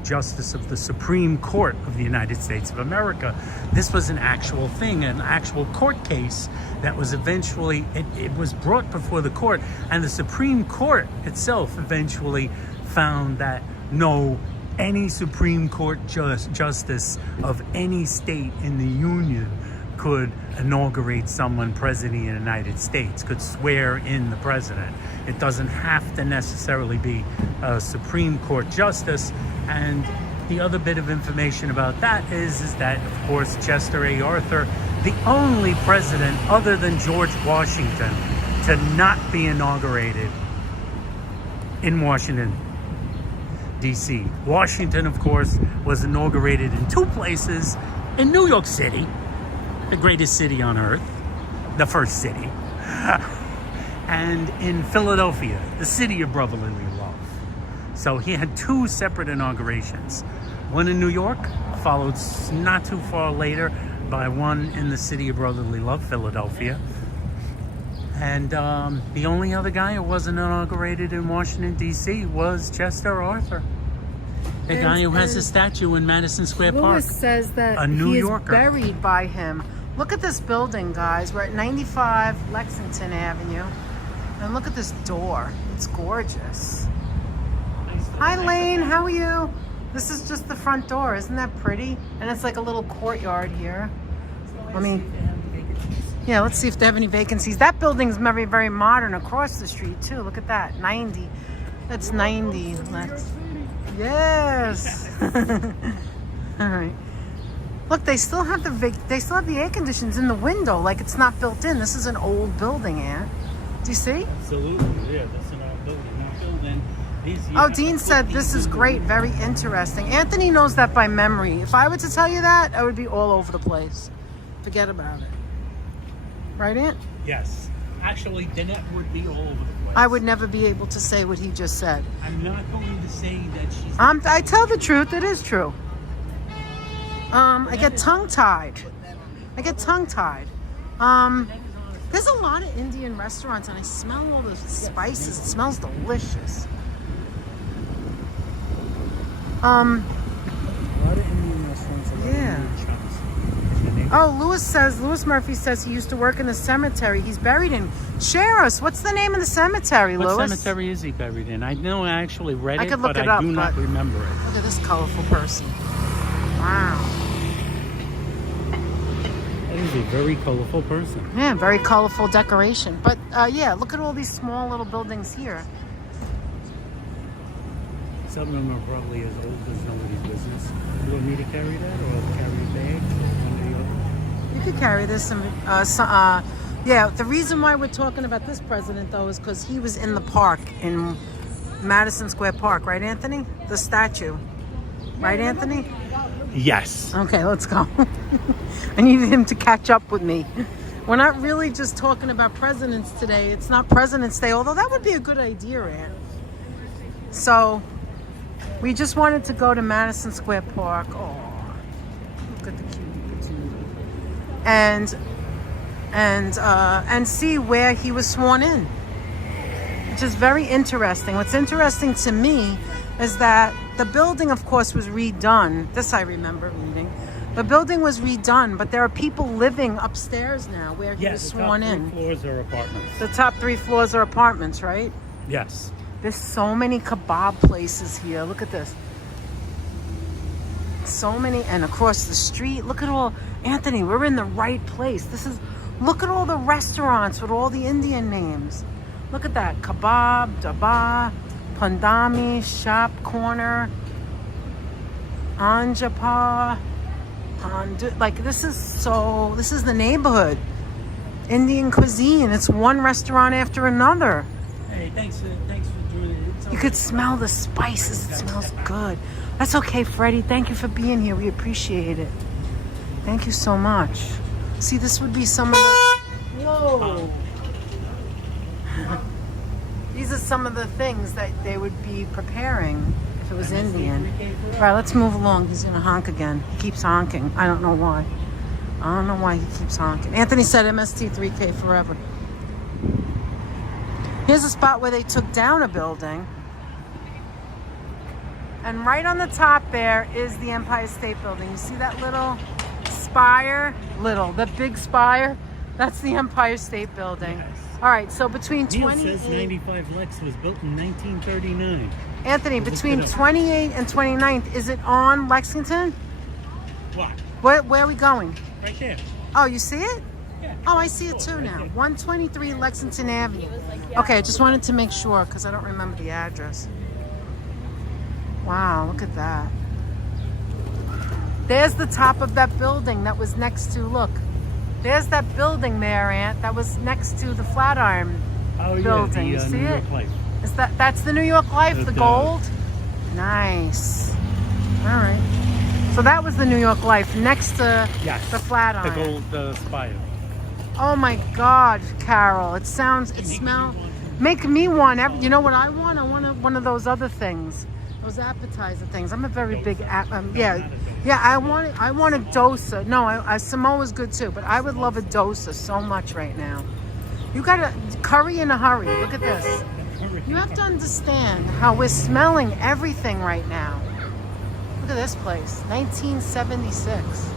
justice of the Supreme Court of the United States of America. This was an actual thing, an actual court case that was eventually, it was brought before the court, and the Supreme Court itself eventually found that no, any Supreme Court justice of any state in the Union could inaugurate someone president of the United States, could swear in the president. It doesn't have to necessarily be a Supreme Court justice. And the other bit of information about that is that, of course, Chester A. Arthur, the only president other than George Washington to not be inaugurated in Washington, D.C. Washington, of course, was inaugurated in two places: in New York City, the greatest city on earth, the first city, and in Philadelphia, the city of brotherly love. So he had two separate inaugurations. One in New York, followed not too far later by one in the city of brotherly love, Philadelphia. And the only other guy who wasn't inaugurated in Washington, D.C. was Chester Arthur. The guy who has a statue in Madison Square Park. Lewis says that a New he Yorker. is buried by him. Look at this building, guys. We're at 95 Lexington Avenue. And look at this door. It's gorgeous. Hi, Lane. How are you? This is just the front door. Isn't that pretty? And it's like a little courtyard here. Yeah, let's see if they have any vacancies. That building's very, very modern across the street, too. Look at that. 90. That's 90. Yes. All right. Look, they still have the air conditions in the window, like it's not built in. This is an old building, Aunt. Do you see? Absolutely, yeah. That's an old building. Not building. Oh, Dean said this is great, very interesting. Anthony knows that by memory. If I were to tell you that, I would be all over the place. Forget about it. Right, Aunt? Yes. Actually, Danette would be all over the place. I would never be able to say what he just said. I'm not going to say that she's... I tell the truth. It is true. I get tongue-tied. There's a lot of Indian restaurants, and I smell all the spices. It smells delicious. A lot of Indian restaurants. Yeah. Oh, Lewis Murphy says he used to work in the cemetery. He's buried in. Share us. What's the name of the cemetery, Lewis? What cemetery is he buried in? I know I actually read it, but I do not remember it. Look at this colorful person. Wow. That is a very colorful person. Yeah, very colorful decoration. But yeah, look at all these small little buildings here. Some of them are probably as old as nobody's business. You want me to carry that or carry a bag? You could carry this. Yeah, the reason why we're talking about this president, though, is because he was in the park in Madison Square Park. Right, Anthony? The statue. Right, Anthony? Yes. Okay, let's go. I needed him to catch up with me. We're not really just talking about presidents today. It's not President's Day, although that would be a good idea, Ann. So, we just wanted to go to Madison Square Park. Oh, look at the cutie patootie. And see where he was sworn in, which is very interesting. What's interesting to me is that the building, of course, was redone. This I remember reading. The building was redone, but there are people living upstairs now where he was sworn in. The top 3 floors are apartments. The top 3 floors are apartments, right? Yes. There's so many kebab places here. Look at this. So many, and across the street. Look at all, Anthony, we're in the right place. Look at all the restaurants with all the Indian names. Look at that. Kebab, Daba, Pandami, Shop Corner, Anjapa, like this is the neighborhood. Indian cuisine. It's one restaurant after another. Hey, thanks for joining. You could smell the spices. It smells good. That's okay, Freddie. Thank you for being here. We appreciate it. Thank you so much. See, this would be some of the... Whoa. These are some of the things that they would be preparing if it was Indian. All right, let's move along. He's gonna honk again. He keeps honking. I don't know why. I don't know why he keeps honking. Anthony said MST3K forever. Here's a spot where they took down a building. And right on the top there is the Empire State Building. You see that little spire? The big spire? That's the Empire State Building. Yes. All right, so between Neil 28... says 95 Lex was built in 1939. Anthony, between 28 and 29th, is it on Lexington? What? Where are we going? Right there. Oh, you see it? Yeah. Oh, I see it too now. 123 Lexington Avenue. Okay, I just wanted to make sure because I don't remember the address. Wow, look at that. There's the top of that building that was next to, look. There's that building there, Aunt, that was next to the Flatiron building. Yeah, you see New it? York Life. That's the New York Life, the gold? Nice. All right. So that was the New York Life next to the Flatiron. The gold spire. Oh my God, Carol! It smells. Make me one. You know what I want? I want one of those other things, those appetizer things. I'm a very big yeah. I want a dosa. No, Samoa's good too, but I would love a dosa so much right now. You got a curry in a hurry. Look at this. You have to understand how we're smelling everything right now. Look at this place, 1976.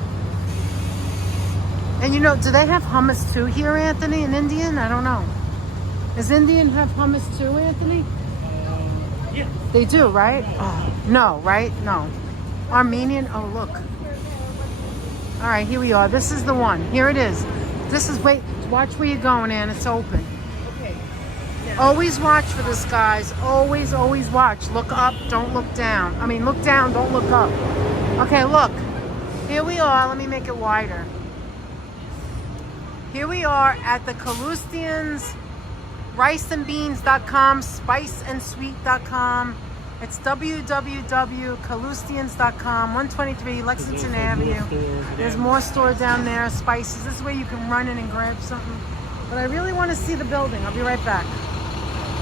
And you know, do they have hummus too here, Anthony, in Indian? I don't know. Does Indian have hummus too, Anthony? Yeah. They do, right? Oh, no, right? No. Armenian? Oh, look. All right, here we are. This is the one. Here it is. This is, wait, watch where you're going, Ann. It's open. Okay. Yeah. Always watch for this, guys. Always, always watch. Look up, don't look down. I mean, look down, don't look up. Okay, look. Here we are. Let me make it wider. Here we are at the Calustians, riceandbeans.com, spiceandsweet.com. It's www.calustians.com, 123 Lexington Avenue. There's more store down there, spices. This is where you can run in and grab something. But I really want to see the building. I'll be right back.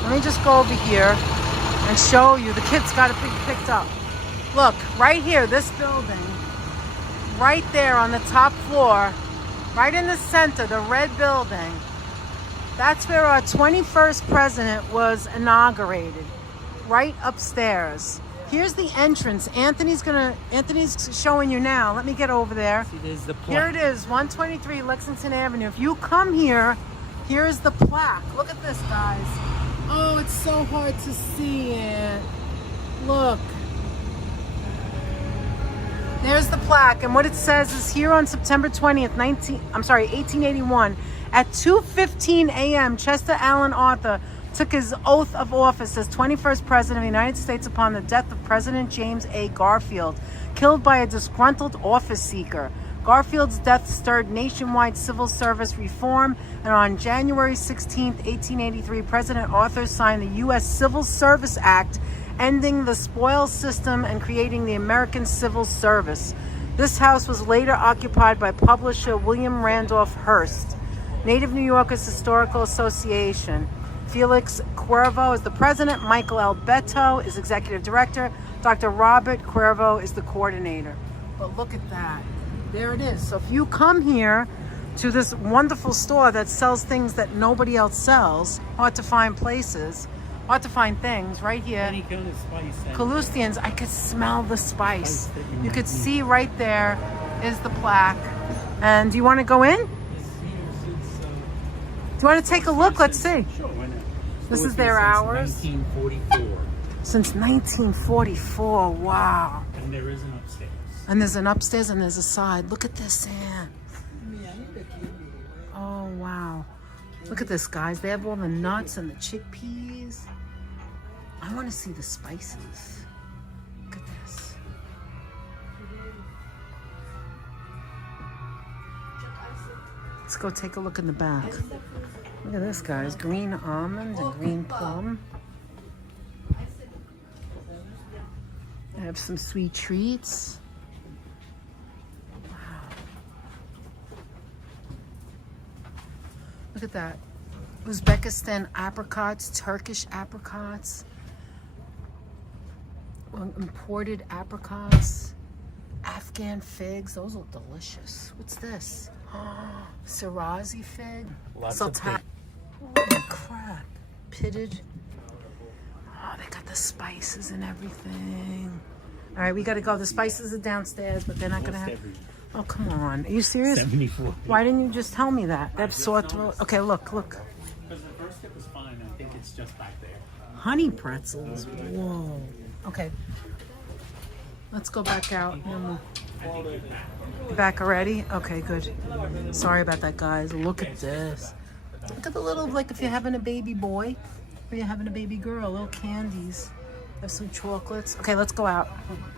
Let me just go over here and show you. The kids got it picked up. Look, right here, this building, right there on the top floor, right in the center, the red building, that's where our 21st president was inaugurated, right upstairs. Here's the entrance. Anthony's showing you now. Let me get over there. See, there's the plaque. Here it is, 123 Lexington Avenue. If you come here, here's the plaque. Look at this, guys. Oh, it's so hard to see it. Look. There's the plaque, and what it says is here on September 20th, 1881, at 2:15 a.m., Chester Allen Arthur took his oath of office as 21st President of the United States upon the death of President James A. Garfield, killed by a disgruntled office seeker. Garfield's death stirred nationwide civil service reform, and on January 16, 1883, President Arthur signed the U.S. Civil Service Act, ending the spoils system and creating the American Civil Service. This house was later occupied by publisher William Randolph Hearst. Native New Yorkers Historical Association. Felix Cuervo is the president. Michael L. Beto is executive director. Dr. Robert Cuervo is the coordinator. But look at that. There it is. So if you come here to this wonderful store that sells things that nobody else sells, hard to find places, hard to find things, right here. Any kind of spice. Calustians, I could smell the spice. You could see right there is the plaque. And do you want to go in? Do you want to take a look? Let's see. Sure, why not? This is their hours. 1944. Since 1944. Wow. And there is an upstairs. And there's an upstairs and there's a side. Look at this, Ann. Oh, wow. Look at this, guys. They have all the nuts and the chickpeas. I want to see the spices. Look at this. Let's go take a look in the back. Look at this, guys. Green almond and green plum. I have some sweet treats. Wow. Look at that. Uzbekistan apricots, Turkish apricots, imported apricots, Afghan figs. Those look delicious. What's this? Sirazi fig. Lots of Sultan. Holy crap. Pitted. Oh, they got the spices and everything. All right, we got to go. The spices are downstairs, but they're not going to have... Oh, come on. Are you serious? 74. Why didn't you just tell me that? They have sore throat. Okay, look. Because the first tip was fine. I think it's just back there. Honey pretzels. Whoa. Okay. Let's go back out. And then we'll... Back already? Okay, good. Sorry about that, guys. Look at this. Look at the little, like if you're having a baby boy or you're having a baby girl, little candies. Have some chocolates. Okay, let's go out.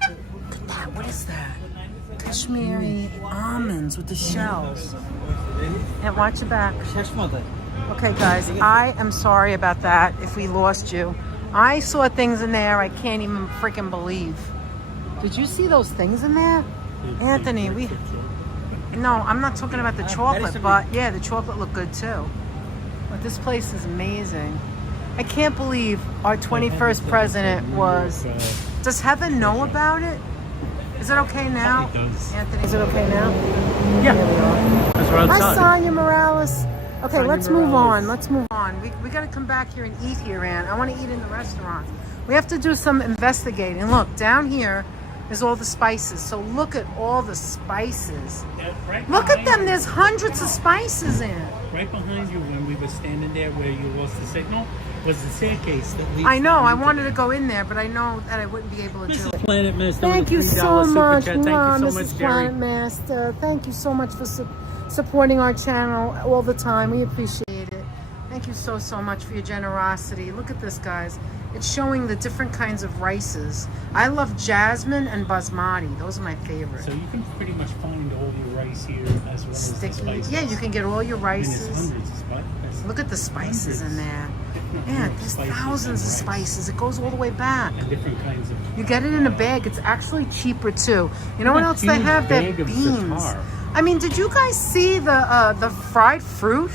Look at that. What is that? Kashmiri almonds with the shells. And watch your back. Okay, guys, I am sorry about that if we lost you. I saw things in there I can't even freaking believe. Did you see those things in there? Anthony, No, I'm not talking about the chocolate, but yeah, the chocolate looked good too. But this place is amazing. I can't believe our 21st president was... Does heaven know about it? Is it okay now? It does. Anthony, is it okay now? Yeah. Here we are. Because we're outside. Hi, Sonia Morales. Okay, Sonia let's move Morales. on. Let's move on. We got to come back here and eat here, Ann. I want to eat in the restaurant. We have to do some investigating. Look, down here is all the spices. So look at all the spices. Look at them. There's hundreds of spices in. Right behind you when we were standing there where you lost the signal was the staircase that leads. I know. I wanted to go in there, but I know that I wouldn't be able to do it. Planet Master. Thank you with a so $3 super much, chat. Thank you so much, Mrs. Jerry. Planet Master. Thank you so much for supporting our channel all the time. We appreciate it. Thank you so much for your generosity. Look at this, guys. It's showing the different kinds of rices. I love jasmine and basmati. Those are my favorite. So you can pretty much find all your rice here as well as the Sticky. spices. Yeah, you can get all your And there's rices. hundreds of spices. Look at the spices in there. Yeah, Hundreds there's of spices thousands of and rice. spices. It goes all the way back. And different kinds of... You get it in a bag. It's actually cheaper too. You know Look what at else a they huge have? They bag have of beans. za'atar. I mean, did you guys see the fried fruit?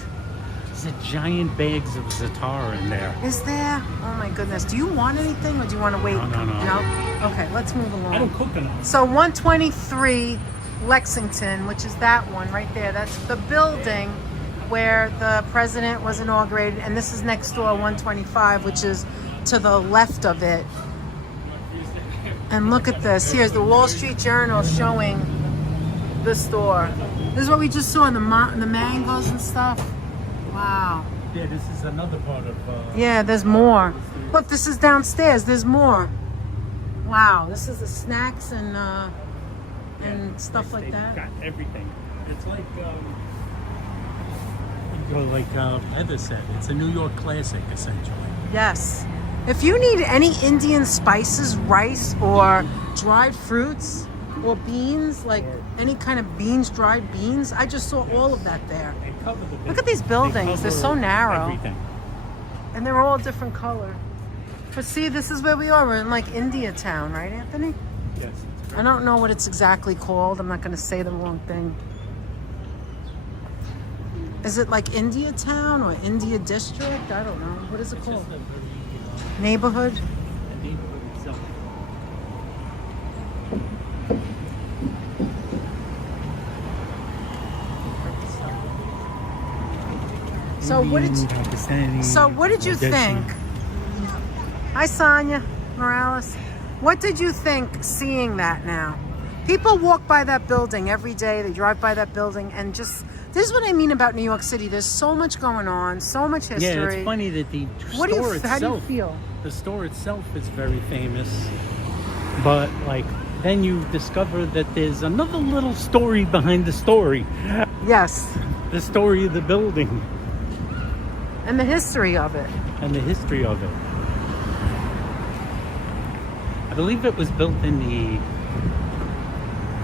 There's giant bags of za'atar in there. Is there? Oh my goodness. Do you want anything or do you want to wait? No. No? Okay, let's move along. I don't cook enough. So 123 Lexington, which is that one right there. That's the building where the president was inaugurated. And this is next door, 125, which is to the left of it. And look at this. Here's the Wall Street Journal showing the store. This is what we just saw in the mangoes and stuff. Wow. Yeah, this is another part of... Yeah, there's more. Look, this is downstairs. There's more. Wow, this is the snacks and stuff like that. Got everything. It's like Heather said, it's a New York classic, essentially. Yes. If you need any Indian spices, rice, or dried fruits, or beans, like any kind of beans, dried beans, I just saw all of that there. They cover the Look at these buildings. They're so narrow. Everything. And they're all different color. But see, this is where we are. We're in like India Town, right, Anthony? Yes. I don't know what it's exactly called. I'm not going to say the wrong thing. Is it like India Town or India District? I don't know. What is it called? Neighborhood? The neighborhood itself. So what did you think? Hi, Sonia Morales. What did you think seeing that now? People walk by that building every day. They drive by that building and just... This is what I mean about New York City. There's so much going on, so much history. Yeah, it's funny that the What do you, store how do you itself, feel? the store itself is very famous, but like then you discover that there's another little story behind the story. Yes. The story of the building And the history of it. and the history of it. I believe it was built in the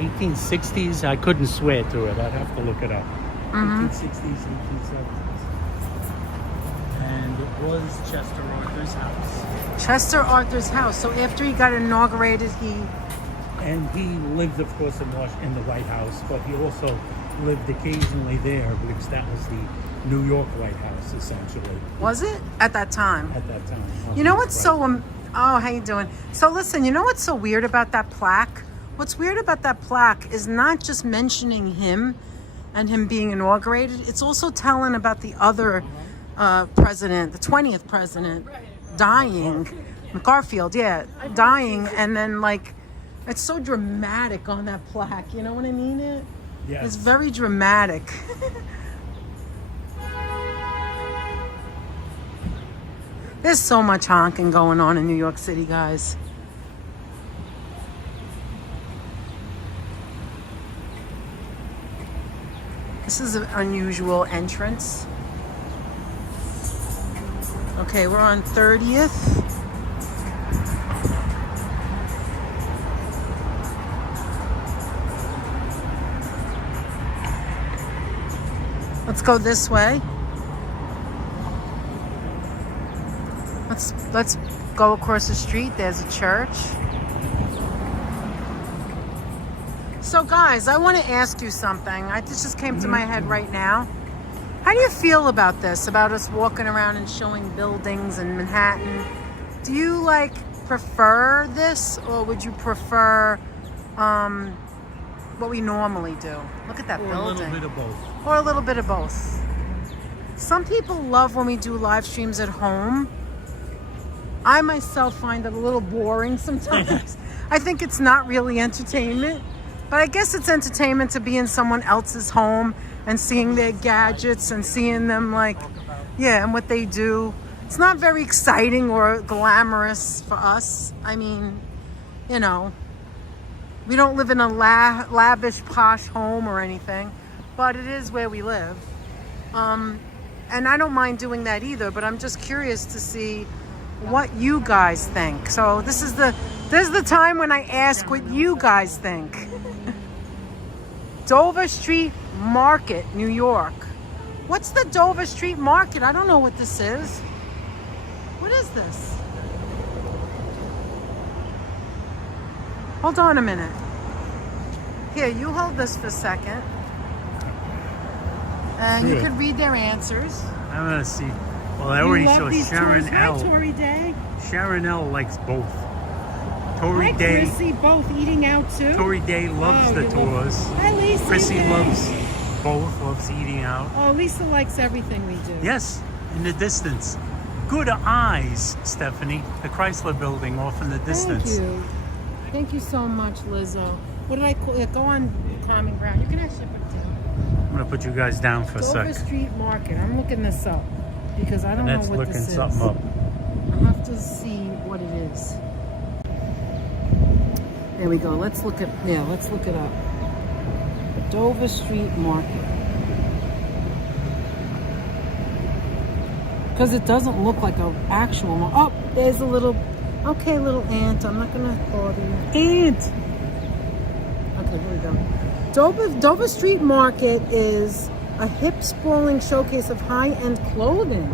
1860s. I couldn't swear to it. I'd have to look it up. 1860s, 1870s. And it was Chester Arthur's house. Chester Arthur's house. So after he got inaugurated, And he lived, of course, in the White House, but he also lived occasionally there because that was the New York lighthouse, essentially, Was it at that time? at that time. You know what's so oh, how you doing? So listen, you know what's so weird about that plaque? What's weird about that plaque is not just mentioning him and him being inaugurated. It's also telling about the other president, the 20th president, dying. Garfield, yeah, dying, and then like, it's so dramatic on that plaque. You know what I mean? Yes. It's very dramatic. There's so much honking going on in New York City, guys. This is an unusual entrance. Okay, we're on 30th. Let's go this way. Let's go across the street. There's a church. So guys, I want to ask you something. This just came to my head right now. How do you feel about this? About us walking around and showing buildings in Manhattan? Do you like prefer this, or would you prefer what we normally do? Look at that building. A little bit of both. Or a little bit of both. Some people love when we do live streams at home. I myself find it a little boring sometimes. I think it's not really entertainment, but I guess it's entertainment to be in someone else's home and seeing their gadgets and seeing them like, yeah, and what they do. It's not very exciting or glamorous for us. I mean, you know, we don't live in a lavish, posh home or anything, but it is where we live. And I don't mind doing that either, but I'm just curious to see what you guys think. So this is the time when I ask what you guys think. Dover Street Market, New York. What's the Dover Street Market? I don't know what this is. What is this? Hold on a minute. Here, you hold this for a second. And you Sure. could read their answers. I'm gonna see. Well, I already saw Sharon L. Hi, Tory Day. Sharon L likes both. Tory Hi, Day. Chrissy, both eating out too. Tory Day loves Oh, the you love- tours. Hi, Lisa. Chrissy Day. loves both. Loves eating out. Oh, Lisa likes everything we do. Yes, in the distance. Good eyes, Stephanie. The Chrysler Building off in the distance. Thank you. Thank you so much, Lizzo. What did I call it? Go on Common Ground. You can actually put it down. I'm gonna put you guys down for a Dover sec. Street Market. I'm looking this up because I don't know Annette's what looking this is. something up. I'll have to see what it is. There we go. Let's look it up. Dover Street Market. Because it doesn't look like an actual one. Oh, there's a little little ant. I'm not gonna bother you. Ant! Okay, here we go. Dover Street Market is a hip sprawling showcase of high-end clothing.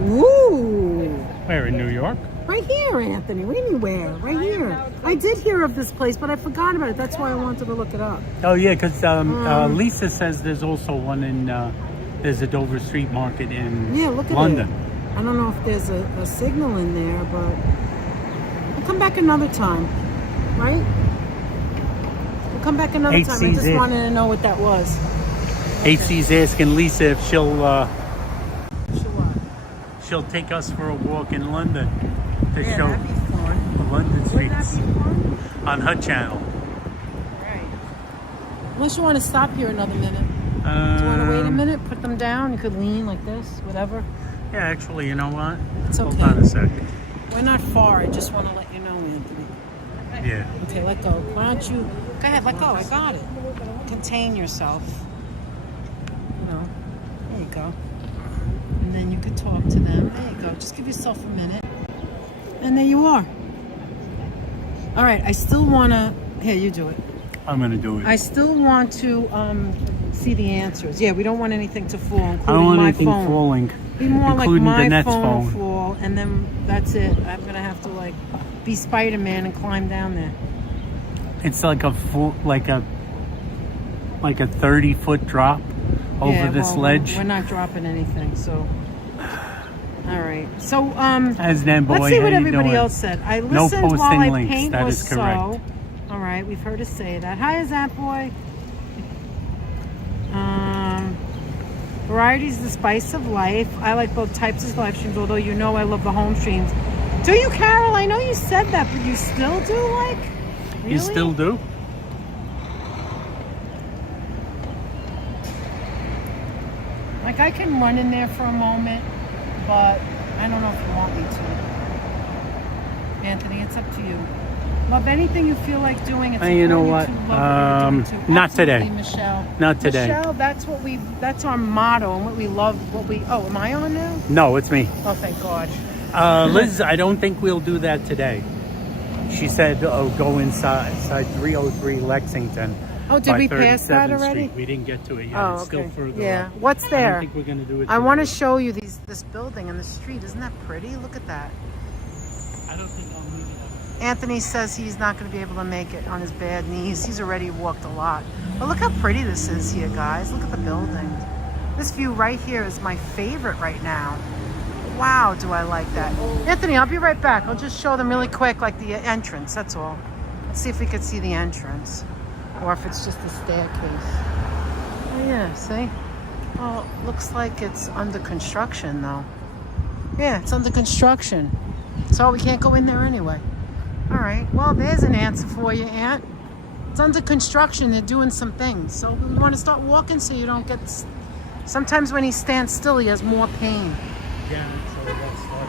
Ooh! Where, in New York? Right here, Anthony. Anywhere. Right here. I did hear of this place, but I forgot about it. That's why I wanted to look it up. Oh yeah, because Lisa says there's also one in. There's a Dover Street Market in Yeah, look at London. it. I don't know if there's a signal in there, but we'll come back another time, right? We'll come back another time. I HC's just it. wanted to know what that was. HC's asking Lisa if Sure what? she'll take us for a walk in London to Yeah, show that'd be fun. the London Wouldn't that streets be fun? on her channel. Right. Unless you want to stop here another minute. Do you want to wait a minute? Put them down. You could lean like this, whatever. Yeah, actually, you know what? It's Hold okay. on a sec. We're not far. I just want to let you know, Anthony. Yeah. Okay, let go. Why don't you... Go ahead, let go. I got it. Contain yourself. You know. There you go. And then you could talk to them. There you go. Just give yourself a minute. And there you are. All right, I still want to... Here, you do it. I'm going to do it. I still want to see the answers. Yeah, we don't want anything to fall, including I don't want my anything phone. falling, Be more like including my the Nets phone phone. fall, and then that's it. I'm gonna have to like be Spider-Man and climb down there. It's like a 30-foot drop over Yeah, this well, ledge. We're not dropping anything, so. All right. So, As then, boy, let's see what how you everybody doing? else said. I No listened while posting I links, paint that was is correct. so. All right, we've heard us say that. Hi, is that boy? Variety is the spice of life. I like both types of live streams, although you know I love the home streams. Do you, Carol? I know you said that, but you still do, like? Really? You still do? Like, I can run in there for a moment, but I don't know if you want me to. Anthony, it's up to you. Love anything you feel like doing. It's You know what? important to love what you're doing too. Not Absolutely, today. Michelle. Not today. Michelle, that's our motto and what we love, oh, am I on now? No, it's me. Oh, thank God. Liz, I don't think we'll do that today. She said, go inside 303 Lexington. Oh, did by we pass that 37th already? Street. We didn't get to it yet. Oh, It's still okay. further Yeah. up. What's I there? don't think we're going to do it I want to today. show you this building and the street. Isn't that pretty? Look at that. I don't think I'll move it. Anthony says he's not going to be able to make it on his bad knees. He's already walked a lot. But look how pretty this is here, guys. Look at the building. This view right here is my favorite right now. Wow, do I like that. Anthony, I'll be right back. I'll just show them really quick, like the entrance, that's all. Let's see if we could see the entrance. Or if it's just a staircase. Oh yeah, see? Oh, looks like it's under construction though. Yeah, it's under construction. So we can't go in there anyway. All right, well, there's an answer for you, Aunt. It's under construction. They're doing some things. So we want to start walking so you don't get... Sometimes when he stands still, he has more pain. Yeah, so let's start.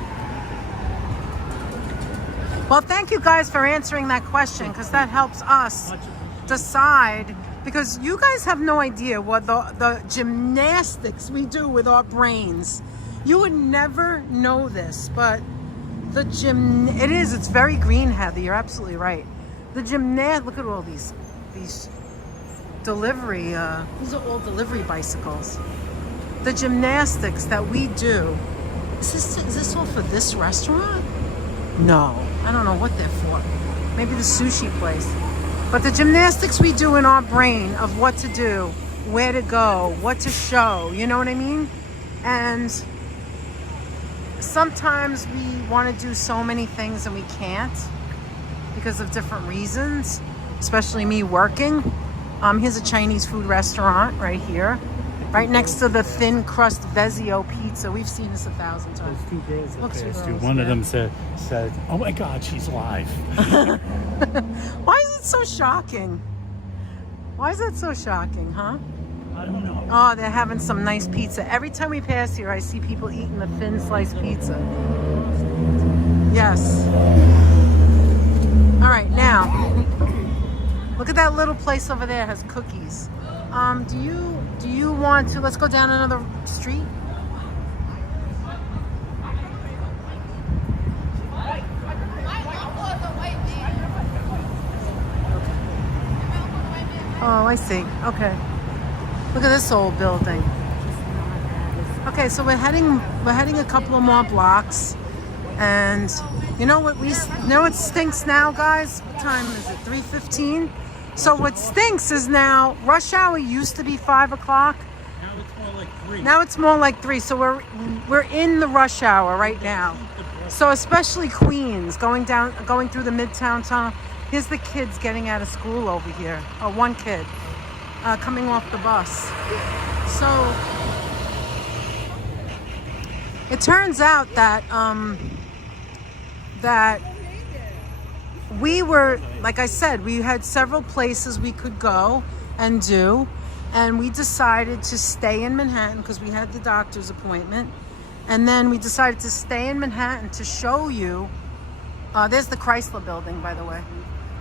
Well, thank you guys for answering that question because that helps us decide. Because you guys have no idea what the gymnastics we do with our brains. You would never know this, but it's very green, Heather. You're absolutely right. Look at all these delivery, these are all delivery bicycles. The gymnastics that we do, is this all for this restaurant? No, I don't know what they're for. Maybe the sushi place. But the gymnastics we do in our brain of what to do, where to go, what to show, you know what I mean? And sometimes we want to do so many things and we can't because of different reasons, especially me working. Here's a Chinese food restaurant right here, right next to the thin crust Vezio pizza. We've seen this 1,000 times. Those two girls Look, two passed girls, you. One of yeah. them said, oh my God, she's live. Why is it so shocking? Why is it so shocking, huh? I don't know. Oh, they're having some nice pizza. Every time we pass here, I see people eating the thin sliced pizza. Yes. All right, now, look at that little place over there. It has cookies. Do you want to, let's go down another street? Oh, I see. Okay. Look at this old building. Okay, so we're heading a couple of more blocks, and you know what stinks now, guys? What time is it? 3:15. So what stinks is now rush hour used to be 5 o'clock. Now it's more like 3. Now it's more like 3. So we're in the rush hour right now. So especially Queens going through the Midtown Tunnel. Here's the kids getting out of school over here. Oh, one kid coming off the bus. So it turns out that that we were, like I said, we had several places we could go and do, and we decided to stay in Manhattan because we had the doctor's appointment, and then we decided to stay in Manhattan to show you. There's the Chrysler Building, by the way.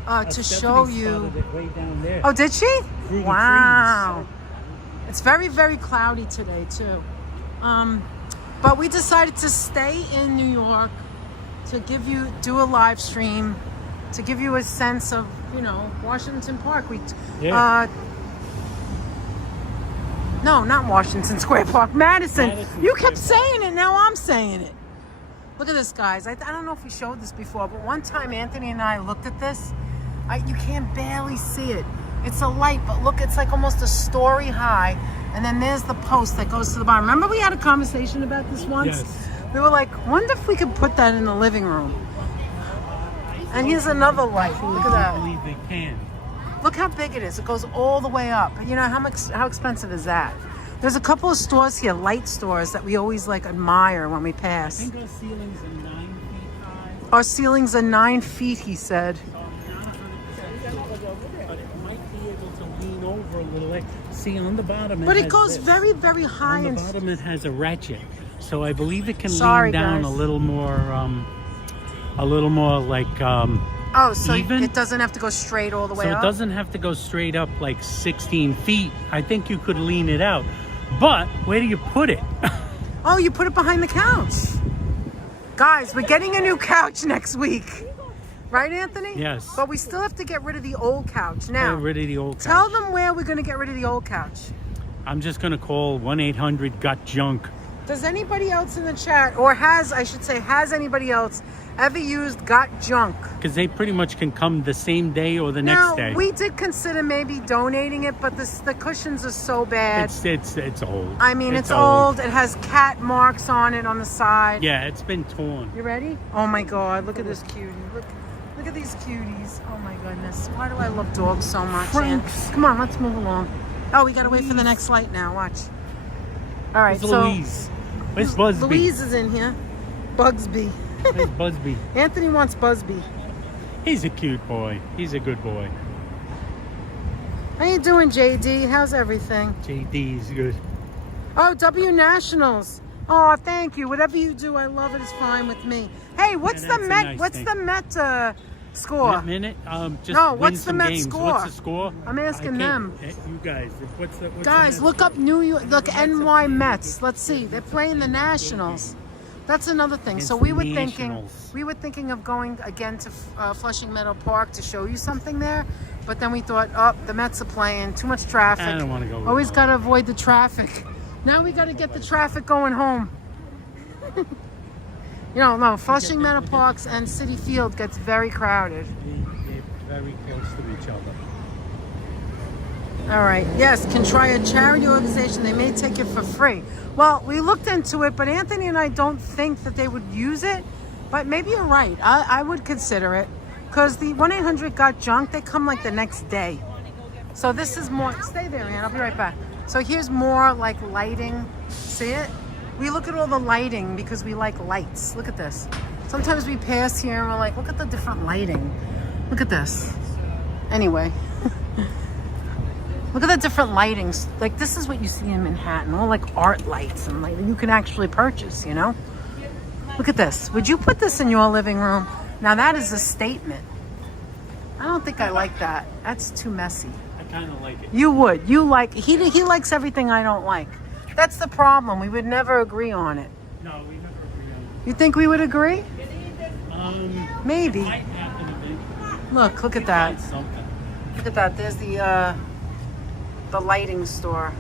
To show you. It way down there. Oh, did she? Through the Wow. It's very, very cloudy today too. But we decided to stay in New York to do a live stream, to give you a sense of, Washington Park. No, not Washington Square Park. Madison. You kept saying it. Now I'm saying it. Look at this, guys. I don't know if we showed this before, but one time Anthony and I looked at this. You can't barely see it. It's a light, but look, it's like almost a story high. And then there's the post that goes to the bottom. Remember we had a conversation about this once? Yes. We were like, wonder if we could put that in the living room. And here's another light. Look at I that. believe they can. Look how big it is. It goes all the way up. You know, how expensive is that? There's a couple of stores here, light stores, that we always like admire when we I pass. think our ceilings are 9 feet high. Our ceilings are 9 feet, he said. So not 100%, but it might be able to lean over a little. Like, see, on the bottom, But it has goes this. very, very high. On the And bottom, it has a ratchet, so I believe it can Sorry, lean down guys. a little more like. oh, so even. it doesn't have to go straight all the way So up? it doesn't have to go straight up like 16 feet. I think you could lean it out, but where do you put it? Oh, you put it behind the couch. Guys, we're getting a new couch next week. Right, Anthony? Yes. But we still have to get rid of the old couch. Now, Get rid of the old tell couch. them where we're going to get rid of the old couch. I'm just gonna call 1-800-GOT-JUNK. Does anybody else in the chat, or has anybody else ever used Got Junk? Because they pretty much can come the same day or the Now, next day. we did consider maybe donating it, but the cushions are so bad. It's old. I mean, it's old. It has cat marks on it on the side. Yeah, it's been torn. You ready? Oh my God, look at this cutie. Look at these cuties. Oh my goodness. Why do I love dogs so much? Franks. Come on, let's move along. Oh, we gotta wait for the next light now. Watch. All right, Where's so Louise? Where's Busby? Louise is in here. Bugsby. Where's Busby? Anthony wants Busby. He's a cute boy. He's a good boy. How you doing, JD? How's everything? JD's good. Oh, W Nationals. Oh, thank you. Whatever you do, I love it. It's fine with me. Hey, what's Yeah, the that's a Met? nice What's thing. the Met score? Minute? Just No, win what's the some Met games. score? What's the score? I'm asking I can't- them. You guys, what's the Guys, Met look score? up New York. Look, NY Mets. Let's see. They're playing the Nationals. That's another thing. So Against we the were Nationals. thinking of going again to Flushing Meadow Park to show you something there. But then we thought, oh, the Mets are playing. Too much traffic. I don't wanna go with Always them. got to avoid the traffic. Now we got to get the traffic going home. No, Flushing Meadow Parks and City Field gets very crowded. They're very close to each other. All right. Yes, can try a charity organization. They may take it for free. Well, we looked into it, but Anthony and I don't think that they would use it. But maybe you're right. I would consider it. Because the 1-800-GOT-JUNK, they come like the next day. So this is more... Stay there, Ann. I'll be right back. So here's more like lighting. See it? We look at all the lighting because we like lights. Look at this. Sometimes we pass here and we're like, look at the different lighting. Look at this. Anyway. Look at the different lightings. Like, this is what you see in Manhattan. All like art lights and lighting you can actually purchase, you know? Look at this. Would you put this in your living room? Now that is a statement. I don't think I like that. That's too messy. I kind of like it. You would. You like, he likes everything I don't like. That's the problem. We would never agree on it. No, we never agree on You think we would agree? it. Maybe. Might happen to be. Look at that. Find something. Look at that. There's the lighting store.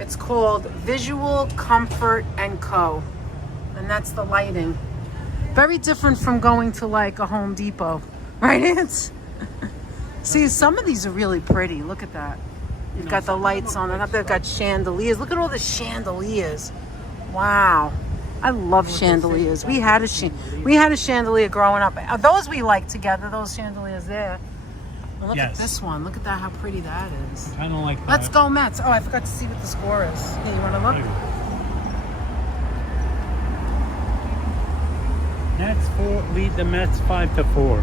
It's called Visual Comfort and Co. And that's the lighting. Very different from going to like a Home Depot. Right, Ants? See, some of these are really pretty. Look at that. You've got the lights on it. They've got chandeliers. Look at all the chandeliers. Wow. I love chandeliers. We had a chandelier growing up. Those we like together, those chandeliers there. And look at Yes. this one. Look at that, how pretty that is. I don't like that. Let's go Mets. Oh, I forgot to see what the score is. Here, you want to look? Nets lead the Mets 5-4.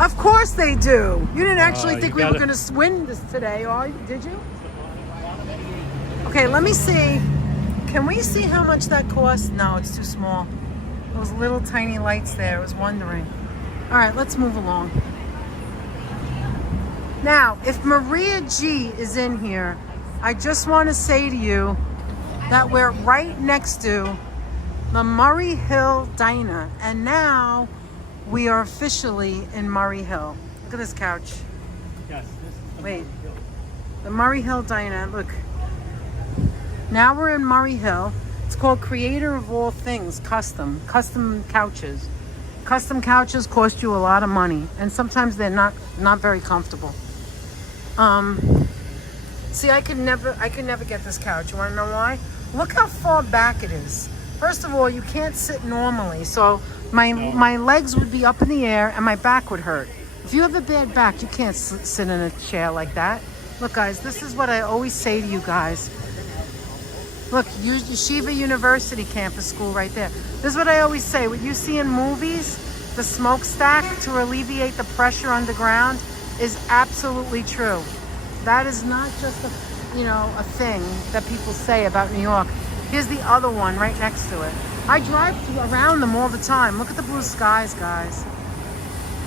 Of course they do. You didn't actually you think we were gotta- going to win this today, did you? Okay, let me see. Can we see how much that costs? No, it's too small. Those little tiny lights there. I was wondering. All right, let's move along. Now, if Maria G is in here, I just want to say to you that we're right next to the Murray Hill Diner. And now we are officially in Murray Hill. Look at this couch. Yes. This is Wait. The Murray Hill Diner. Look. Now we're in Murray Hill. It's called Creator of All Things Custom. Custom couches. Custom couches cost you a lot of money. And sometimes they're not very comfortable. See, I could never get this couch. You want to know why? Look how far back it is. First of all, you can't sit normally, so my legs would be up in the air and my back would hurt. If you have a bad back, you can't sit in a chair like that. Look, guys, this is what I always say to you guys. Look, Yeshiva University campus school right there. This is what I always say. What you see in movies, the smokestack to alleviate the pressure underground, is absolutely true. That is not just a thing that people say about New York. Here's the other one right next to it. I drive around them all the time. Look at the blue skies, guys.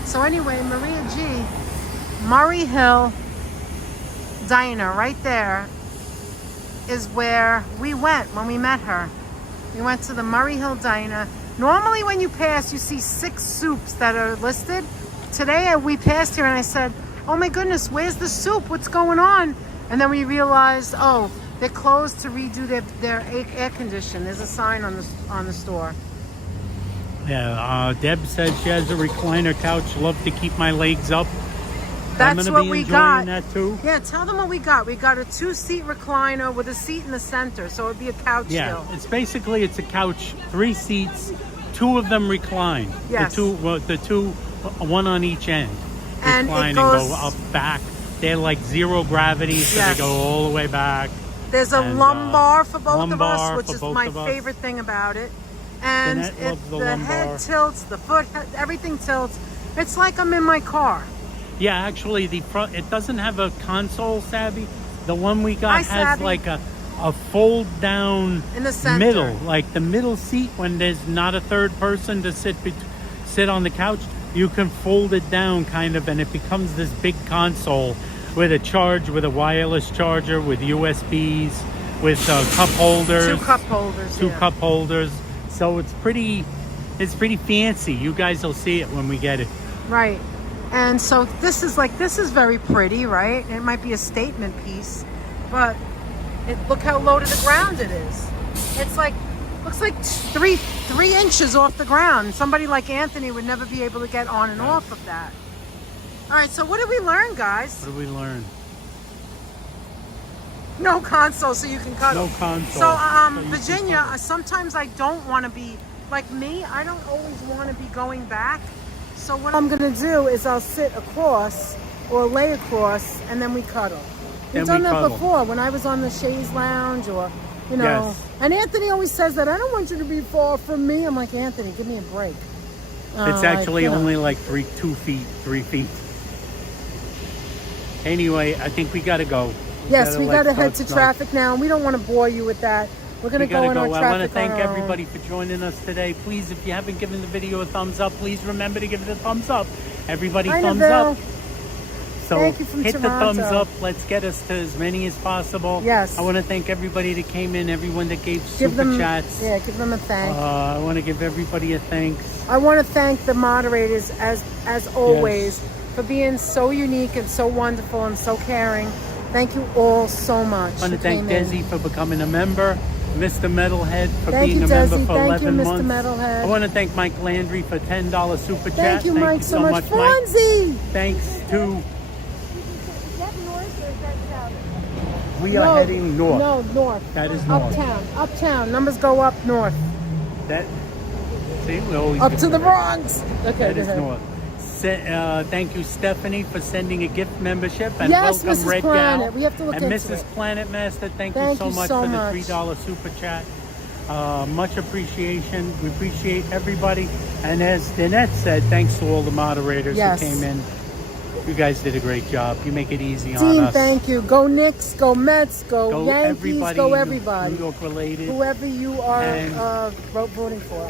So anyway, Maria G, Murray Hill Diner right there is where we went when we met her. We went to the Murray Hill Diner. Normally when you pass, you see 6 soups that are listed. Today we passed here and I said, oh my goodness, where's the soup? What's going on? And then we realized, oh, they're closed to redo their air condition. There's a sign on the store. Yeah, Deb says she has a recliner couch. Love to keep my legs up. That's what we got. That too. Yeah, tell them what we got. We got a 2-seat recliner with a seat in the center, so it'd be a couch Yeah, still. it's a couch, 3 seats, 2 of them recline. Yes. The two, one on each end. And Recline it goes, and go up back. They're like 0 gravity, so Yes. they go all the way back. There's a And, lumbar for both of lumbar us, which for is both my of us. favorite thing about it. And Jeanette loves if the the lumbar. head tilts, the foot, everything tilts. It's like I'm in my car. Yeah, actually, the front, it doesn't have a console, Savvy. The one we got Hi, has Savvy. like a fold down In the center. middle, like the middle seat when there's not a third person to sit on the couch. You can fold it down kind of, and it becomes this big console with a wireless charger, with USBs, with cup holders. 2 cup holders. Two yeah. cup holders. So it's pretty fancy. You guys will see it when we get it. Right. And so this is very pretty, right? It might be a statement piece, but look how low to the ground it is. It's like, looks like three inches off the ground. Somebody like Anthony would never be able to get on and off of that. All right, so what did we learn, guys? What did we learn? No console, so you can cuddle. No console. So, So you Virginia, sometimes I don't want to be, like me, I don't always want to be going back. So what I'm going to do is I'll sit across or lay across and then we cuddle. We've done that before when I was on the chaise lounge or, Yes. And Anthony always says that, I don't want you to be far from me. I'm like, Anthony, give me a break. It's actually only like 3 feet. Anyway, I think we gotta go. Yes, we got to head start to snug. traffic now, and we don't want to bore you with that. We're going to go in our traffic. I want to thank on our own. everybody for joining us today. Please, if you haven't given the video a thumbs up, please remember to give it a thumbs up. Everybody, Hi, thumbs Neville. up. So Thank you from hit Toronto. the thumbs up. Let's get us to as many as possible. Yes. I want to thank everybody that came in, everyone that gave Give super them, chats. yeah, give them a thank. I want to give everybody a thanks. I want to thank the moderators as always for being so unique and so wonderful and so caring. Thank you all so much. I want to who thank came in. Desi for becoming a member, Mr. Metalhead for Thank being you, a member Desi. for Thank 11 you, Mr. months. Metalhead. I want to thank Mike Landry for $10 super chat. Thank you, Mike, so much. Mike. Fonzie! Thanks to... Is that north or is that south? We are heading north. No, north. That is north. Uptown. Numbers go up north. That, see, we always Up get to the right. Bronx. Okay, That go is ahead. north. Thank you, Stephanie, for sending a gift membership. And Yes, welcome, Mrs. Red Planet. Gal. We have to look and into Mrs. it. Planet Master, thank you Thank so you much so for much. the $3 super chat. Much appreciation. We appreciate everybody. And as Danette said, thanks to all the moderators Yes. who came in. You guys did a great job. You make it easy on Team, us. thank you. Go Knicks, go Mets, go Yankees, everybody, go everybody. New York related. Whoever you are And- voting for.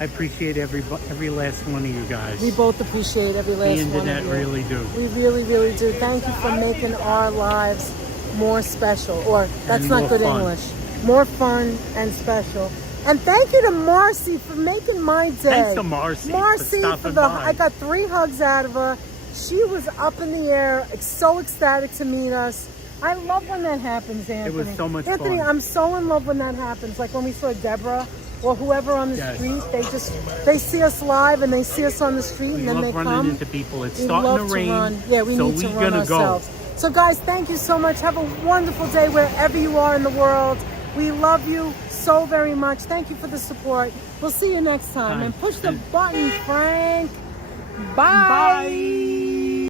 I appreciate every last one of you guys. We both appreciate every last Me and one of Danette you. really do. We really, really do. Thank you for making our lives more special. Or, that's And not more good fun. English. More fun and special. And thank you to Marcy for making my day. Thanks to Marcy for Marcy, stopping the by. I got 3 hugs out of her. She was up in the air, so ecstatic to meet us. I love when that happens, Anthony. was so much Anthony, fun. I'm so in love when that happens. Like when we saw Deborah or whoever on the Yes. street, they see us live and they see us on the street We and then love they running come. into people. It's We starting love to rain. run. Yeah, we so need to we're run gonna ourselves. go. So guys, thank you so much. Have a wonderful day wherever you are in the world. We love you so very much. Thank you for the support. We'll see you next time. Bye. And push the button, Frank. Bye.